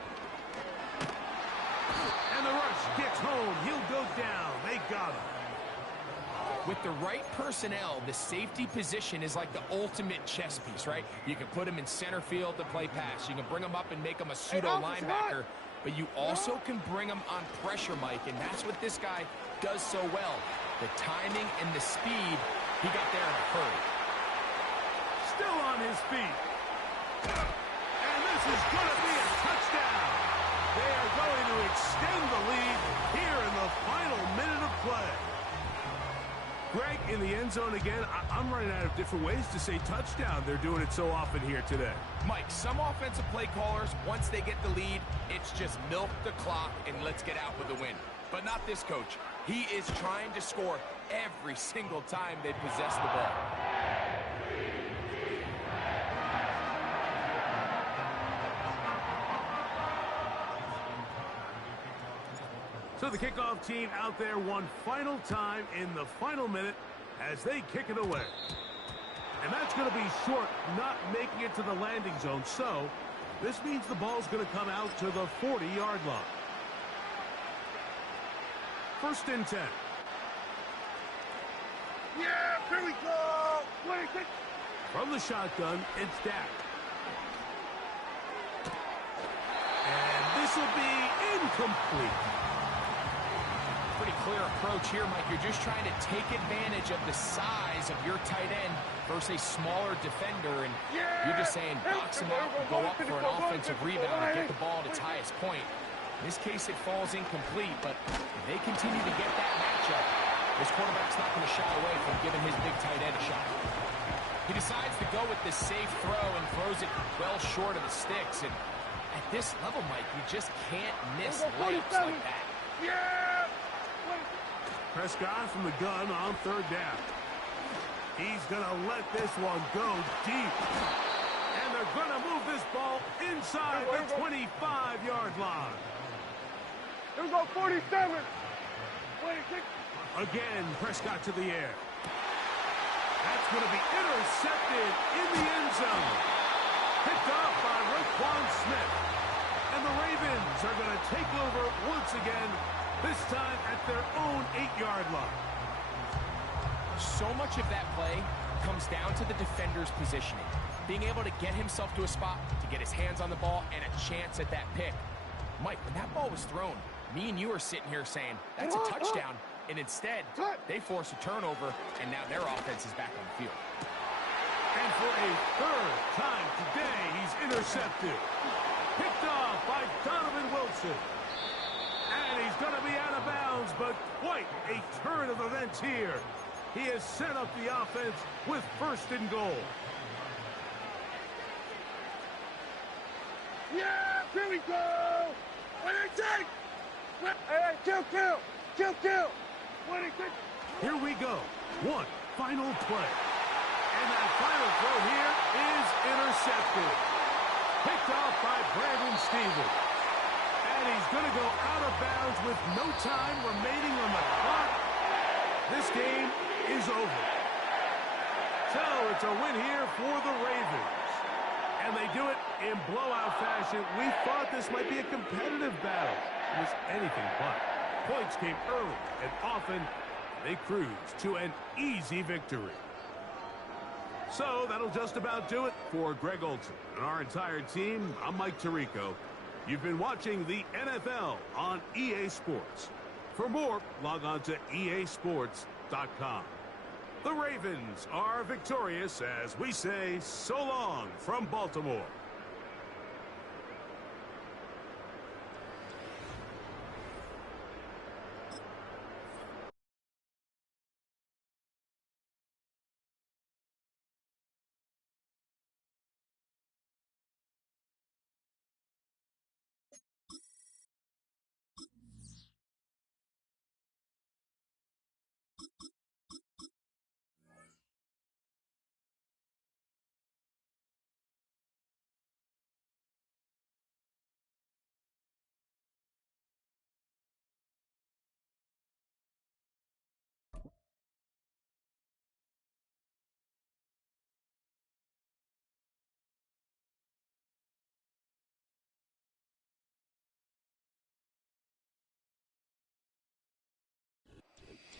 And the rush gets home. He'll go down. They got him. With the right personnel, the safety position is like the ultimate chess piece, right? You can put him in center field to play pass. You can bring him up and make him a pseudo linebacker. But you also can bring him on pressure, Mike, and that's what this guy does so well. The timing and the speed, he got there in a hurry. Still on his feet. And this is going to be a touchdown. They are going to extend the lead here in the final minute of play. Greg, in the end zone again, I'm running out of different ways to say touchdown. They're doing it so often here today. Mike, some offensive play callers, once they get the lead, it's just milk the clock and let's get out with a win. But not this coach. He is trying to score every single time they possess the ball. So the kickoff team out there one final time in the final minute as they kick it away. And that's going to be short, not making it to the landing zone. So this means the ball's going to come out to the 40-yard line. First and 10. Yeah, here we go. 26. From the shotgun, it's Dak. And this will be incomplete. Pretty clear approach here, Mike. You're just trying to take advantage of the size of your tight end versus a smaller defender, and you're just saying box him out and go up for an offensive rebound and get the ball at its highest point. In this case, it falls incomplete, but if they continue to get that matchup, this quarterback's not going to shy away from giving his big tight end a shot. He decides to go with the safe throw and throws it well short of the sticks, and At this level, Mike, you just can't miss layups like that. Yeah! Prescott from the gun on third down. He's going to let this one go deep. And they're going to move this ball inside the 25-yard line. Here we go, 47. Again, Prescott to the air. That's going to be intercepted in the end zone. Picked off by Roquan Smith. And the Ravens are going to take over once again, this time at their own 8-yard line. So much of that play comes down to the defender's positioning. Being able to get himself to a spot, to get his hands on the ball, and a chance at that pick. Mike, when that ball was thrown, me and you are sitting here saying, that's a touchdown. And instead, they force a turnover, and now their offense is back on the field. And for a third time today, he's intercepted. Picked off by Donovan Wilson. And he's going to be out of bounds, but quite a turn of events here. He has set up the offense with first and goal. Yeah, here we go. What do you think? Hey, kill. Here we go. One final play. And that final throw here is intercepted. Picked off by Brandon Stevens. And he's going to go out of bounds with no time remaining on the clock. This game is over. So it's a win here for the Ravens. And they do it in blowout fashion. We thought this might be a competitive battle. It was anything but. Points came early and often. They cruised to an easy victory. So that'll just about do it for Greg Olson and our entire team. I'm Mike Tirico. You've been watching the NFL on EA Sports. For more, log on to easports.com. The Ravens are victorious as we say so long from Baltimore.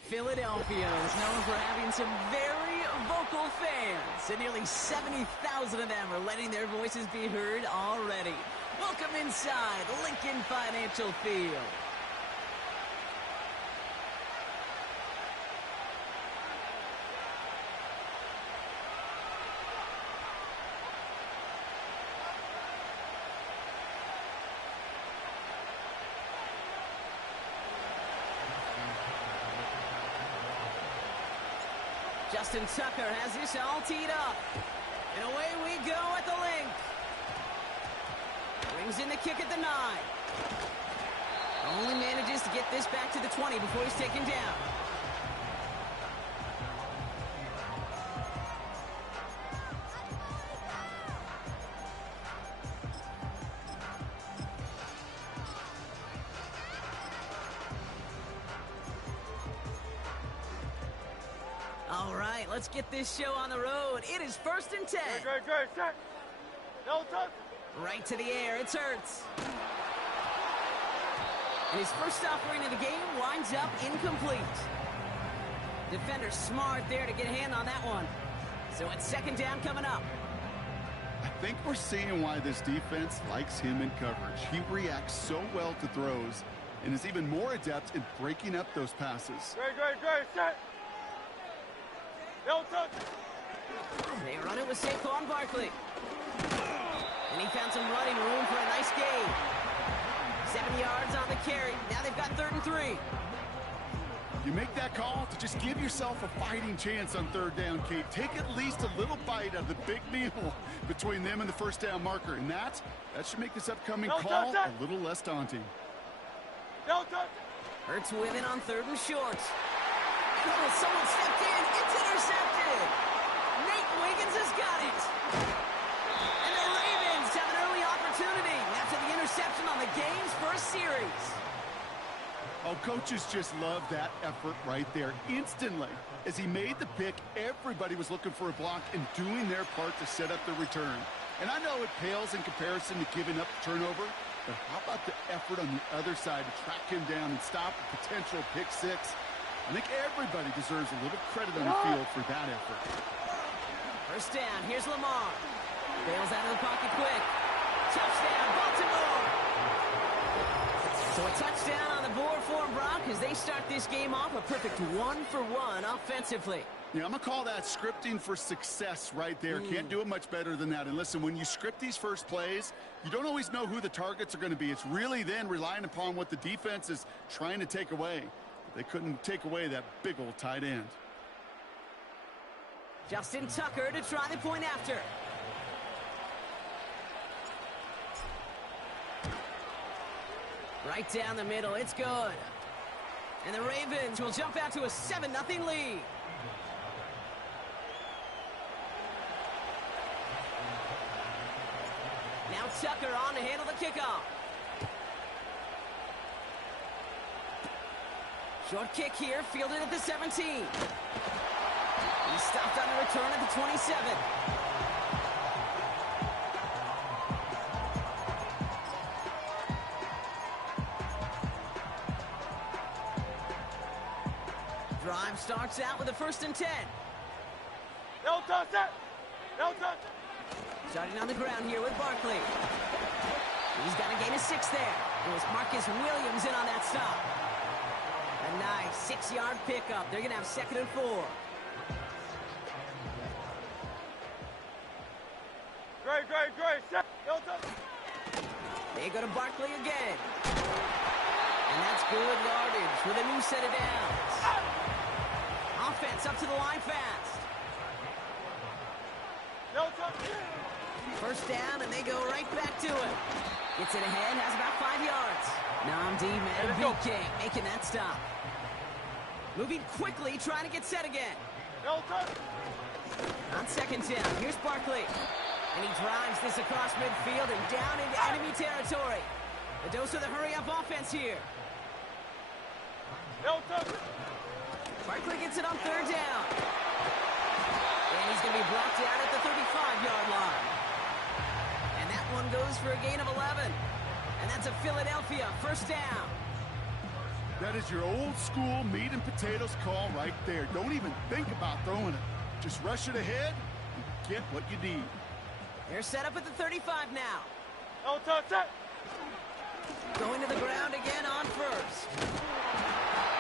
Philadelphia is known for having some very vocal fans, and nearly 70,000 of them are letting their voices be heard already. Welcome inside Lincoln Financial Field. Justin Tucker has this all teed up. And away we go at the link. Brings in the kick at the 9. Only manages to get this back to the 20 before he's taken down. All right, let's get this show on the road. It is 1st and 10. Good, set. No touch. Right to the air, it's Hurts. And his first offering of the game winds up incomplete. Defender smart there to get a hand on that one. So it's 2nd down coming up. I think we're seeing why this defense likes him in coverage. He reacts so well to throws and is even more adept in breaking up those passes. Good, set. No touch. They run it with Saquon Barkley. And he found some running room for a nice gain. 7 yards on the carry. Now they've got 3rd and 3. You make that call to just give yourself a fighting chance on third down, Kate. Take at least a little bite of the big meal between them and the first down marker. And that should make this upcoming call a little less daunting. Hurts winning on 3rd and short. And someone stepped in. It's intercepted. Nate Wiggins has got it. And the Ravens have an early opportunity after the interception on the game's first series. Oh, coaches just love that effort right there. Instantly, as he made the pick, everybody was looking for a block and doing their part to set up the return. And I know it pales in comparison to giving up the turnover, but how about the effort on the other side to track him down and stop a potential pick six? I think everybody deserves a little credit on the field for that effort. First down, here's Lamar. Bails out of the pocket quick. Touchdown, Baltimore! So a touchdown on the board for them, Brock, as they start this game off a perfect 1-for-1 offensively. Yeah, I'm going to call that scripting for success right there. Can't do it much better than that. And listen, when you script these first plays, you don't always know who the targets are going to be. It's really then relying upon what the defense is trying to take away. They couldn't take away that big old tight end. Justin Tucker to try the point after. Right down the middle, it's good. And the Ravens will jump out to a 7-0 lead. Now Tucker on to handle the kickoff. Short kick here, fielded at the 17. He stopped on the return at the 27. Drive starts out with a 1st and 10. No touch that! No touch! Starting on the ground here with Barkley. He's got a gain of 6 there. It was Marcus Williams in on that stop. A nice 6-yard pickup. They're going to have 2nd and 4. Great. No touch. They go to Barkley again. And that's good yardage with a new set of downs. Offense up to the line fast. No touch. First down, and they go right back to it. Gets it ahead, has about 5 yards. Namdi Madden making that stop. Moving quickly, trying to get set again. No touch. On 2nd down, here's Barkley. And he drives this across midfield and down into enemy territory. The dose of the hurry-up offense here. No touch. Barkley gets it on 3rd down. And he's going to be brought down at the 35-yard line. And that one goes for a gain of 11. And that's a Philadelphia 1st down. That is your old school meat and potatoes call right there. Don't even think about throwing it. Just rush it ahead and get what you need. They're set up at the 35 now. No touch that. Going to the ground again on 1st.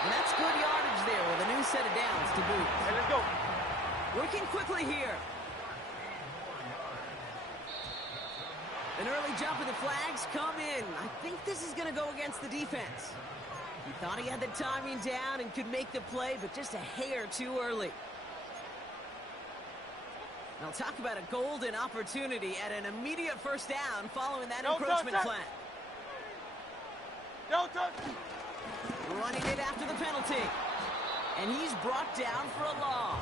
And that's good yardage there with a new set of downs to boot. Hey, let's go. Working quickly here. An early jump and the flags come in. I think this is going to go against the defense. He thought he had the timing down and could make the play, but just a hair too early. Now talk about a golden opportunity at an immediate 1st down following that encroachment flag. No touch. Running it after the penalty. And he's brought down for a loss.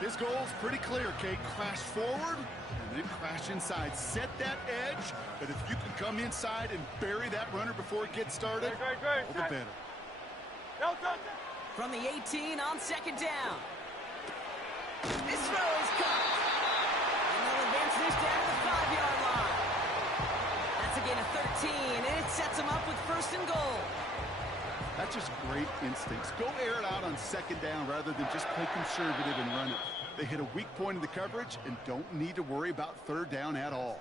His goal's pretty clear, Kate. Crash forward and then crash inside. Set that edge, but if you can come inside and bury that runner before it gets started, Great. all the better. No touch. From the 18 on 2nd down. This throw is caught. And they'll advance this down to the 5-yard line. That's a gain of 13, and it sets them up with 1st and goal. That's just great instincts. Go air it out on 2nd down rather than just play conservative and run it. They hit a weak point in the coverage and don't need to worry about 3rd down at all.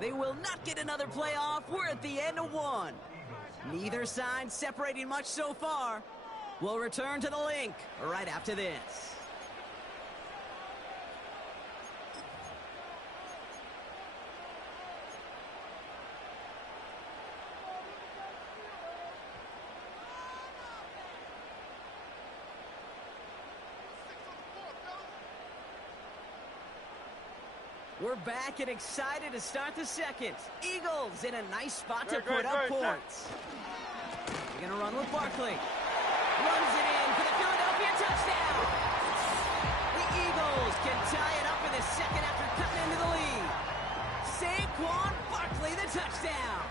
They will not get another play off. We're at the end of 1. Neither side separating much so far. We'll return to the link right after this. We're back and excited to start the second. Eagles in a nice spot to put up points. They're going to run with Barkley. Runs it in for the Philadelphia touchdown. The Eagles can tie it up in the second after cutting into the lead. Saquon Barkley, the touchdown.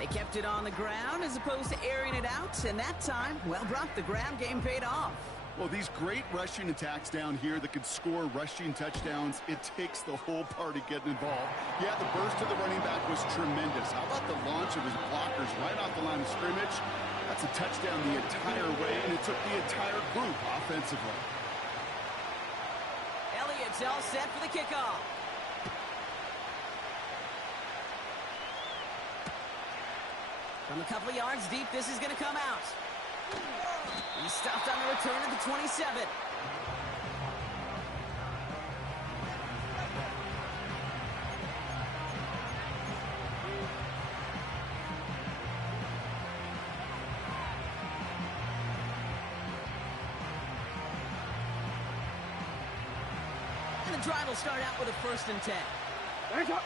They kept it on the ground as opposed to airing it out, and that time, well, Brock, the ground game paid off. Well, these great rushing attacks down here that could score rushing touchdowns, it takes the whole party getting involved. Yeah, the burst of the running back was tremendous. How about the launch of his blockers right off the line of scrimmage? That's a touchdown the entire way, and it took the entire group offensively. Elliott's all set for the kickoff. From a couple of yards deep, this is going to come out. He stopped on the return at the 27. And the drive will start out with a 1st and 10. Thank you.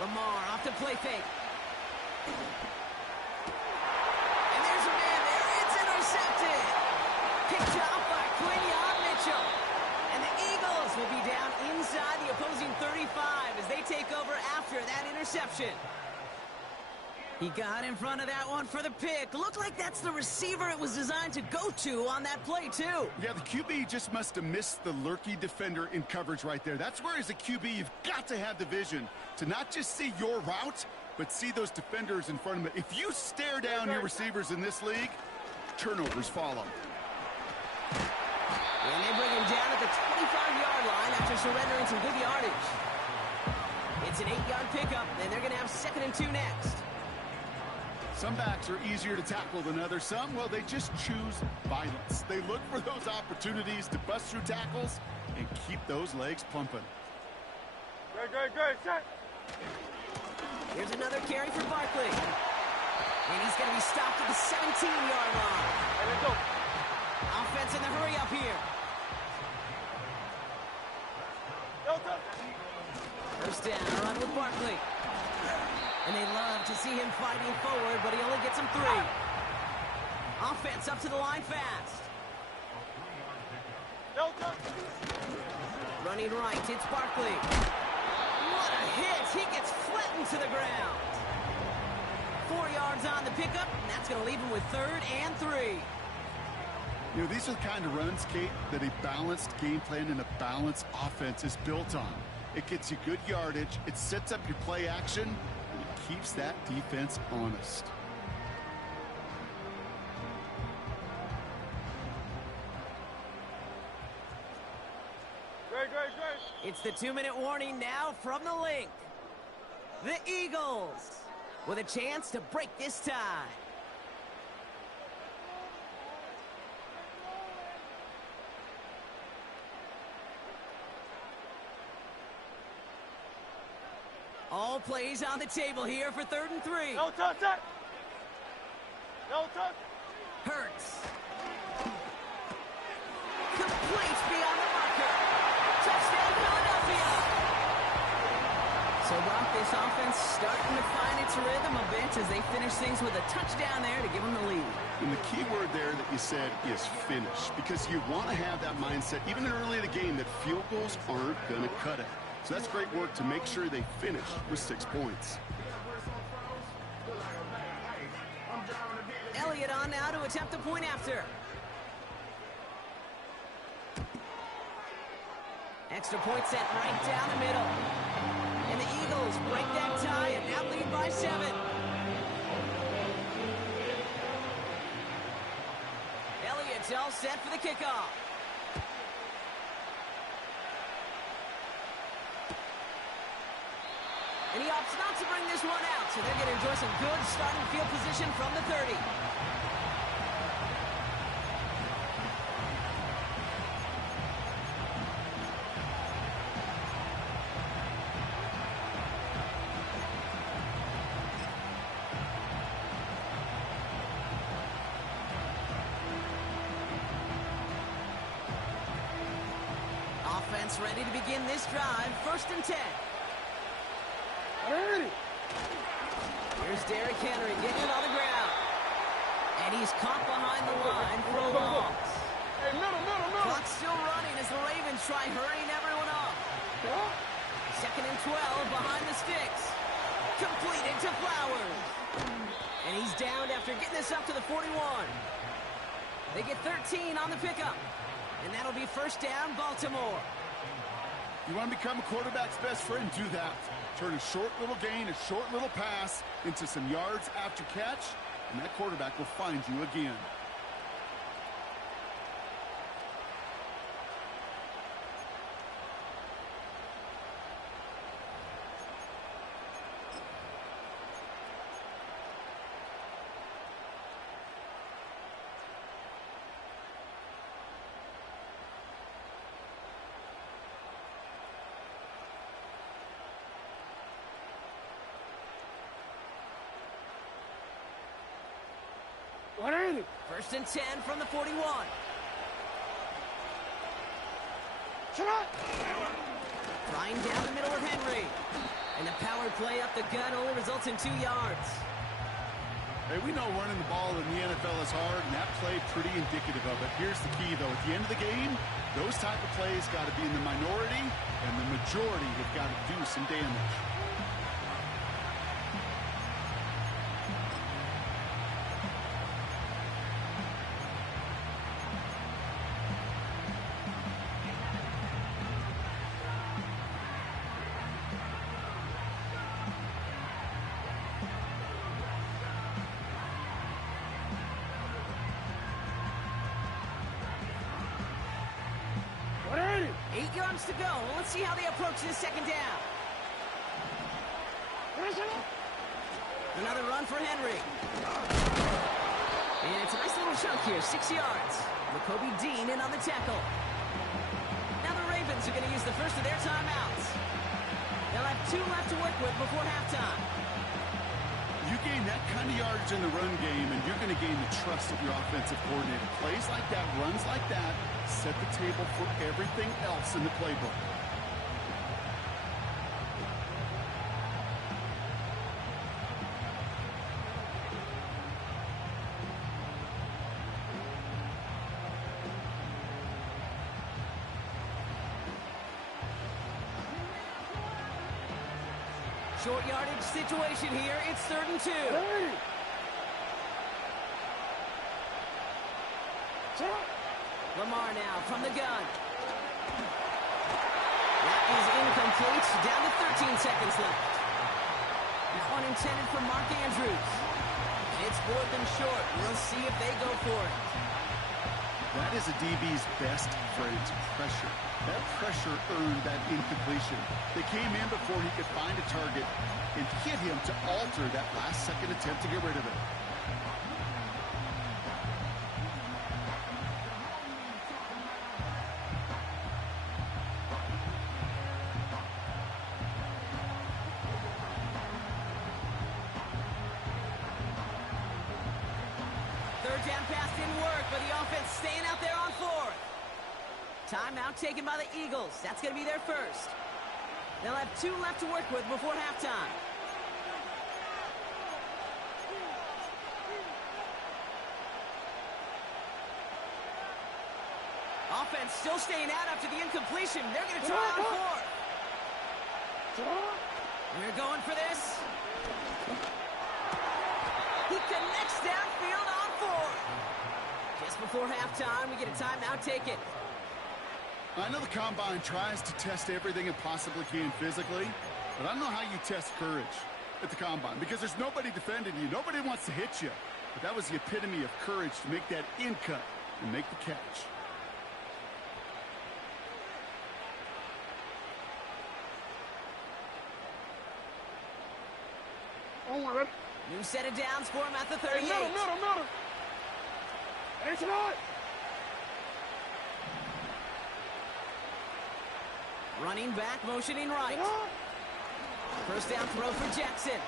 Lamar off to play fake. And there's a man there. It's intercepted. Picked off by Quinyon Mitchell. And the Eagles will be down inside the opposing 35 as they take over after that interception. He got in front of that one for the pick. Looked like that's the receiver it was designed to go to on that play, too. Yeah, the QB just must have missed the lurky defender in coverage right there. That's where, as a QB, you've got to have the vision to not just see your route, but see those defenders in front of it. If you stare down your receivers in this league, turnovers follow. And they bring him down at the 25-yard line after surrendering some good yardage. It's an 8-yard pickup, and they're going to have 2nd and 2 next. Some backs are easier to tackle than others. Some, well, they just choose violence. They look for those opportunities to bust through tackles and keep those legs pumping. Good, set. Here's another carry for Barkley. And he's going to be stopped at the 17-yard line. Let's go. Offense in the hurry up here. First down, a run with Barkley. And they love to see him fighting forward, but he only gets him 3. Offense up to the line fast. Running right, it's Barkley. What a hit! He gets flattened to the ground. 4 yards on the pickup, and that's going to leave him with 3rd and 3. You know, these are the kind of runs, Kate, that a balanced game plan and a balanced offense is built on. It gets you good yardage, it sets up your play action, and it keeps that defense honest. It's the 2-minute warning now from the link. The Eagles with a chance to break this tie. All plays on the table here for 3rd and 3. No touch that. No touch. Hurts. Complete beyond the marker. Touchdown, Philadelphia. So, Brock, this offense starting to find its rhythm a bit as they finish things with a touchdown there to give them the lead. And the key word there that you said is finish, because you want to have that mindset, even early in the game, that field goals aren't going to cut it. So that's great work to make sure they finish with 6 points. Elliott on now to attempt a point after. Extra point set right down the middle. And the Eagles break that tie and now lead by 7. Elliott's all set for the kickoff. And he opts not to bring this one out, so they're going to enjoy some good starting field position from the 30. Offense ready to begin this drive. 1st and 10. Ready. Here's Derrick Henry getting it on the ground. And he's caught behind the line for a loss. Hey, middle. Clock's still running as the Ravens try hurrying everyone off. 2nd and 12 behind the sticks. Completed to Flowers. And he's down after getting this up to the 41. They get 13 on the pickup. And that'll be 1st down, Baltimore. You want to become a quarterback's best friend? Do that. Turn a short little gain, a short little pass into some yards after catch, and that quarterback will find you again. First and 10 from the 41. Flying down the middle of Henry. And the power play up the gut only results in 2 yards. Hey, we know running the ball in the NFL is hard, and that play pretty indicative of it. Here's the key, though. At the end of the game, those type of plays got to be in the minority, and the majority have got to do some damage. To go. Well, let's see how they approach this 2nd down. Another run for Henry. And it's a nice little chunk here, 6 yards. Jacoby Dean in on the tackle. Now the Ravens are going to use the first of their timeouts. They'll have 2 left to work with before halftime. You gain that kind of yardage in the run game, and you're going to gain the trust of your offensive coordinator. Plays like that, runs like that, set the table for everything else in the playbook. Short yardage situation here. It's 3rd and 2. Lamar now from the gun. That is incomplete. Down to 13 seconds left. That one intended for Mark Andrews. It's 4th and short. We'll see if they go for it. That is a DB's best friend, pressure. That pressure earned that incompletion. They came in before he could find a target and hit him to alter that last-second attempt to get rid of it. Staying out there on 4th. Timeout taken by the Eagles. That's going to be their first. They'll have 2 left to work with before halftime. Offense still staying out after the incompletion. They're going to try on 4th. We're going for this. He connects downfield on 4th. Just before halftime, we get a timeout taken. I know the Combine tries to test everything it possibly can physically, but I don't know how you test courage at the Combine because there's nobody defending you. Nobody wants to hit you. But that was the epitome of courage to make that in cut and make the catch. New set of downs for him at the 38. Hey, middle. It's not. Running back, motioning right. First down throw for Jackson.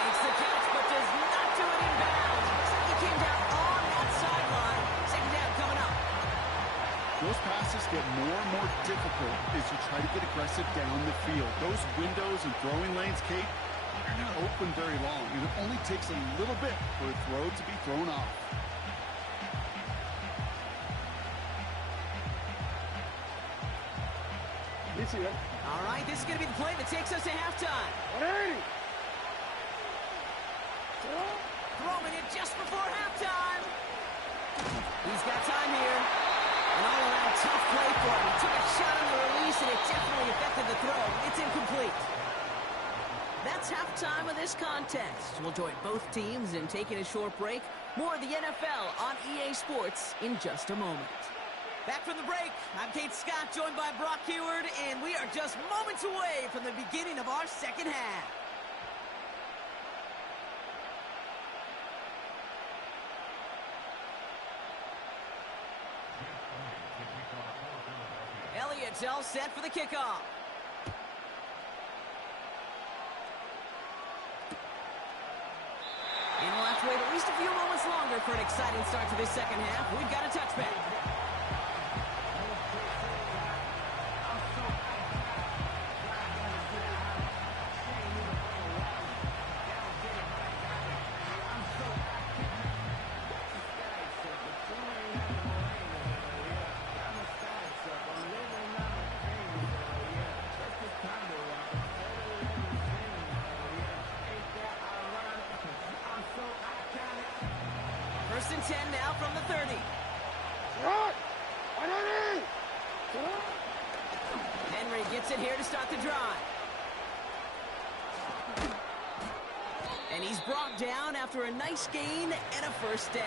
Makes the catch, but does not do it in bounds. Looks like he came down on that sideline. 2nd down coming up. Those passes get more and more difficult as you try to get aggressive down the field. Those windows and throwing lanes, Kate, they're not open very long, and it only takes a little bit for a throw to be thrown off. All right, this is going to be the play that takes us to halftime. 180. Throwing it just before halftime. He's got time here. An all-around tough play for him. He took a shot on the release, and it definitely affected the throw. It's incomplete. That's halftime of this contest. We'll join both teams in taking a short break. More of the NFL on EA Sports in just a moment. Back from the break, I'm Kate Scott, joined by Brock Heward, and we are just moments away from the beginning of our second half. Elliott's all set for the kickoff. And we'll have to wait at least a few moments longer for an exciting start to this second half. We've got a touchback. First and 10 now from the 30. Henry gets it here to start the drive. And he's brought down after a nice gain and a first down.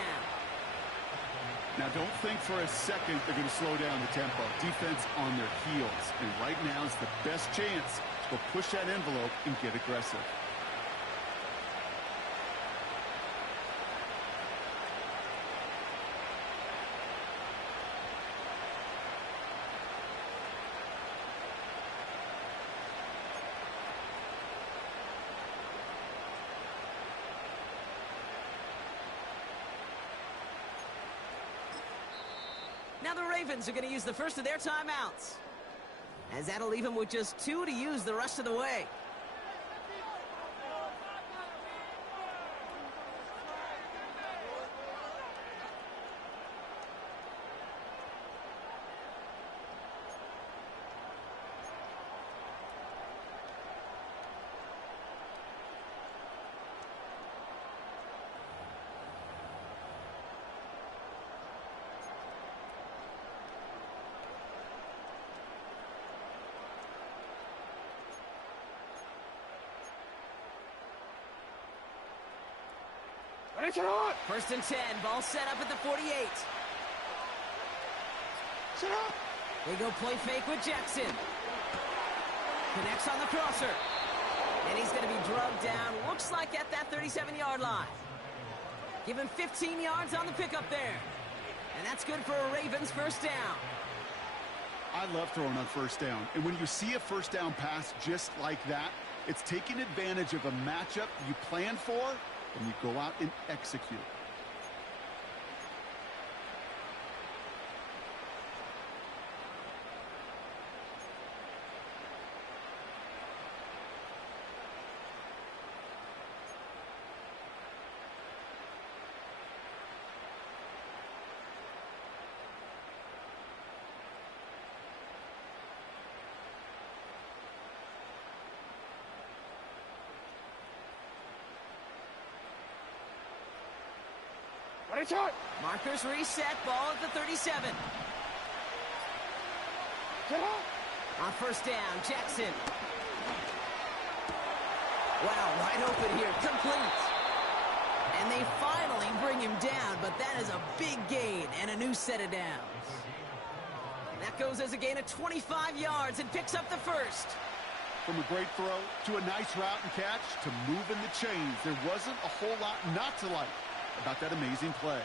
Now, don't think for a second they're going to slow down the tempo. Defense on their heels. And right now is the best chance to go push that envelope and get aggressive. Now the Ravens are going to use the first of their timeouts, as that'll leave them with just 2 to use the rest of the way. First and 10, ball set up at the 48. They go play fake with Jackson. Connects on the crosser. And he's going to be drugged down, looks like at that 37-yard line. Give him 15 yards on the pickup there. And that's good for a Ravens first down. I love throwing on first down. And when you see a first down pass just like that, it's taking advantage of a matchup you plan for, and you go out and execute. Markers reset, ball at the 37. On first down, Jackson. Wow, wide open here, complete. And they finally bring him down, but that is a big gain and a new set of downs. That goes as a gain of 25 yards and picks up the first. From a great throw to a nice route and catch to moving the chains, there wasn't a whole lot not to like about that amazing play.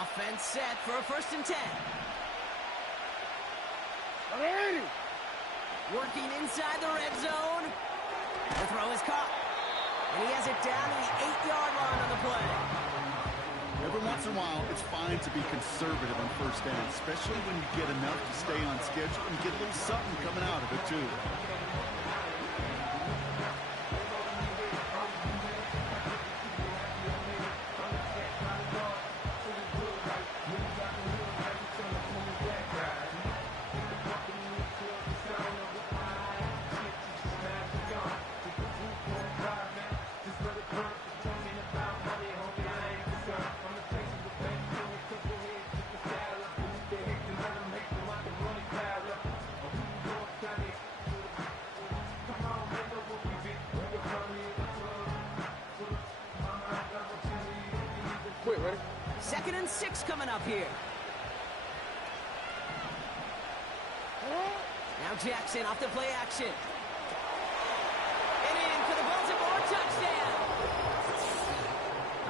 Offense set for a first and 10. Working inside the red zone. The throw is caught. And he has it down to the 8-yard line on the play. Every once in a while, it's fine to be conservative on first down, especially when you get enough to stay on schedule and get a little something coming out of it, too. Second and 6 coming up here. Now Jackson off the play action. And in for the Baltimore touchdown.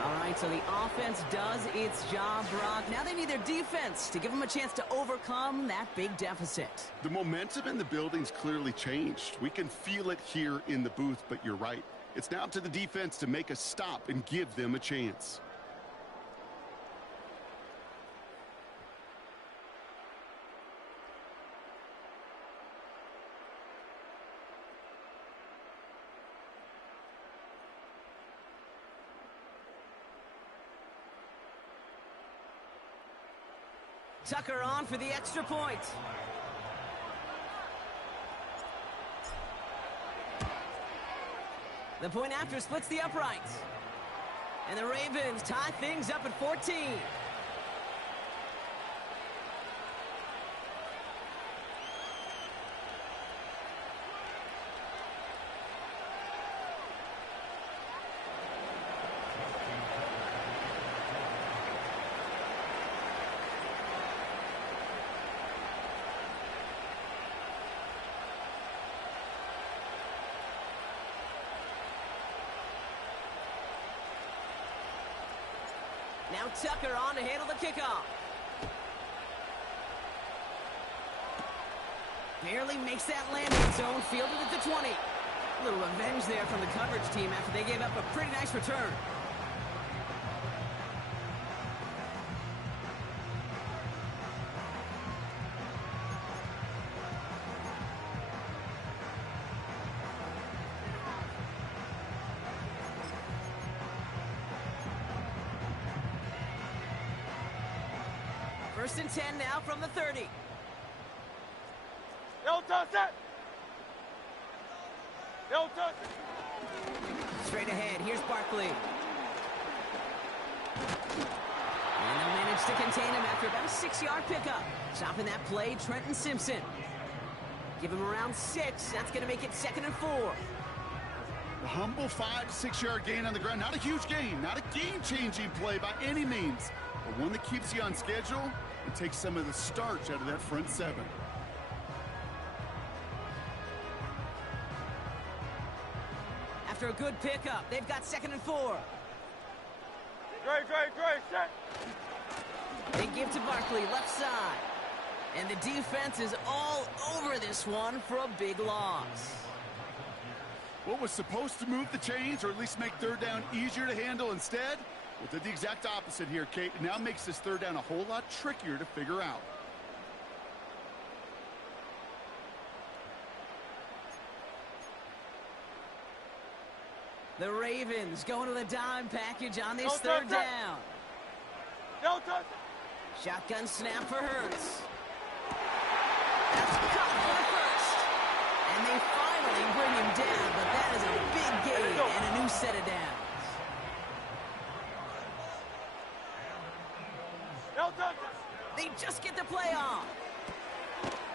All right, so the offense does its job, Brock. Now they need their defense to give them a chance to overcome that big deficit. The momentum in the building's clearly changed. We can feel it here in the booth, but you're right. It's now up to the defense to make a stop and give them a chance. Tucker on for the extra point. The point after splits the uprights. And the Ravens tie things up at 14. Now Tucker on to handle the kickoff. Barely makes that landing zone, fielded at the 20. A little revenge there from the coverage team after they gave up a pretty nice return. First and 10 now from the 30. They'll toss it! They'll toss it! Straight ahead, here's Barkley. And they'll manage to contain him after about a 6-yard pickup. Stopping that play, Trenton Simpson. Give him around 6. That's going to make it 2nd and 4. A humble 5-6-yard gain on the ground. Not a huge gain, not a game-changing play by any means, but one that keeps you on schedule and takes some of the starch out of that front 7. After a good pickup, they've got 2nd and 4. Dre, set! They give to Barkley, left side. And the defense is all over this one for a big loss. What was supposed to move the chains, or at least make 3rd down easier to handle instead? Well, did the exact opposite here, Kate. It now makes this 3rd down a whole lot trickier to figure out. The Ravens going to the dime package on this 3rd down. Don't touch it! Shotgun snap for Hurts. That's caught for the first. And they finally bring him down, but that is a big gain and a new set of downs. Don't touch it! They just get the play off.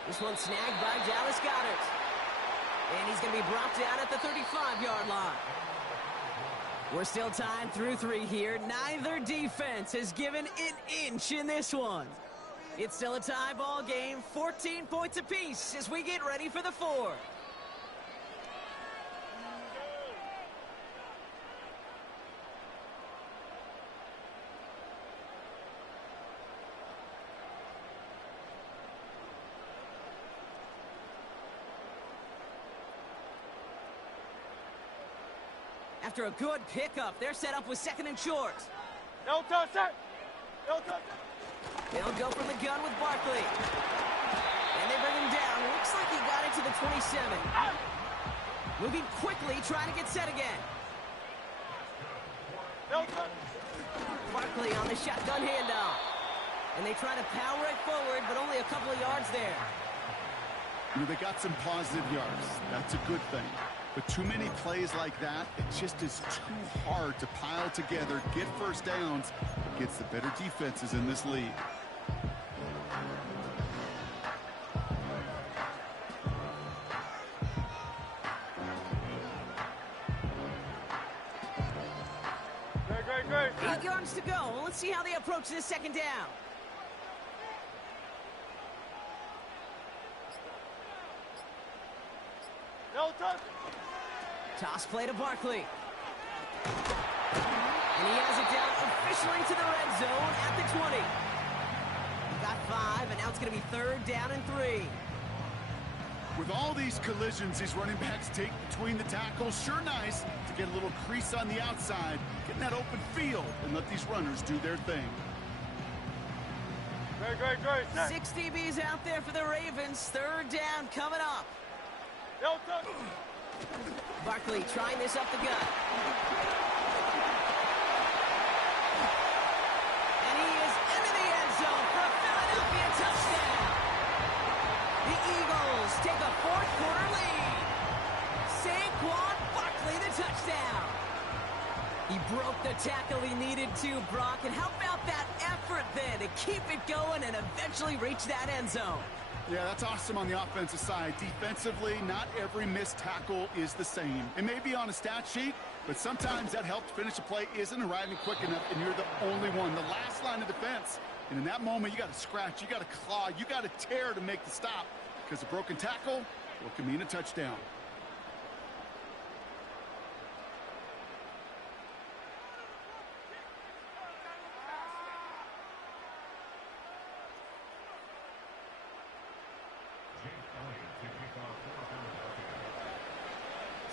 This one snagged by Dallas Goedert. And he's going to be brought down at the 35-yard line. We're still tied through 3 here. Neither defense has given an inch in this one. It's still a tie ball game, 14 points apiece as we get ready for the 4th. After a good pickup, they're set up with 2nd and short. No touch, sir. No touch. They'll go from the gun with Barkley. And they bring him down. Looks like he got it to the 27. Moving quickly, trying to get set again. No touch. Barkley on the shotgun handoff. And they try to power it forward, but only a couple of yards there. You know, they got some positive yards. That's a good thing. But too many plays like that, it just is too hard to pile together, get first downs against the better defenses in this league. Great. 8 yards to go. Well, let's see how they approach this 2nd down. No touch. Toss play to Barkley. And he has it down officially to the red zone at the 20. He got 5, and now it's going to be 3rd down and 3. With all these collisions these running backs take between the tackles, sure nice to get a little crease on the outside, get in that open field, and let these runners do their thing. Great. 6 DBs out there for the Ravens. 3rd down coming up. No touch. Barkley trying this up the gut. And he is into the end zone for a Philadelphia touchdown. The Eagles take a 4th quarter lead. Saquon Barkley the touchdown. He broke the tackle he needed to, Brock. And how about that effort then to keep it going and eventually reach that end zone? Yeah, that's awesome on the offensive side. Defensively, not every missed tackle is the same. It may be on a stat sheet, but sometimes that help to finish a play isn't arriving quick enough, and you're the only one, the last line of defense. And in that moment, you got to scratch, you got to claw, you got to tear to make the stop, because a broken tackle, well, can mean a touchdown.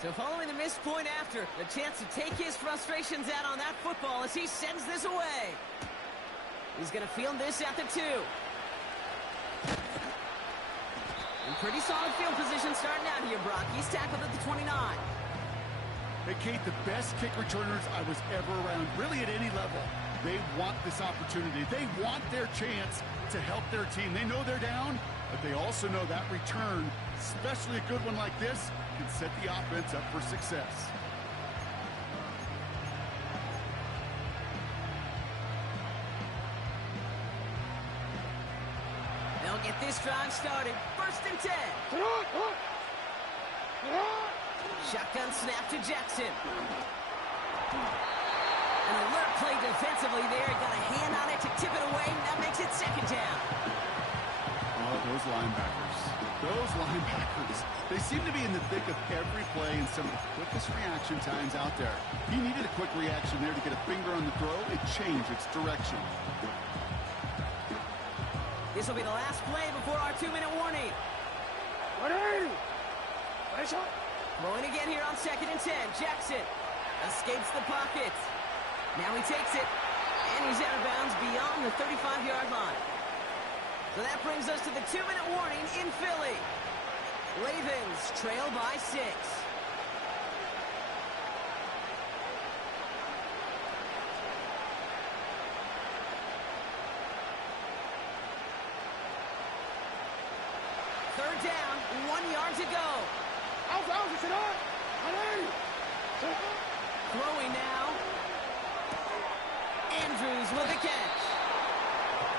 So following the missed point after, the chance to take his frustrations out on that football as he sends this away. He's going to field this at the 2. In pretty solid field position starting out here, Brock. He's tackled at the 29. Hey, Kate, the best kick returners I was ever around, really at any level, they want this opportunity. They want their chance to help their team. They know they're down, but they also know that return, especially a good one like this, can set the offense up for success. They'll get this drive started. 1st and 10. Shotgun snap to Jackson. An alert play defensively there. Got a hand on it to tip it away. That makes it 2nd down. Oh, those linebackers. They seem to be in the thick of every play and some of the quickest reaction times out there. He needed a quick reaction there to get a finger on the throw. It changed its direction. This will be the last play before our 2-minute warning. Throwing again here on 2nd and 10. Jackson escapes the pocket. Now he takes it, and he's out of bounds beyond the 35-yard line. So that brings us to the 2-minute warning in Philly. Ravens trail by 6. Third down, 1 yard to go. Throwing now. Andrews with the catch.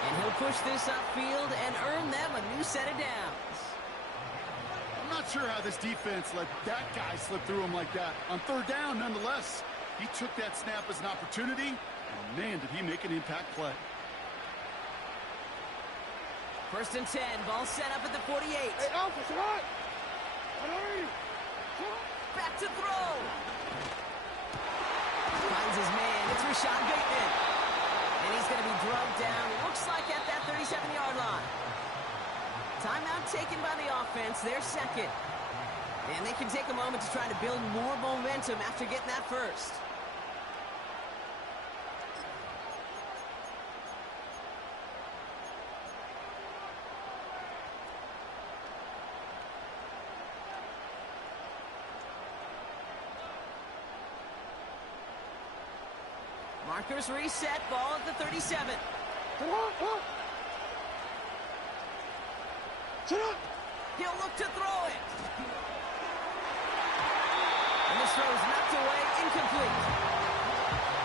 And he'll push this upfield and earn them a new set of downs. I'm not sure how this defense let that guy slip through him like that. On 3rd down, nonetheless, he took that snap as an opportunity, and man, did he make an impact play. 1st and 10, ball set up at the 48. Back to throw. Finds his man. It's Rashad Bateman. And he's going to be drugged down, looks like at that 37-yard line. Timeout taken by the offense, their 2nd. And they can take a moment to try to build more momentum after getting that first. Markers reset, ball at the 37. He'll look to throw it. And this throw is knocked away, incomplete.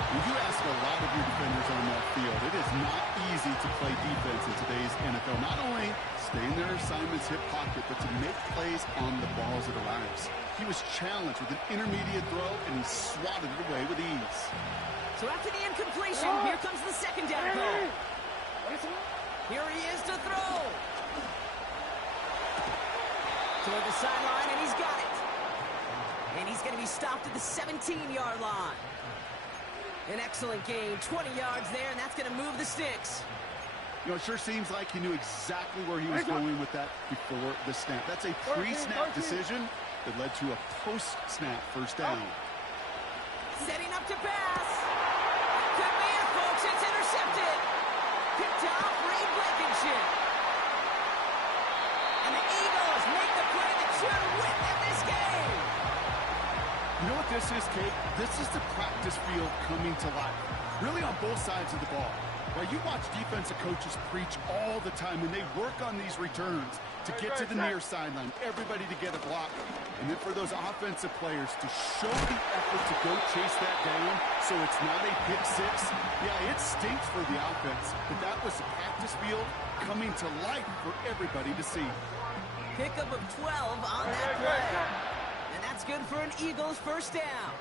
When you ask a lot of your defenders on that field, it is not easy to play defense in today's NFL. Not only stay in their assignment's hip pocket, but to make plays on the ball as it arrives. He was challenged with an intermediate throw, and he swatted it away with ease. So after the incompletion, here comes the second down goal. Here he is to throw. Toward the sideline, and he's got it. And he's going to be stopped at the 17-yard line. An excellent gain, 20 yards there, and that's going to move the sticks. You know, it sure seems like he knew exactly where he was going with that before the snap. That's a pre-snap decision that led to a post-snap first down. Setting up to pass. Could be it, folks. It's intercepted. Picked off Reed Blankenship. And the Eagles make the play that should win them this game. You know what this is, Kate? This is the practice field coming to life. Really on both sides of the ball. Right, you watch defensive coaches preach all the time when they work on these returns to get to the near sideline, everybody to get a block. And then for those offensive players to show the effort to go chase that down so it's not a pick six. Yeah, it stinks for the offense, but that was the practice field coming to life for everybody to see. Pickup of 12 on that play. And that's good for an Eagles first down.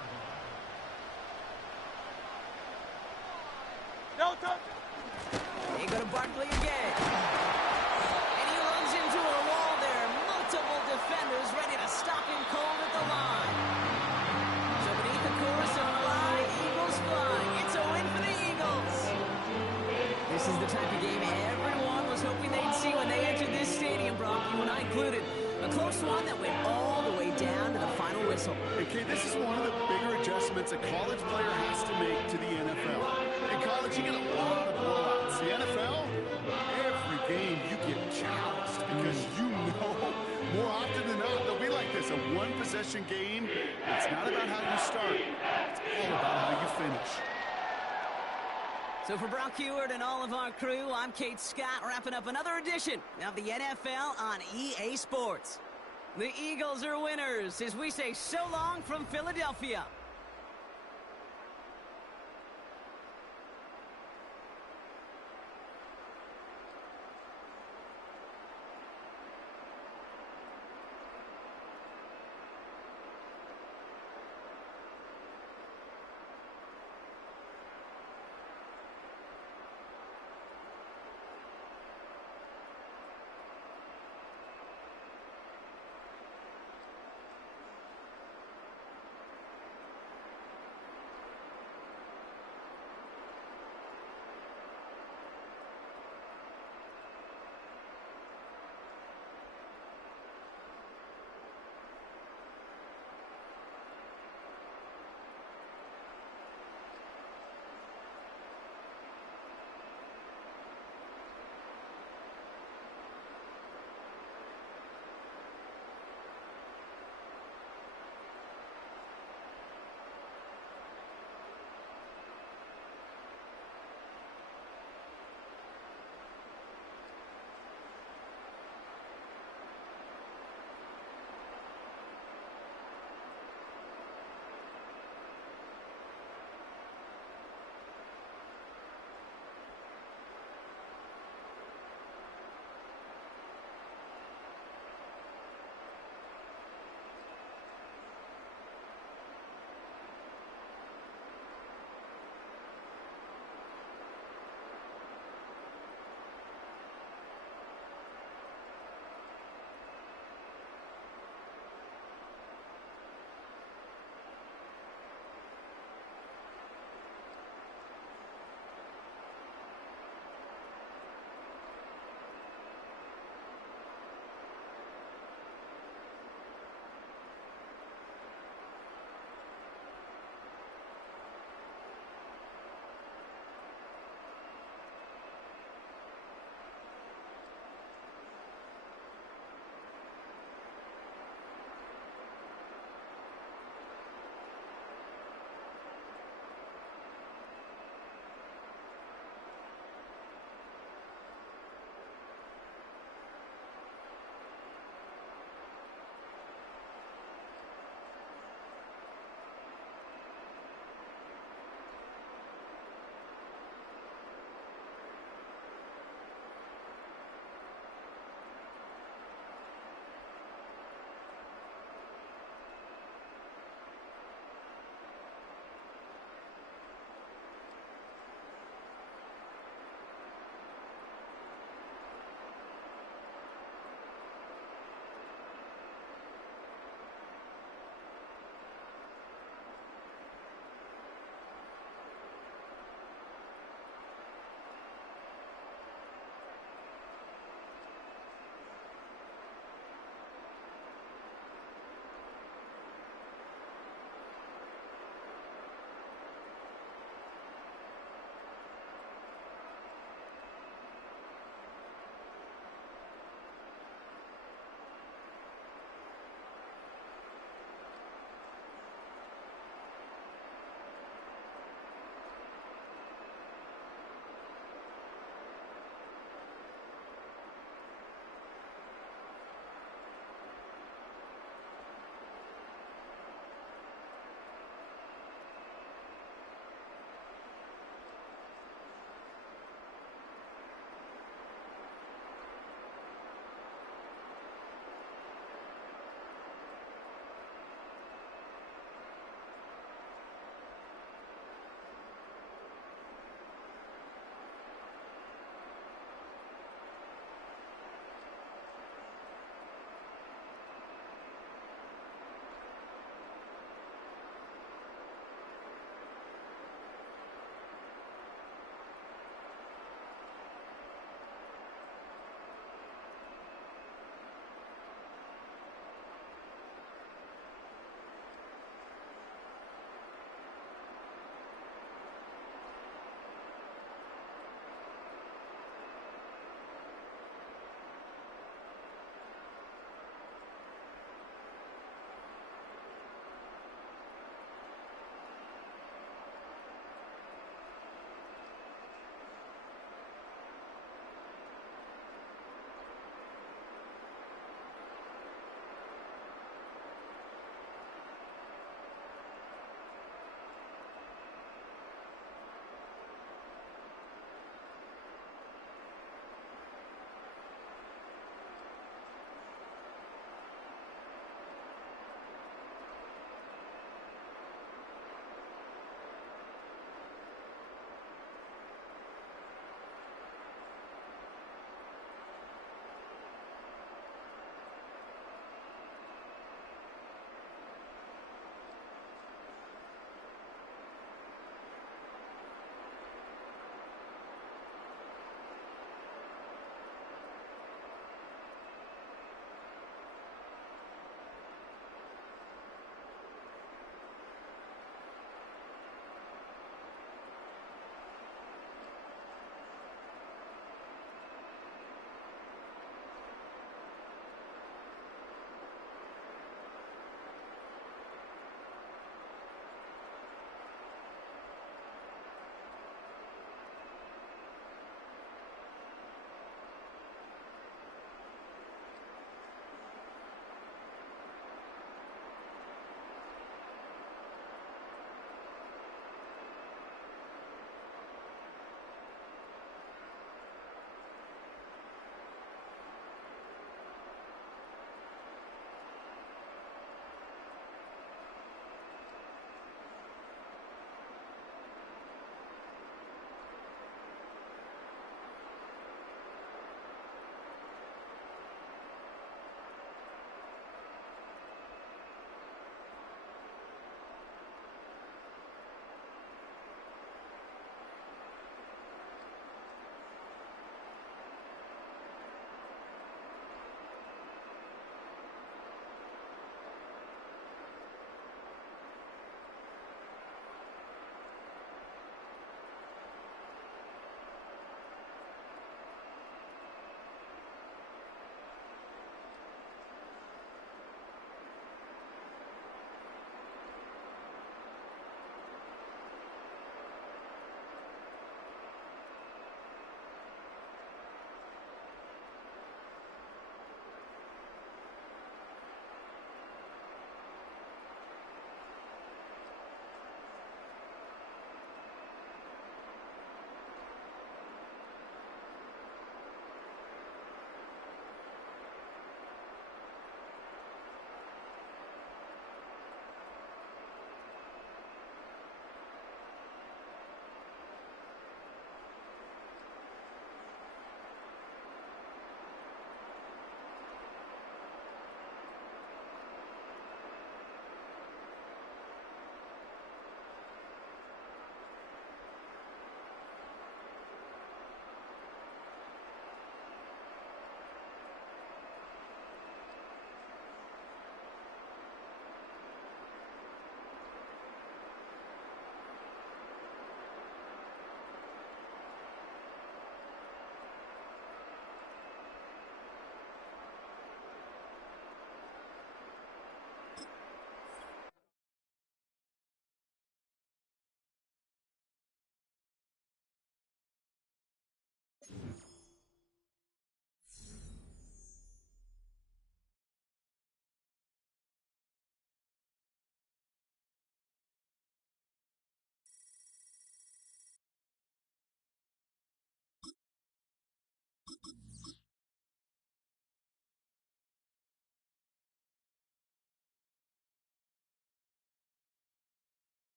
They go to Barkley again. And he runs into a wall there. Multiple defenders ready to stop him cold at the line. So beneath the chorus of Fly, Eagles fly. It's a win for the Eagles. This is the type of game everyone was hoping they'd see when they entered this stadium, Brock, you and I included. A close one that went all the way down to the final whistle. Okay, this is one of the bigger adjustments a college player has to make to the NFL. In college, you get a lot of blowouts. The NFL, every game you get challenged because you know more often than not they'll be like this, a one-possession game. It's not about how you start. It's all about how you finish. So for Brock Heward and all of our crew, I'm Kate Scott, wrapping up another edition of the NFL on EA Sports. The Eagles are winners as we say so long from Philadelphia.